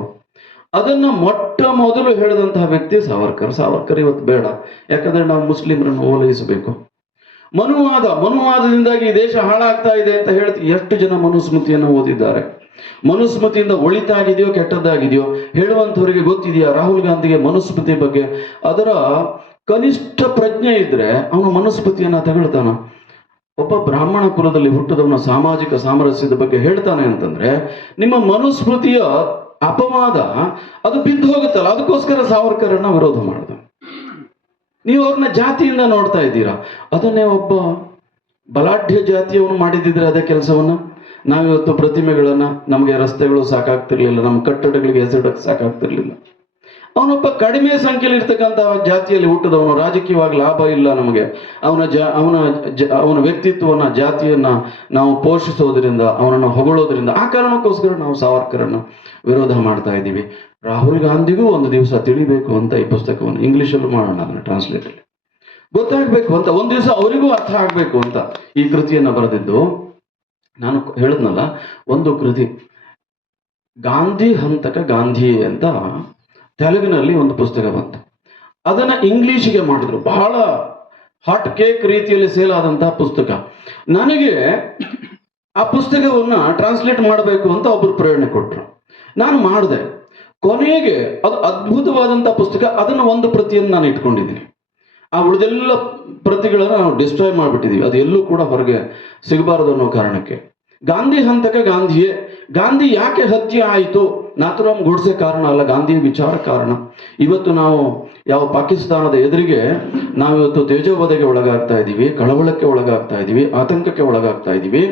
ಅದನ್ನು ಮೊಟ್ಟ ಮೊದಲು ಹೇಳಿದಂತಹ ವ್ಯಕ್ತಿ ಸಾವರ್ಕರ್. ಸಾವರ್ಕರ್ ಇವತ್ತು ಬೇಡ, ಯಾಕಂದ್ರೆ ನಾವು ಮುಸ್ಲಿಮರನ್ನು ಓಲೈಸಬೇಕು. ಮನುವಾದದಿಂದಾಗಿ ಈ ದೇಶ ಹಾಳಾಗ್ತಾ ಇದೆ ಅಂತ ಹೇಳ್ತೀವಿ. ಎಷ್ಟು ಜನ ಮನುಸ್ಮೃತಿಯನ್ನು ಓದಿದ್ದಾರೆ? ಮನುಸ್ಮೃತಿಯಿಂದ ಒಳಿತಾಗಿದೆಯೋ ಕೆಟ್ಟದ್ದಾಗಿದೆಯೋ ಹೇಳುವಂಥವರಿಗೆ ಗೊತ್ತಿದೆಯಾ? ರಾಹುಲ್ ಗಾಂಧಿಗೆ ಮನುಸ್ಮೃತಿ ಬಗ್ಗೆ ಅದರ ಕನಿಷ್ಠ ಪ್ರಜ್ಞೆ ಇದ್ರೆ ಅವನು ಮನುಸ್ಮೃತಿಯನ್ನು ತಗೊಳ್ತಾನ? ಒಬ್ಬ ಬ್ರಾಹ್ಮಣ ಕುಲದಲ್ಲಿ ಹುಟ್ಟಿದವನ ಸಾಮಾಜಿಕ ಸಾಮರಸ್ಯದ ಬಗ್ಗೆ ಹೇಳ್ತಾನೆ ಅಂತಂದ್ರೆ ನಿಮ್ಮ ಮನುಸ್ಮೃತಿಯ ಅಪವಾದ ಅದು ಬಿದ್ದು ಹೋಗುತ್ತಲ್ಲ. ಅದಕ್ಕೋಸ್ಕರ ಸಾವರ್ಕರನ್ನ ವಿರೋಧ ಮಾಡಿದ. ನೀವು ಅವ್ರನ್ನ ಜಾತಿಯಿಂದ ನೋಡ್ತಾ ಇದ್ದೀರಾ. ಅದನ್ನೇ ಒಬ್ಬ ಬಲಾಢ್ಯ ಜಾತಿಯವನು ಮಾಡಿದಿದ್ರೆ ಅದೇ ಕೆಲಸವನ್ನ, ನಾವಿವತ್ತು ಪ್ರತಿಮೆಗಳನ್ನ, ನಮಗೆ ರಸ್ತೆಗಳು ಸಾಕಾಗ್ತಿರ್ಲಿಲ್ಲ, ನಮ್ಮ ಕಟ್ಟಡಗಳಿಗೆ ಹೆಸರಿಡಕ್ಕೆ ಸಾಕಾಗ್ತಿರ್ಲಿಲ್ಲ. ಅವನೊಬ್ಬ ಕಡಿಮೆ ಸಂಖ್ಯೆಯಲ್ಲಿ ಇರ್ತಕ್ಕಂಥ ಜಾತಿಯಲ್ಲಿ ಹುಟ್ಟಿದವನು, ರಾಜಕೀಯವಾಗಿ ಲಾಭ ಇಲ್ಲ ನಮಗೆ, ಅವನ ವ್ಯಕ್ತಿತ್ವವನ್ನ, ಜಾತಿಯನ್ನ ನಾವು ಪೋಷಿಸೋದ್ರಿಂದ, ಅವನನ್ನು ಹೊಗಳೋದ್ರಿಂದ, ಆ ಕಾರಣಕ್ಕೋಸ್ಕರ ನಾವು ಸಾವರ್ಕರನ್ನು ವಿರೋಧ ಮಾಡ್ತಾ ಇದ್ದೀವಿ. ರಾಹುಲ್ ಗಾಂಧಿಗೂ ಒಂದು ದಿವಸ ತಿಳಿಬೇಕು ಅಂತ ಈ ಪುಸ್ತಕವನ್ನು ಇಂಗ್ಲಿಷಲ್ಲೂ ಮಾಡೋಣ, ಅದನ್ನು ಟ್ರಾನ್ಸ್ಲೇಟಲ್ಲಿ ಗೊತ್ತಾಗಬೇಕು ಅಂತ, ಒಂದು ದಿವಸ ಅವರಿಗೂ ಅರ್ಥ ಆಗಬೇಕು ಅಂತ ಈ ಕೃತಿಯನ್ನು ಬರೆದಿದ್ದು. ನಾನು ಹೇಳಿದ್ನಲ್ಲ, ಒಂದು ಕೃತಿ ಗಾಂಧಿ ಹಂತಕ ಗಾಂಧಿ ಅಂತ ತೆಲುಗಿನಲ್ಲಿ ಒಂದು ಪುಸ್ತಕ ಬಂತು. ಅದನ್ನ ಇಂಗ್ಲಿಷಿಗೆ ಮಾಡಿದ್ರು. ಬಹಳ ಹಾಟ್ ಕೇಕ್ ರೀತಿಯಲ್ಲಿ ಸೇಲ್ ಆದಂತಹ ಪುಸ್ತಕ. ನನಗೆ ಆ ಪುಸ್ತಕವನ್ನ ಟ್ರಾನ್ಸ್ಲೇಟ್ ಮಾಡಬೇಕು ಅಂತ ಒಬ್ಬರು ಪ್ರೇರಣೆ ಕೊಟ್ಟರು. ನಾನು ಮಾಡಿದೆ. ಕೊನೆಗೆ ಅದು ಅದ್ಭುತವಾದಂತಹ ಪುಸ್ತಕ. ಅದನ್ನ ಒಂದು ಪ್ರತಿಯನ್ನು ನಾನು ಇಟ್ಕೊಂಡಿದ್ದೀನಿ. ಆ ಉಳಿದೆಲ್ಲ ಪ್ರತಿಗಳನ್ನು ನಾವು ಡಿಸ್ಟ್ರಾಯ್ ಮಾಡಿಬಿಟ್ಟಿದ್ದೀವಿ. ಅದು ಎಲ್ಲೂ ಕೂಡ ಹೊರಗೆ ಸಿಗಬಾರದು ಅನ್ನೋ ಕಾರಣಕ್ಕೆ. ಗಾಂಧಿ ಹಂತಕ ಗಾಂಧಿಯೇ. ಗಾಂಧಿ ಯಾಕೆ ಹತ್ಯೆ ಆಯಿತು? ನಾಥುರಾಮ್ ಗೋಡ್ಸೆ ಕಾರಣ ಅಲ್ಲ, ಗಾಂಧಿಯ ವಿಚಾರ ಕಾರಣ. ಇವತ್ತು ನಾವು ಯಾವ ಪಾಕಿಸ್ತಾನದ ಎದುರಿಗೆ ನಾವಿವತ್ತು ತೇಜೋವಧೆಗೆ ಒಳಗಾಗ್ತಾ ಇದ್ದೀವಿ, ಕಳವಳಕ್ಕೆ ಒಳಗಾಗ್ತಾ ಇದ್ದೀವಿ, ಆತಂಕಕ್ಕೆ ಒಳಗಾಗ್ತಾ ಇದ್ದೀವಿ.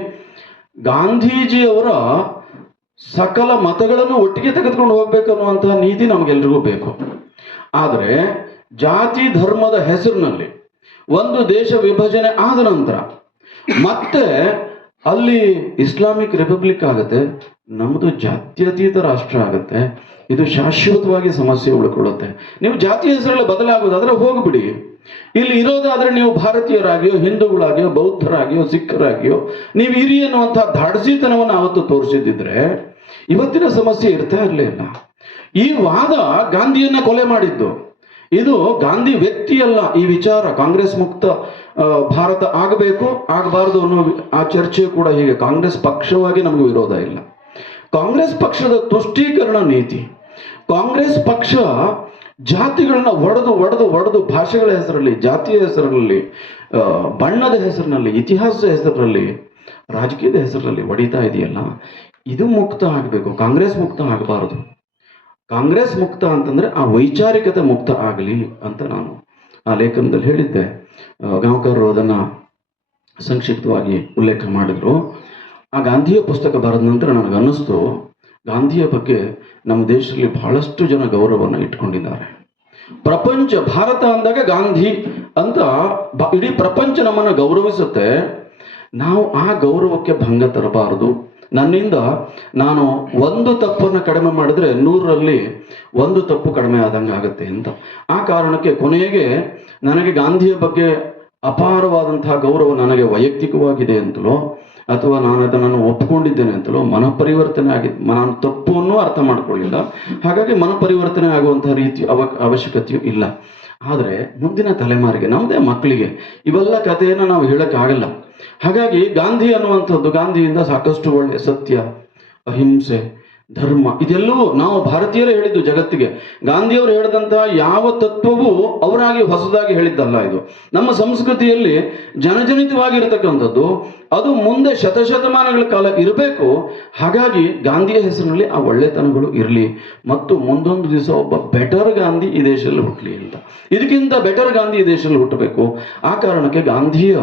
ಗಾಂಧೀಜಿಯವರ ಸಕಲ ಮತಗಳನ್ನು ಒಟ್ಟಿಗೆ ತೆಗೆದುಕೊಂಡು ಹೋಗ್ಬೇಕು ಅನ್ನುವಂತಹ ನೀತಿ ನಮಗೆಲ್ರಿಗೂ ಬೇಕು. ಆದರೆ ಜಾತಿ ಧರ್ಮದ ಹೆಸರಿನಲ್ಲಿ ಒಂದು ದೇಶ ವಿಭಜನೆ ಆದ ನಂತರ ಮತ್ತೆ ಅಲ್ಲಿ ಇಸ್ಲಾಮಿಕ್ ರಿಪಬ್ಲಿಕ್ ಆಗುತ್ತೆ, ನಮ್ಮದು ಜಾತ್ಯತೀತ ರಾಷ್ಟ್ರ ಆಗುತ್ತೆ. ಇದು ಶಾಶ್ವತವಾಗಿ ಸಮಸ್ಯೆ ಉಳ್ಕೊಳ್ಳುತ್ತೆ. ನೀವು ಜಾತಿ ಹೆಸರಲ್ಲಿ ಬದಲಾಗೋದಾದ್ರೆ ಹೋಗ್ಬಿಡಿ. ಇಲ್ಲಿ ಇರೋದಾದ್ರೆ ನೀವು ಭಾರತೀಯರಾಗಿಯೋ, ಹಿಂದೂಗಳಾಗಿಯೋ, ಬೌದ್ಧರಾಗಿಯೋ, ಸಿಖ್ಖರಾಗಿಯೋ ನೀವು ಇರಿ ಅನ್ನುವಂತಹ ಧಾಡಸಿತನವನ್ನು ಅವತ್ತು ತೋರಿಸಿದ್ದಿದ್ರೆ ಇವತ್ತಿನ ಸಮಸ್ಯೆ ಇರ್ತಾ ಇರಲಿಲ್ಲ. ಈ ವಾದ ಗಾಂಧಿಯನ್ನ ಕೊಲೆ ಮಾಡಿದ್ದು. ಇದು ಗಾಂಧಿ ವ್ಯಕ್ತಿಯಲ್ಲ. ಈ ವಿಚಾರ ಕಾಂಗ್ರೆಸ್ ಮುಕ್ತ ಭಾರತ ಆಗಬೇಕು ಆಗಬಾರದು ಅನ್ನೋ ಆ ಚರ್ಚೆ ಕೂಡ ಹೀಗೆ. ಕಾಂಗ್ರೆಸ್ ಪಕ್ಷವಾಗಿ ನಮಗೆ ವಿರೋಧ ಇಲ್ಲ. ಕಾಂಗ್ರೆಸ್ ಪಕ್ಷದ ತುಷ್ಟೀಕರಣ ನೀತಿ, ಕಾಂಗ್ರೆಸ್ ಪಕ್ಷ ಜಾತಿಗಳನ್ನ ಒಡೆದು ಭಾಷೆಗಳ ಹೆಸರಲ್ಲಿ, ಜಾತಿಯ ಹೆಸರಲ್ಲಿ, ಬಣ್ಣದ ಹೆಸರಿನಲ್ಲಿ, ಇತಿಹಾಸದ ಹೆಸರಿನಲ್ಲಿ, ರಾಜಕೀಯದ ಹೆಸರಿನಲ್ಲಿ ಹೊಡಿತಾ ಇದೆಯಲ್ಲ, ಇದು ಮುಕ್ತ ಆಗಬೇಕು. ಕಾಂಗ್ರೆಸ್ ಮುಕ್ತ ಆಗಬಾರದು. ಕಾಂಗ್ರೆಸ್ ಮುಕ್ತ ಅಂತಂದ್ರೆ ಆ ವೈಚಾರಿಕತೆ ಮುಕ್ತ ಆಗಲಿ ಅಂತ ನಾನು ಆ ಲೇಖನದಲ್ಲಿ ಹೇಳಿದ್ದೆ. ಗಾಂವ್ಕರ್ ಅದನ್ನ ಸಂಕ್ಷಿಪ್ತವಾಗಿ ಉಲ್ಲೇಖ ಮಾಡಿದ್ರು. ಆ ಗಾಂಧಿಯ ಪುಸ್ತಕ ಬರೆದ ನಂತರ ನನಗನ್ನಿಸ್ತು, ಗಾಂಧಿಯ ಬಗ್ಗೆ ನಮ್ಮ ದೇಶದಲ್ಲಿ ಬಹಳಷ್ಟು ಜನ ಗೌರವವನ್ನು ಇಟ್ಕೊಂಡಿದ್ದಾರೆ. ಪ್ರಪಂಚ, ಭಾರತ ಅಂದಾಗ ಗಾಂಧಿ ಅಂತ ಇಡೀ ಪ್ರಪಂಚ ನಮ್ಮನ್ನು ಗೌರವಿಸುತ್ತೆ. ನಾವು ಆ ಗೌರವಕ್ಕೆ ಭಂಗ ತರಬಾರದು. ನನ್ನಿಂದ ನಾನು ಒಂದು ತಪ್ಪನ್ನು ಕಡಿಮೆ ಮಾಡಿದ್ರೆ 100ರಲ್ಲಿ 1 ತಪ್ಪು ಕಡಿಮೆ ಆದಂಗೆ ಆಗುತ್ತೆ ಅಂತ. ಆ ಕಾರಣಕ್ಕೆ ಕೊನೆಗೆ ನನಗೆ ಗಾಂಧಿಯ ಬಗ್ಗೆ ಅಪಾರವಾದಂತಹ ಗೌರವ ನನಗೆ ವೈಯಕ್ತಿಕವಾಗಿದೆ ಅಂತಲೋ ಅಥವಾ ನಾನು ಅದನ್ನು ಒಪ್ಪಿಕೊಂಡಿದ್ದೇನೆ ಅಂತಲೋ ಮನಪರಿವರ್ತನೆ ಆಗಿದೆ. ನಾನು ತಪ್ಪನ್ನು ಅರ್ಥ ಮಾಡ್ಕೊಳ್ಳಿಲ್ಲ, ಹಾಗಾಗಿ ಮನಪರಿವರ್ತನೆ ಆಗುವಂತಹ ರೀತಿ ಅವಶ್ಯಕತೆಯೂ ಇಲ್ಲ. ಆದರೆ ಮುಂದಿನ ತಲೆಮಾರಿಗೆ, ನಮ್ಮದೇ ಮಕ್ಕಳಿಗೆ ಇವೆಲ್ಲ ಕಥೆಯನ್ನು ನಾವು ಹೇಳೋಕ್ಕಾಗಲ್ಲ. ಹಾಗಾಗಿ ಗಾಂಧಿ ಅನ್ನುವಂಥದ್ದು, ಗಾಂಧಿಯಿಂದ ಸಾಕಷ್ಟು ಒಳ್ಳೆಯ ಸತ್ಯ, ಅಹಿಂಸೆ, ಧರ್ಮ ಇದೆಲ್ಲವೂ ನಾವು ಭಾರತೀಯರೇ ಹೇಳಿದ್ದು ಜಗತ್ತಿಗೆ. ಗಾಂಧಿಯವರು ಹೇಳಿದಂತಹ ಯಾವ ತತ್ವವೂ ಅವರಾಗಿ ಹೊಸದಾಗಿ ಹೇಳಿದ್ದಲ್ಲ. ಇದು ನಮ್ಮ ಸಂಸ್ಕೃತಿಯಲ್ಲಿ ಜನಜನಿತವಾಗಿರತಕ್ಕಂಥದ್ದು. ಅದು ಮುಂದೆ ಶತಶತಮಾನಗಳ ಕಾಲ ಇರಬೇಕು. ಹಾಗಾಗಿ ಗಾಂಧಿಯ ಹೆಸರಿನಲ್ಲಿ ಆ ಒಳ್ಳೆತನಗಳು ಇರಲಿ ಮತ್ತು ಮುಂದೊಂದು ದಿವಸ ಒಬ್ಬ ಬೆಟರ್ ಗಾಂಧಿ ಈ ದೇಶದಲ್ಲಿ ಹುಟ್ಟಲಿ ಅಂತ. ಇದಕ್ಕಿಂತ ಬೆಟರ್ ಗಾಂಧಿ ಈ ದೇಶದಲ್ಲಿ ಹುಟ್ಟಬೇಕು. ಆ ಕಾರಣಕ್ಕೆ ಗಾಂಧಿಯ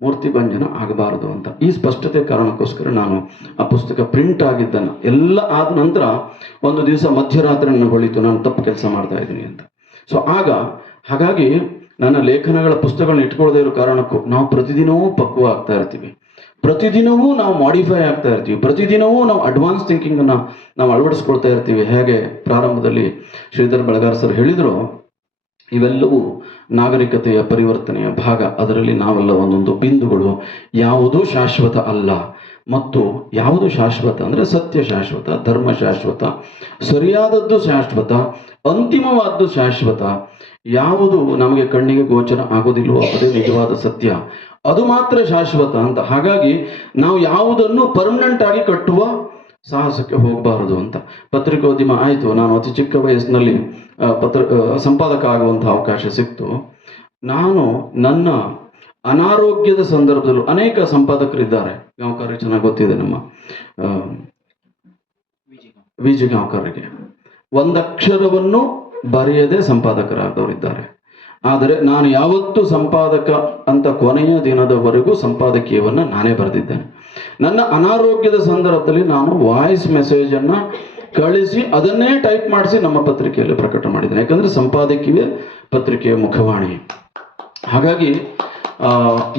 ಮೂರ್ತಿ ಭಂಜನ ಆಗಬಾರದು ಅಂತ ಈ ಸ್ಪಷ್ಟತೆ ಕಾರಣಕ್ಕೋಸ್ಕರ ನಾನು ಆ ಪುಸ್ತಕ ಪ್ರಿಂಟ್ ಆಗಿದ್ದನ್ನ ಎಲ್ಲ ಆದ ನಂತರ ಒಂದು ದಿವಸ ಮಧ್ಯರಾತ್ರಿ ನನ್ನ ಹೊಳಿತು, ನಾನು ತಪ್ಪು ಕೆಲಸ ಮಾಡ್ತಾ ಇದ್ದೀನಿ ಅಂತ. ಸೊ ಹಾಗಾಗಿ ನನ್ನ ಲೇಖನಗಳ ಪುಸ್ತಕಗಳನ್ನ ಇಟ್ಕೊಳ್ಳದೇ ಇರೋ ಕಾರಣಕ್ಕೂ ನಾವು ಪ್ರತಿದಿನವೂ ಪಕ್ವ ಆಗ್ತಾ ಇರ್ತೀವಿ, ಪ್ರತಿದಿನವೂ ನಾವು ಮಾಡಿಫೈ ಆಗ್ತಾ ಇರ್ತೀವಿ, ಪ್ರತಿದಿನವೂ ನಾವು ಅಡ್ವಾನ್ಸ್ ಥಿಂಕಿಂಗನ್ನು ನಾವು ಅಳವಡಿಸ್ಕೊಳ್ತಾ ಇರ್ತೀವಿ. ಹೇಗೆ ಪ್ರಾರಂಭದಲ್ಲಿ ಶ್ರೀಧರ್ ಬೆಳಗಾರ್ ಸರ್ ಹೇಳಿದ್ರು, ಇವೆಲ್ಲವೂ ನಾಗರಿಕತೆಯ ಪರಿವರ್ತನೆಯ ಭಾಗ. ಅದರಲ್ಲಿ ನಾವೆಲ್ಲ ಒಂದೊಂದು ಬಿಂದುಗಳು. ಯಾವುದೂ ಶಾಶ್ವತ ಅಲ್ಲ ಮತ್ತು ಯಾವುದು ಶಾಶ್ವತ ಅಂದರೆ ಸತ್ಯ ಶಾಶ್ವತ, ಧರ್ಮ ಶಾಶ್ವತ, ಸರಿಯಾದದ್ದು ಶಾಶ್ವತ, ಅಂತಿಮವಾದ್ದು ಶಾಶ್ವತ. ಯಾವುದು ನಮಗೆ ಕಣ್ಣಿಗೆ ಗೋಚರ ಆಗೋದಿಲ್ವೋ ಅದೇ ನಿಜವಾದ ಸತ್ಯ, ಅದು ಮಾತ್ರ ಶಾಶ್ವತ ಅಂತ. ಹಾಗಾಗಿ ನಾವು ಯಾವುದನ್ನು ಪರ್ಮನೆಂಟ್ ಆಗಿ ಕಟ್ಟುವ ಸಾಹಸಕ್ಕೆ ಹೋಗಬಾರದು ಅಂತ. ಪತ್ರಿಕೋದ್ಯಮ ಆಯಿತು, ನಾನು ಅತಿ ಚಿಕ್ಕ ವಯಸ್ಸಿನಲ್ಲಿ ಸಂಪಾದಕ ಆಗುವಂಥ ಅವಕಾಶ ಸಿಕ್ತು. ನಾನು ನನ್ನ ಅನಾರೋಗ್ಯದ ಸಂದರ್ಭದಲ್ಲೂ ಅನೇಕ ಸಂಪಾದಕರಿದ್ದಾರೆ. ಗಾಂವ್ಕರ್ರಿಗೆ ಚೆನ್ನಾಗಿ ಗೊತ್ತಿದೆ, ನಮ್ಮ ವಿ ಜಿ ಗಾಂವ್ಕರ್ರಿಗೆ ಒಂದಕ್ಷರವನ್ನು ಬರೆಯದೆ ಸಂಪಾದಕರಾದವರಿದ್ದಾರೆ. ಆದರೆ ನಾನು ಯಾವತ್ತೂ ಸಂಪಾದಕ ಅಂತ ಕೊನೆಯ ದಿನದವರೆಗೂ ಸಂಪಾದಕೀಯವನ್ನು ನಾನೇ ಬರೆದಿದ್ದೇನೆ. ನನ್ನ ಅನಾರೋಗ್ಯದ ಸಂದರ್ಭದಲ್ಲಿ ನಾನು ವಾಯ್ಸ್ ಮೆಸೇಜನ್ನು ಕಳಿಸಿ ಅದನ್ನೇ ಟೈಪ್ ಮಾಡಿಸಿ ನಮ್ಮ ಪತ್ರಿಕೆಯಲ್ಲಿ ಪ್ರಕಟ ಮಾಡಿದ್ದೇನೆ. ಯಾಕಂದರೆ ಸಂಪಾದಕೀಯ ಪತ್ರಿಕೆಯ ಮುಖವಾಣಿ. ಹಾಗಾಗಿ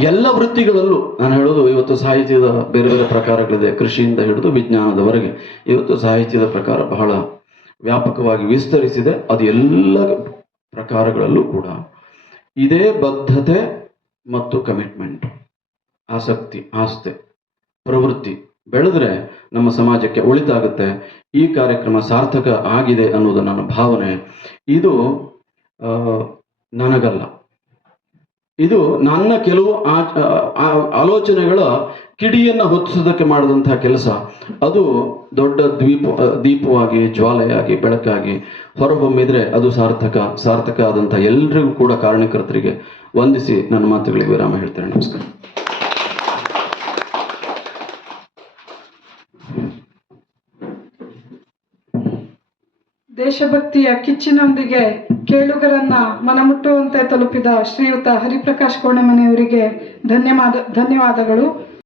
ಎಲ್ಲ ವೃತ್ತಿಗಳಲ್ಲೂ ನಾನು ಹೇಳೋದು, ಇವತ್ತು ಸಾಹಿತ್ಯದ ಬೇರೆ ಬೇರೆ ಪ್ರಕಾರಗಳಿದೆ, ಕೃಷಿಯಿಂದ ಹಿಡಿದು ವಿಜ್ಞಾನದವರೆಗೆ. ಇವತ್ತು ಸಾಹಿತ್ಯದ ಪ್ರಕಾರ ಬಹಳ ವ್ಯಾಪಕವಾಗಿ ವಿಸ್ತರಿಸಿದೆ. ಅದು ಎಲ್ಲ ಪ್ರಕಾರಗಳಲ್ಲೂ ಕೂಡ ಇದೇ ಬದ್ಧತೆ ಮತ್ತು ಕಮಿಟ್ಮೆಂಟ್, ಆಸಕ್ತಿ, ಆಸ್ಥೆ, ಪ್ರವೃತ್ತಿ ಬೆಳೆದ್ರೆ ನಮ್ಮ ಸಮಾಜಕ್ಕೆ ಒಳಿತಾಗುತ್ತೆ. ಈ ಕಾರ್ಯಕ್ರಮ ಸಾರ್ಥಕ ಆಗಿದೆ ಅನ್ನೋದು ನನ್ನ ಭಾವನೆ. ಇದು ನನಗಲ್ಲ, ಇದು ನನ್ನ ಕೆಲವು ಆಲೋಚನೆಗಳ ಕಿಡಿಯನ್ನು ಹೊತ್ತಿಸೋದಕ್ಕೆ ಮಾಡಿದಂತಹ ಕೆಲಸ. ಅದು ದೊಡ್ಡ ದೀಪವಾಗಿ, ಜ್ವಾಲೆಯಾಗಿ, ಬೆಳಕಾಗಿ ಹೊರಹೊಮ್ಮಿದ್ರೆ ಅದು ಸಾರ್ಥಕ ಆದಂಥ ಎಲ್ರಿಗೂ ಕೂಡ ಕಾರಣಕರ್ತರಿಗೆ ವಂದಿಸಿ ನನ್ನ ಮಾತುಗಳಿಗೆ ವಿರಾಮ ಹೇಳ್ತೇನೆ. ನಮಸ್ಕಾರ. ದೇಶಭಕ್ತಿಯ ಕಿಚ್ಚಿನೊಂದಿಗೆ ಕೇಳುಗರನ್ನ ಮನಮುಟ್ಟುವಂತೆ ತಲುಪಿದ ಶ್ರೀಯುತ ಹರಿಪ್ರಕಾಶ್ ಕೋಣೆಮನೆಯವರಿಗೆ ಧನ್ಯವಾದಗಳು.